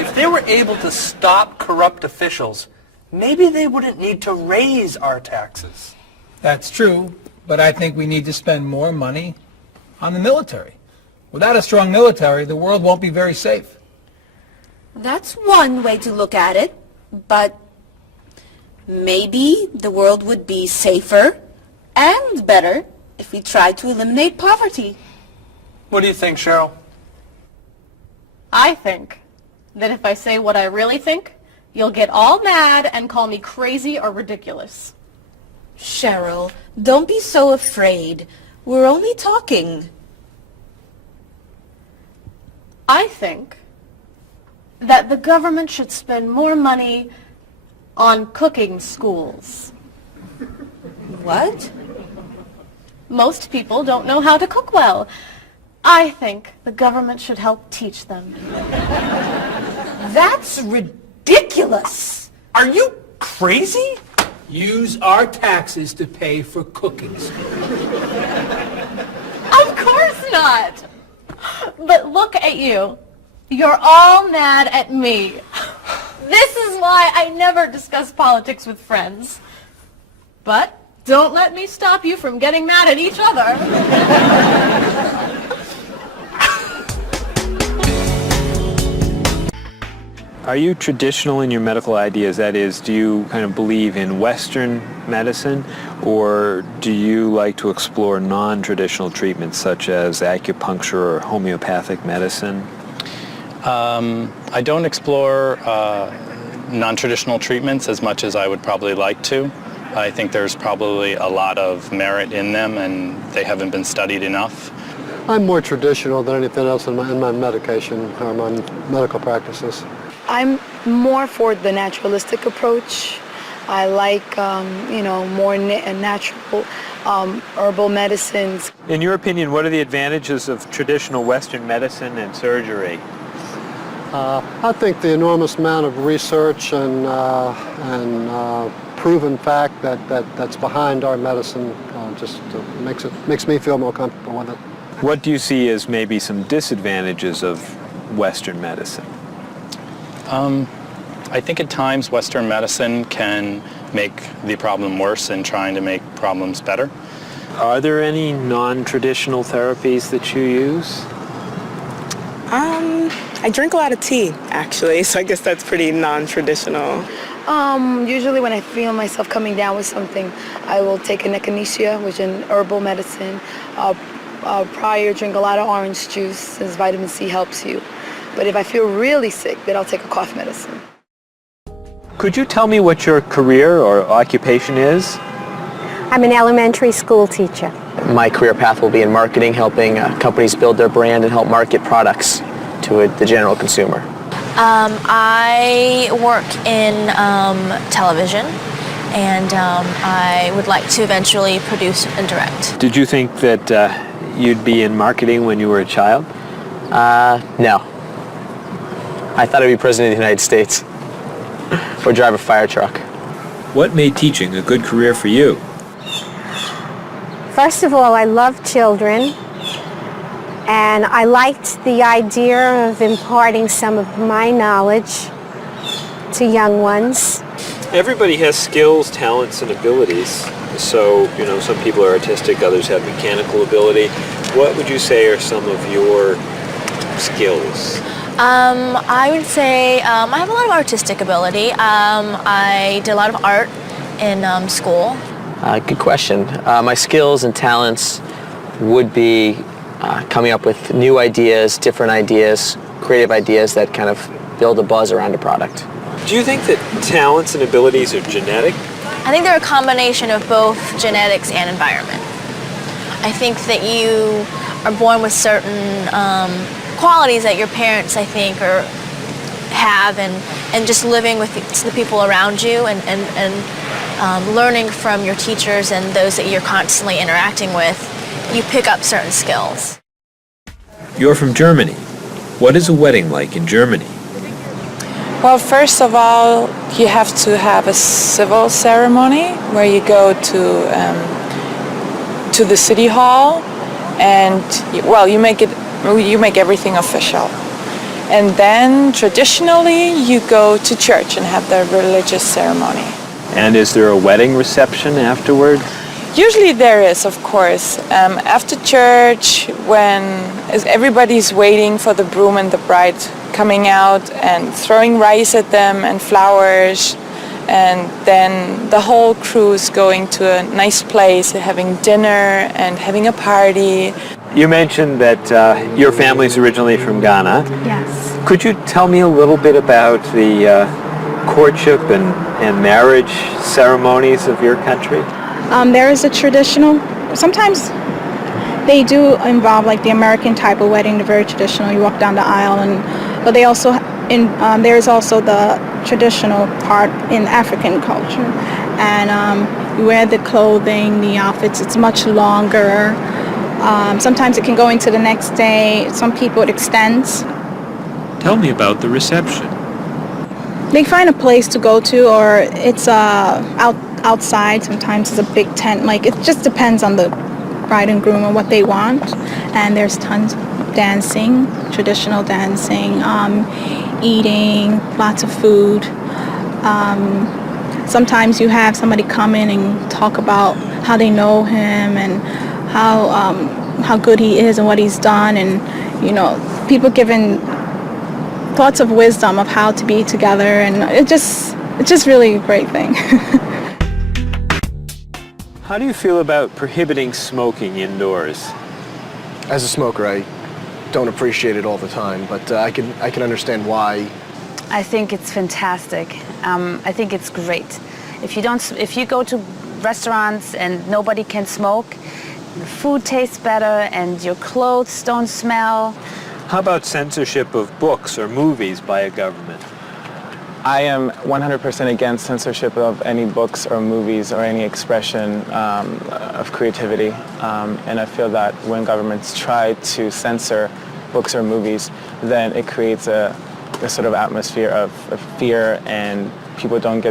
If they were able to stop corrupt officials, maybe they wouldn't need to raise our taxes. That's true, but I think we need to spend more money on the military. Without a strong military, the world won't be very safe. That's one way to look at it, but maybe the world would be safer and better if we tried to eliminate poverty. What do you think, Cheryl? I think that if I say what I really think, you'll get all mad and call me crazy or ridiculous. Cheryl, don't be so afraid. We're only talking. I think that the government should spend more money on cooking schools. What? Most people don't know how to cook well. I think the government should help teach them. That's ridiculous. Are you crazy? Use our taxes to pay for cooking school. Of course not. But look at you. You're all mad at me. This is why I never discuss politics with friends. But don't let me stop you from getting mad at each other. Are you traditional in your medical ideas? That is, do you kind of believe in Western medicine, or do you like to explore non-traditional treatments such as acupuncture or homeopathic medicine? I don't explore non-traditional treatments as much as I would probably like to. I think there's probably a lot of merit in them, and they haven't been studied enough. I'm more traditional than anything else in my medication or my medical practices. I'm more for the naturalistic approach. I like, more natural herbal medicines. In your opinion, what are the advantages of traditional Western medicine and surgery? I think the enormous amount of research and proven fact that's behind our medicine just makes me feel more comfortable with it. What do you see as maybe some disadvantages of Western medicine? I think at times Western medicine can make the problem worse in trying to make problems better. Are there any non-traditional therapies that you use? I drink a lot of tea, actually, so I guess that's pretty non-traditional. Usually when I feel myself coming down with something, I will take an echinacea, which is an herbal medicine. Prior, drink a lot of orange juice, since vitamin C helps you. But if I feel really sick, then I'll take a cough medicine. Could you tell me what your career or occupation is? I'm an elementary school teacher. My career path will be in marketing, helping companies build their brand and help market products to the general consumer. I work in television, and I would like to eventually produce and direct. Did you think that you'd be in marketing when you were a child? No. I thought I'd be president of the United States or drive a fire truck. What made teaching a good career for you? First of all, I love children, and I liked the idea of imparting some of my knowledge to young ones. Everybody has skills, talents, and abilities. So, some people are artistic, others have mechanical ability. What would you say are some of your skills? I would say I have a lot of artistic ability. I did a lot of art in school. Good question. My skills and talents would be coming up with new ideas, different ideas, creative ideas that kind of build a buzz around a product. Do you think that talents and abilities are genetic? I think they're a combination of both genetics and environment. I think that you are born with certain qualities that your parents, I think, have, and just living with the people around you and learning from your teachers and those that you're constantly interacting with, you pick up certain skills. You're from Germany. What is a wedding like in Germany? Well, first of all, you have to have a civil ceremony where you go to the city hall, and you make everything official. And then traditionally you go to church and have the religious ceremony. And is there a wedding reception afterward? Usually there is, of course. After church, when everybody's waiting for the groom and the bride coming out and throwing rice at them and flowers, and then the whole crew is going to a nice place, having dinner and having a party. You mentioned that your family's originally from Ghana. Yes. Could you tell me a little bit about the courtship and marriage ceremonies of your country? There is a traditional, sometimes They do involve like the American type of wedding, the very traditional. You walk down the aisle, but they also there's also the traditional part in African culture, and you wear the clothing, the outfits. It's much longer. Sometimes it can go into the next day. Some people it extends. Tell me about the reception. They find a place to go to, or it's outside. Sometimes it's a big tent. Like, it just depends on the bride and groom and what they want. And there's tons of dancing, traditional dancing, eating, lots of food. Sometimes you have somebody come in and talk about how they know him and how good he is and what he's done, and people giving thoughts of wisdom of how to be together, and it's just really a great thing. How do you feel about prohibiting smoking indoors? As a smoker, I don't appreciate it all the time, but I can understand why. I think it's fantastic. I think it's great. If you go to restaurants and nobody can smoke, the food tastes better and your clothes don't smell. How about censorship of books or movies by a government? I am 100% against censorship of any books or movies or any expression of creativity. And I feel that when governments try to censor books or movies, then it creates a sort of atmosphere of fear, and people don't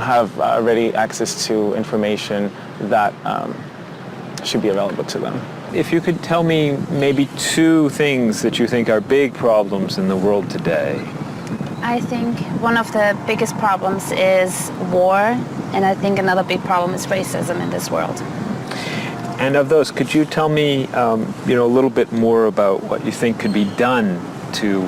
have ready access to information that should be available to them. If you could tell me maybe two things that you think are big problems in the world today. I think one of the biggest problems is war, and I think another big problem is racism in this world. And of those, could you tell me a little bit more about what you think could be done to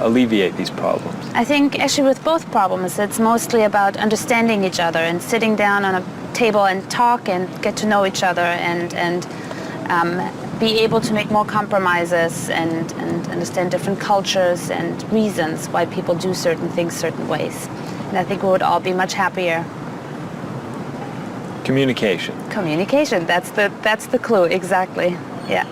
alleviate these problems? I think actually with both problems, it's mostly about understanding each other and sitting down on a table and talk and get to know each other and be able to make more compromises and understand different cultures and reasons why people do certain things certain ways. And I think we would all be much happier. Communication. Communication, that's the clue, exactly. Yeah.